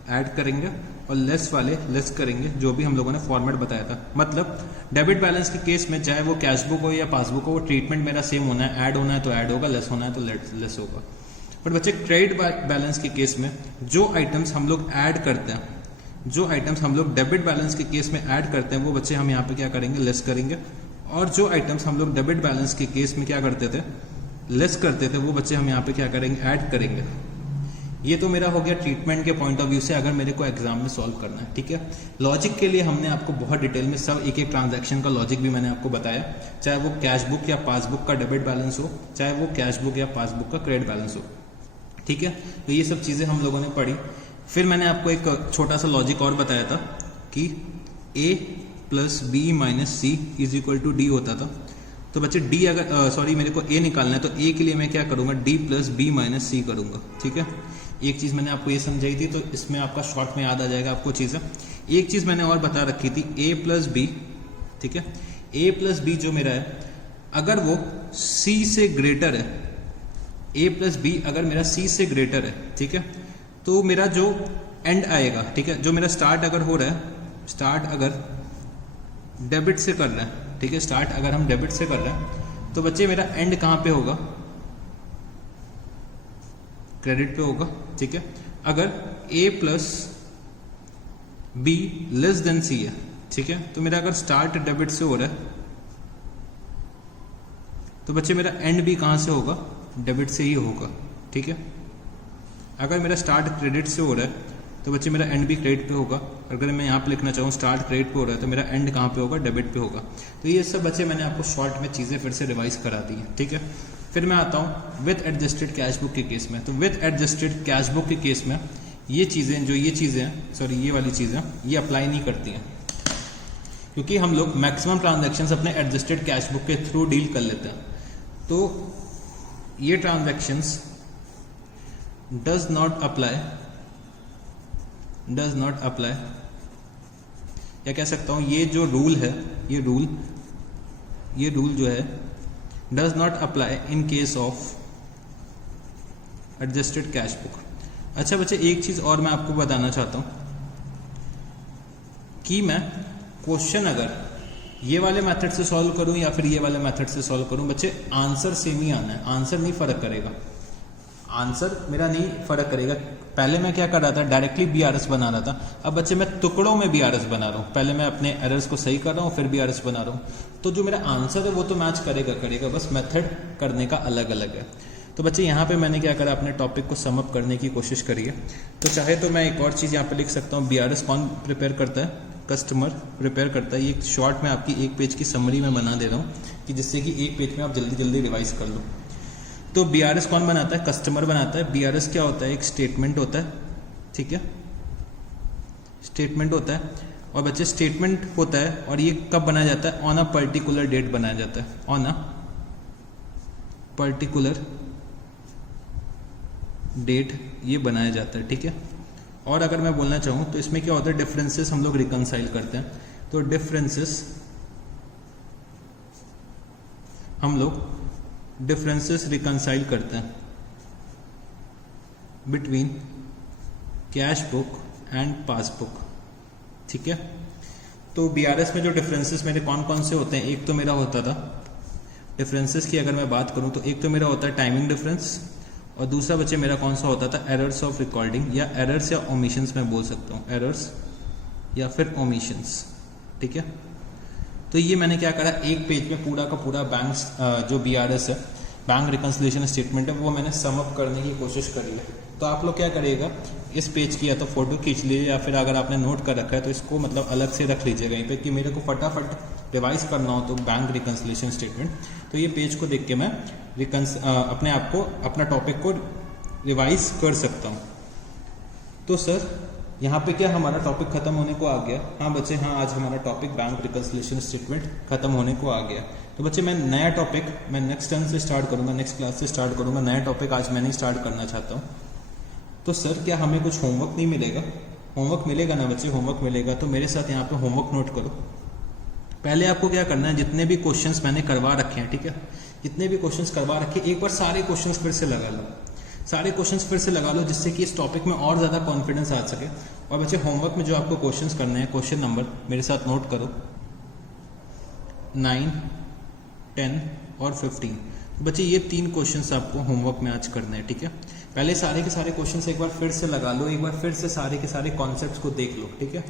ऐड करेंगे और लेस वाले लेस करेंगे, जो भी हम लोगों ने फॉर्मेट बताया था। मतलब डेबिट बैलेंस के केस में चाहे वो कैश बुक हो या पासबुक हो, वो ट्रीटमेंट मेरा सेम होना है, ऐड होना है तो ऐड होगा, लेस होना है तो लेस होगा। बट बच्चे क्रेडिट बैलेंस के केस में जो आइटम्स हम लोग ऐड करते हैं, जो आइटम्स हम लोग डेबिट बैलेंस के केस में ऐड करते हैं, वो बच्चे हम यहाँ पे क्या करेंगे, लेस करेंगे। और जो आइटम्स हम लोग डेबिट बैलेंस के केस में क्या करते थे, लेस करते थे, वो बच्चे हम यहाँ पे क्या करेंगे, ऐड करेंगे। ये तो मेरा हो गया ट्रीटमेंट के पॉइंट ऑफ व्यू से, अगर मेरे को एग्जाम में सॉल्व करना है, ठीक है। लॉजिक के लिए हमने आपको बहुत डिटेल में सब एक एक ट्रांजैक्शन का लॉजिक भी मैंने आपको बताया, चाहे वो कैश बुक या पासबुक का डेबिट बैलेंस हो, चाहे वो कैश बुक या पासबुक का क्रेडिट बैलेंस हो, ठीक है। तो ये सब चीज़ें हम लोगों ने पढ़ी। फिर मैंने आपको एक छोटा सा लॉजिक और बताया था कि a plus B minus C is equal to D होता था। तो बच्चे डी अगर सॉरी मेरे को a निकालना है, तो a के लिए मैं क्या करूँगा, d प्लस बी माइनस सी करूँगा, ठीक है। एक चीज़ मैंने आपको ये समझाई थी, तो इसमें आपका शॉर्ट में याद आ जाएगा आपको चीज़ें। एक चीज़ मैंने और बता रखी थी, a प्लस बी, ठीक है। a प्लस बी जो मेरा है, अगर वो c से ग्रेटर है, a प्लस बी अगर मेरा c से ग्रेटर है, ठीक है, तो मेरा जो एंड आएगा, ठीक है, जो मेरा स्टार्ट अगर हो रहा है, स्टार्ट अगर डेबिट से कर रहा है, ठीक है, स्टार्ट अगर हम डेबिट से कर रहे हैं, तो बच्चे मेरा एंड कहाँ पे होगा, क्रेडिट पे होगा, ठीक है। अगर a plus B less than C है, ठीक है, तो मेरा अगर स्टार्ट डेबिट से हो रहा है, तो बच्चे मेरा एंड भी कहाँ से होगा, डेबिट से ही होगा, ठीक है। अगर मेरा स्टार्ट क्रेडिट से हो रहा है, तो बच्चे मेरा एंड भी क्रेडिट पे होगा। अगर मैं यहाँ पे लिखना चाहूँ स्टार्ट क्रेडिट पे हो रहा है, तो मेरा एंड कहाँ पे होगा, डेबिट पे होगा। तो ये सब बच्चे मैंने आपको शॉर्ट में चीज़ें फिर से रिवाइज करा दी है, ठीक है। फिर मैं आता हूँ विथ एडजस्टेड कैश बुक के केस में। तो विथ एडजस्टेड कैश बुक के केस में ये चीज़ें, जो ये चीज़ें हैं, सॉरी ये वाली चीज़ें, ये अप्लाई नहीं करती हैं, क्योंकि हम लोग मैक्सिमम ट्रांजेक्शन्स अपने एडजस्टेड कैश बुक के थ्रू डील कर लेते हैं। तो ये ट्रांजेक्शन्स डज नॉट अप्लाई, या कह सकता हूँ ये जो रूल है, ये रूल जो है does not apply in case of adjusted cash book. अच्छा बच्चे एक चीज़ और मैं आपको बताना चाहता हूँ कि मैं क्वेश्चन अगर ये वाले मेथड से सॉल्व करूँ या फिर ये वाले मेथड से सॉल्व करूँ, बच्चे आंसर सेम ही आना है, आंसर नहीं फर्क करेगा, आंसर मेरा नहीं फर्क करेगा। पहले मैं क्या कर रहा था, डायरेक्टली BRS बना रहा था, अब बच्चे मैं टुकड़ों में BRS बना रहा हूँ। पहले मैं अपने एरर्स को सही कर रहा हूँ, फिर BRS बना रहा हूँ। तो जो मेरा आंसर है वो तो मैच करेगा, बस मेथड करने का अलग अलग है। तो बच्चे यहाँ पे मैंने क्या करा, अपने टॉपिक को समअप करने की कोशिश करी है। तो चाहे तो मैं एक और चीज़ यहाँ पे लिख सकता हूँ, BRS कौन प्रिपेयर करता है, कस्टमर प्रिपेयर करता है। ये शॉर्ट में आपकी एक पेज की समरी में बना दे रहा हूँ कि जिससे कि एक पेज में आप जल्दी जल्दी रिवाइज कर लो। तो BRS कौन बनाता है, कस्टमर बनाता है। BRS क्या होता है, एक स्टेटमेंट होता है, ठीक है, स्टेटमेंट होता है। और बच्चे स्टेटमेंट होता है और ये कब बनाया जाता है, ऑन अ पर्टिकुलर डेट बनाया जाता है, ऑन अ पर्टिकुलर डेट ये बनाया जाता है, ठीक है। और अगर मैं बोलना चाहूँ तो इसमें क्या होता है, डिफरेंसेस हम लोग रिकंसाइल करते हैं। तो डिफरेंसेस हम लोग रिकंसाइल करते हैं between cash book and passbook, ठीक है। तो BRS में जो डिफरेंसेस मेरे कौन कौन से होते हैं, एक तो मेरा होता था डिफरेंसेस की अगर मैं बात करूं तो एक तो मेरा होता है टाइमिंग डिफरेंस, और दूसरा बच्चे मेरा कौन सा होता था, एरर्स ऑफ रिकॉर्डिंग, या एरर्स या ओमिशंस मैं बोल सकता हूँ, एरर्स या फिर ओमिशंस, ठीक है। तो ये मैंने क्या करा, एक पेज में पूरा का पूरा बैंक जो BRS है, बैंक रिकंसिलिएशन स्टेटमेंट है, वो मैंने सम अप करने की कोशिश करी है। तो आप लोग क्या करिएगा, इस पेज की या तो फोटो खींच लीजिए, या फिर अगर आपने नोट कर रखा है तो इसको मतलब अलग से रख लीजिएगा यहीं पे, कि मेरे को फटाफट रिवाइज करना हो तो बैंक रिकंसिलिएशन स्टेटमेंट। तो ये पेज को देख के मैं अपने आप को, अपना टॉपिक को रिवाइज कर सकता हूँ। तो सर यहाँ पे क्या हमारा टॉपिक खत्म होने को आ गया। हाँ बच्चे, हाँ आज हमारा टॉपिक बैंक रिकंसिलिएशन स्टेटमेंट खत्म होने को आ गया। तो बच्चे मैं नया टॉपिक मैं नेक्स्ट टर्म से स्टार्ट करूँगा, नेक्स्ट क्लास से स्टार्ट करूँगा। नया टॉपिक आज मैं नहीं स्टार्ट करना चाहता हूँ। तो सर क्या हमें कुछ होमवर्क नहीं मिलेगा? होमवर्क मिलेगा ना बच्चे, होमवर्क मिलेगा। तो मेरे साथ यहाँ पे होमवर्क नोट करो। पहले आपको क्या करना है, जितने भी क्वेश्चंस मैंने करवा रखे हैं, ठीक है, जितने भी क्वेश्चंस करवा रखे एक बार सारे क्वेश्चंस फिर से लगा लो। सारे क्वेश्चंस फिर से लगा लो जिससे कि इस टॉपिक में और ज़्यादा कॉन्फिडेंस आ सके। और बच्चे होमवर्क में जो आपको क्वेश्चंस करने हैं, क्वेश्चन नंबर मेरे साथ नोट करो 9, 10 और 15। तो बच्चे ये 3 क्वेश्चंस आपको होमवर्क में आज करने हैं, ठीक है। पहले सारे के सारे क्वेश्चंस एक बार फिर से लगा लो, एक बार फिर से सारे के सारे कॉन्सेप्ट्स को देख लो, ठीक है।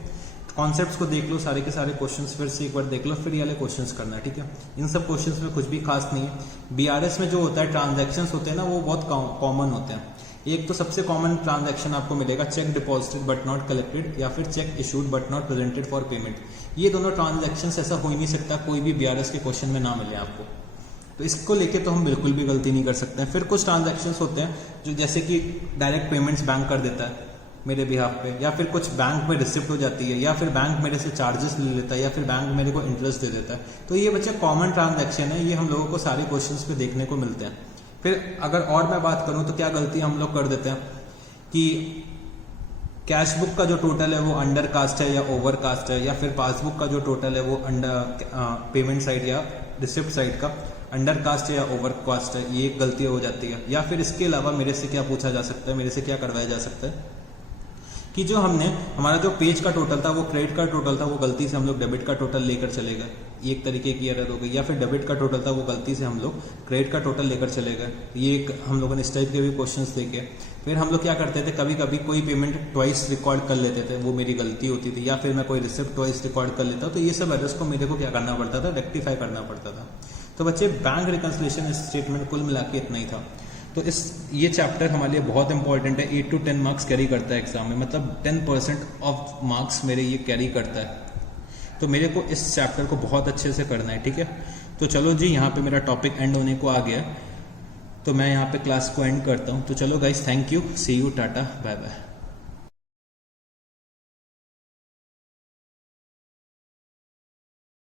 कॉन्सेप्ट्स को देख लो, सारे के सारे क्वेश्चंस फिर से एक बार देख लो, फिर ये वाले क्वेश्चंस करना है, ठीक है। इन सब क्वेश्चंस में कुछ भी खास नहीं है। बीआरएस में जो होता है ट्रांजैक्शंस होते हैं ना, वो बहुत कॉमन होते हैं। एक तो सबसे कॉमन ट्रांजैक्शन आपको मिलेगा check deposited but not collected, या फिर check issued but not presented for payment. ये दोनों ट्रांजैक्शंस ऐसा हो ही नहीं सकता कोई भी बीआरएस के क्वेश्चन में ना मिले आपको। तो इसको लेके तो हम बिल्कुल भी गलती नहीं कर सकते हैं। फिर कुछ ट्रांजैक्शंस होते हैं जो जैसे कि डायरेक्ट पेमेंट्स बैंक कर देता है मेरे बिहाफ पे, या फिर कुछ बैंक में रिसिप्ट हो जाती है, या फिर बैंक मेरे से चार्जेस ले लेता है, या फिर बैंक मेरे को इंटरेस्ट दे देता है। तो ये बच्चे कॉमन ट्रांजैक्शन है, ये हम लोगों को सारे क्वेश्चंस पे देखने को मिलते हैं। फिर अगर और मैं बात करूं तो क्या गलती हम लोग कर देते हैं कि कैश बुक का जो टोटल है वो अंडर कास्ट है या ओवर कास्ट है, या फिर पासबुक का जो टोटल है वो अंडर पेमेंट साइड या रिसिप्ट साइड का अंडर कास्ट है या ओवर कास्ट है, ये एक गलती हो जाती है। या फिर इसके अलावा मेरे से क्या पूछा जा सकता है, मेरे से क्या करवाया जा सकता है कि जो हमने हमारा जो पेज का टोटल था वो क्रेडिट का टोटल था, वो गलती से हम लोग डेबिट का टोटल लेकर चले गए, ये एक तरीके की एरर हो गई। या फिर डेबिट का टोटल था वो गलती से हम लोग क्रेडिट का टोटल लेकर चले गए, ये एक हम लोगों ने इस टाइप के भी क्वेश्चंस देखे। फिर हम लोग क्या करते थे, कभी कभी कोई पेमेंट ट्वाइस रिकॉर्ड कर लेते थे, वो मेरी गलती होती थी, या फिर मैं कोई रिसिप्ट ट्वाइस रिकॉर्ड कर लेता, तो ये सब एरर्स को मेरे को क्या करना पड़ता था, रेक्टिफाई करना पड़ता था। तो बच्चे बैंक रिकंसिलिएशन स्टेटमेंट कुल मिला के इतना ही था। तो ये चैप्टर हमारे लिए बहुत इंपॉर्टेंट है, 8 to 10 मार्क्स कैरी करता है एग्जाम में, मतलब 10% ऑफ मार्क्स मेरे ये कैरी करता है। तो मेरे को इस चैप्टर को बहुत अच्छे से करना है, ठीक है। तो चलो जी, यहाँ पे मेरा टॉपिक एंड होने को आ गया, तो मैं यहाँ पे क्लास को एंड करता हूँ। तो चलो guys, thank you, see you, टाटा, बाय बाय।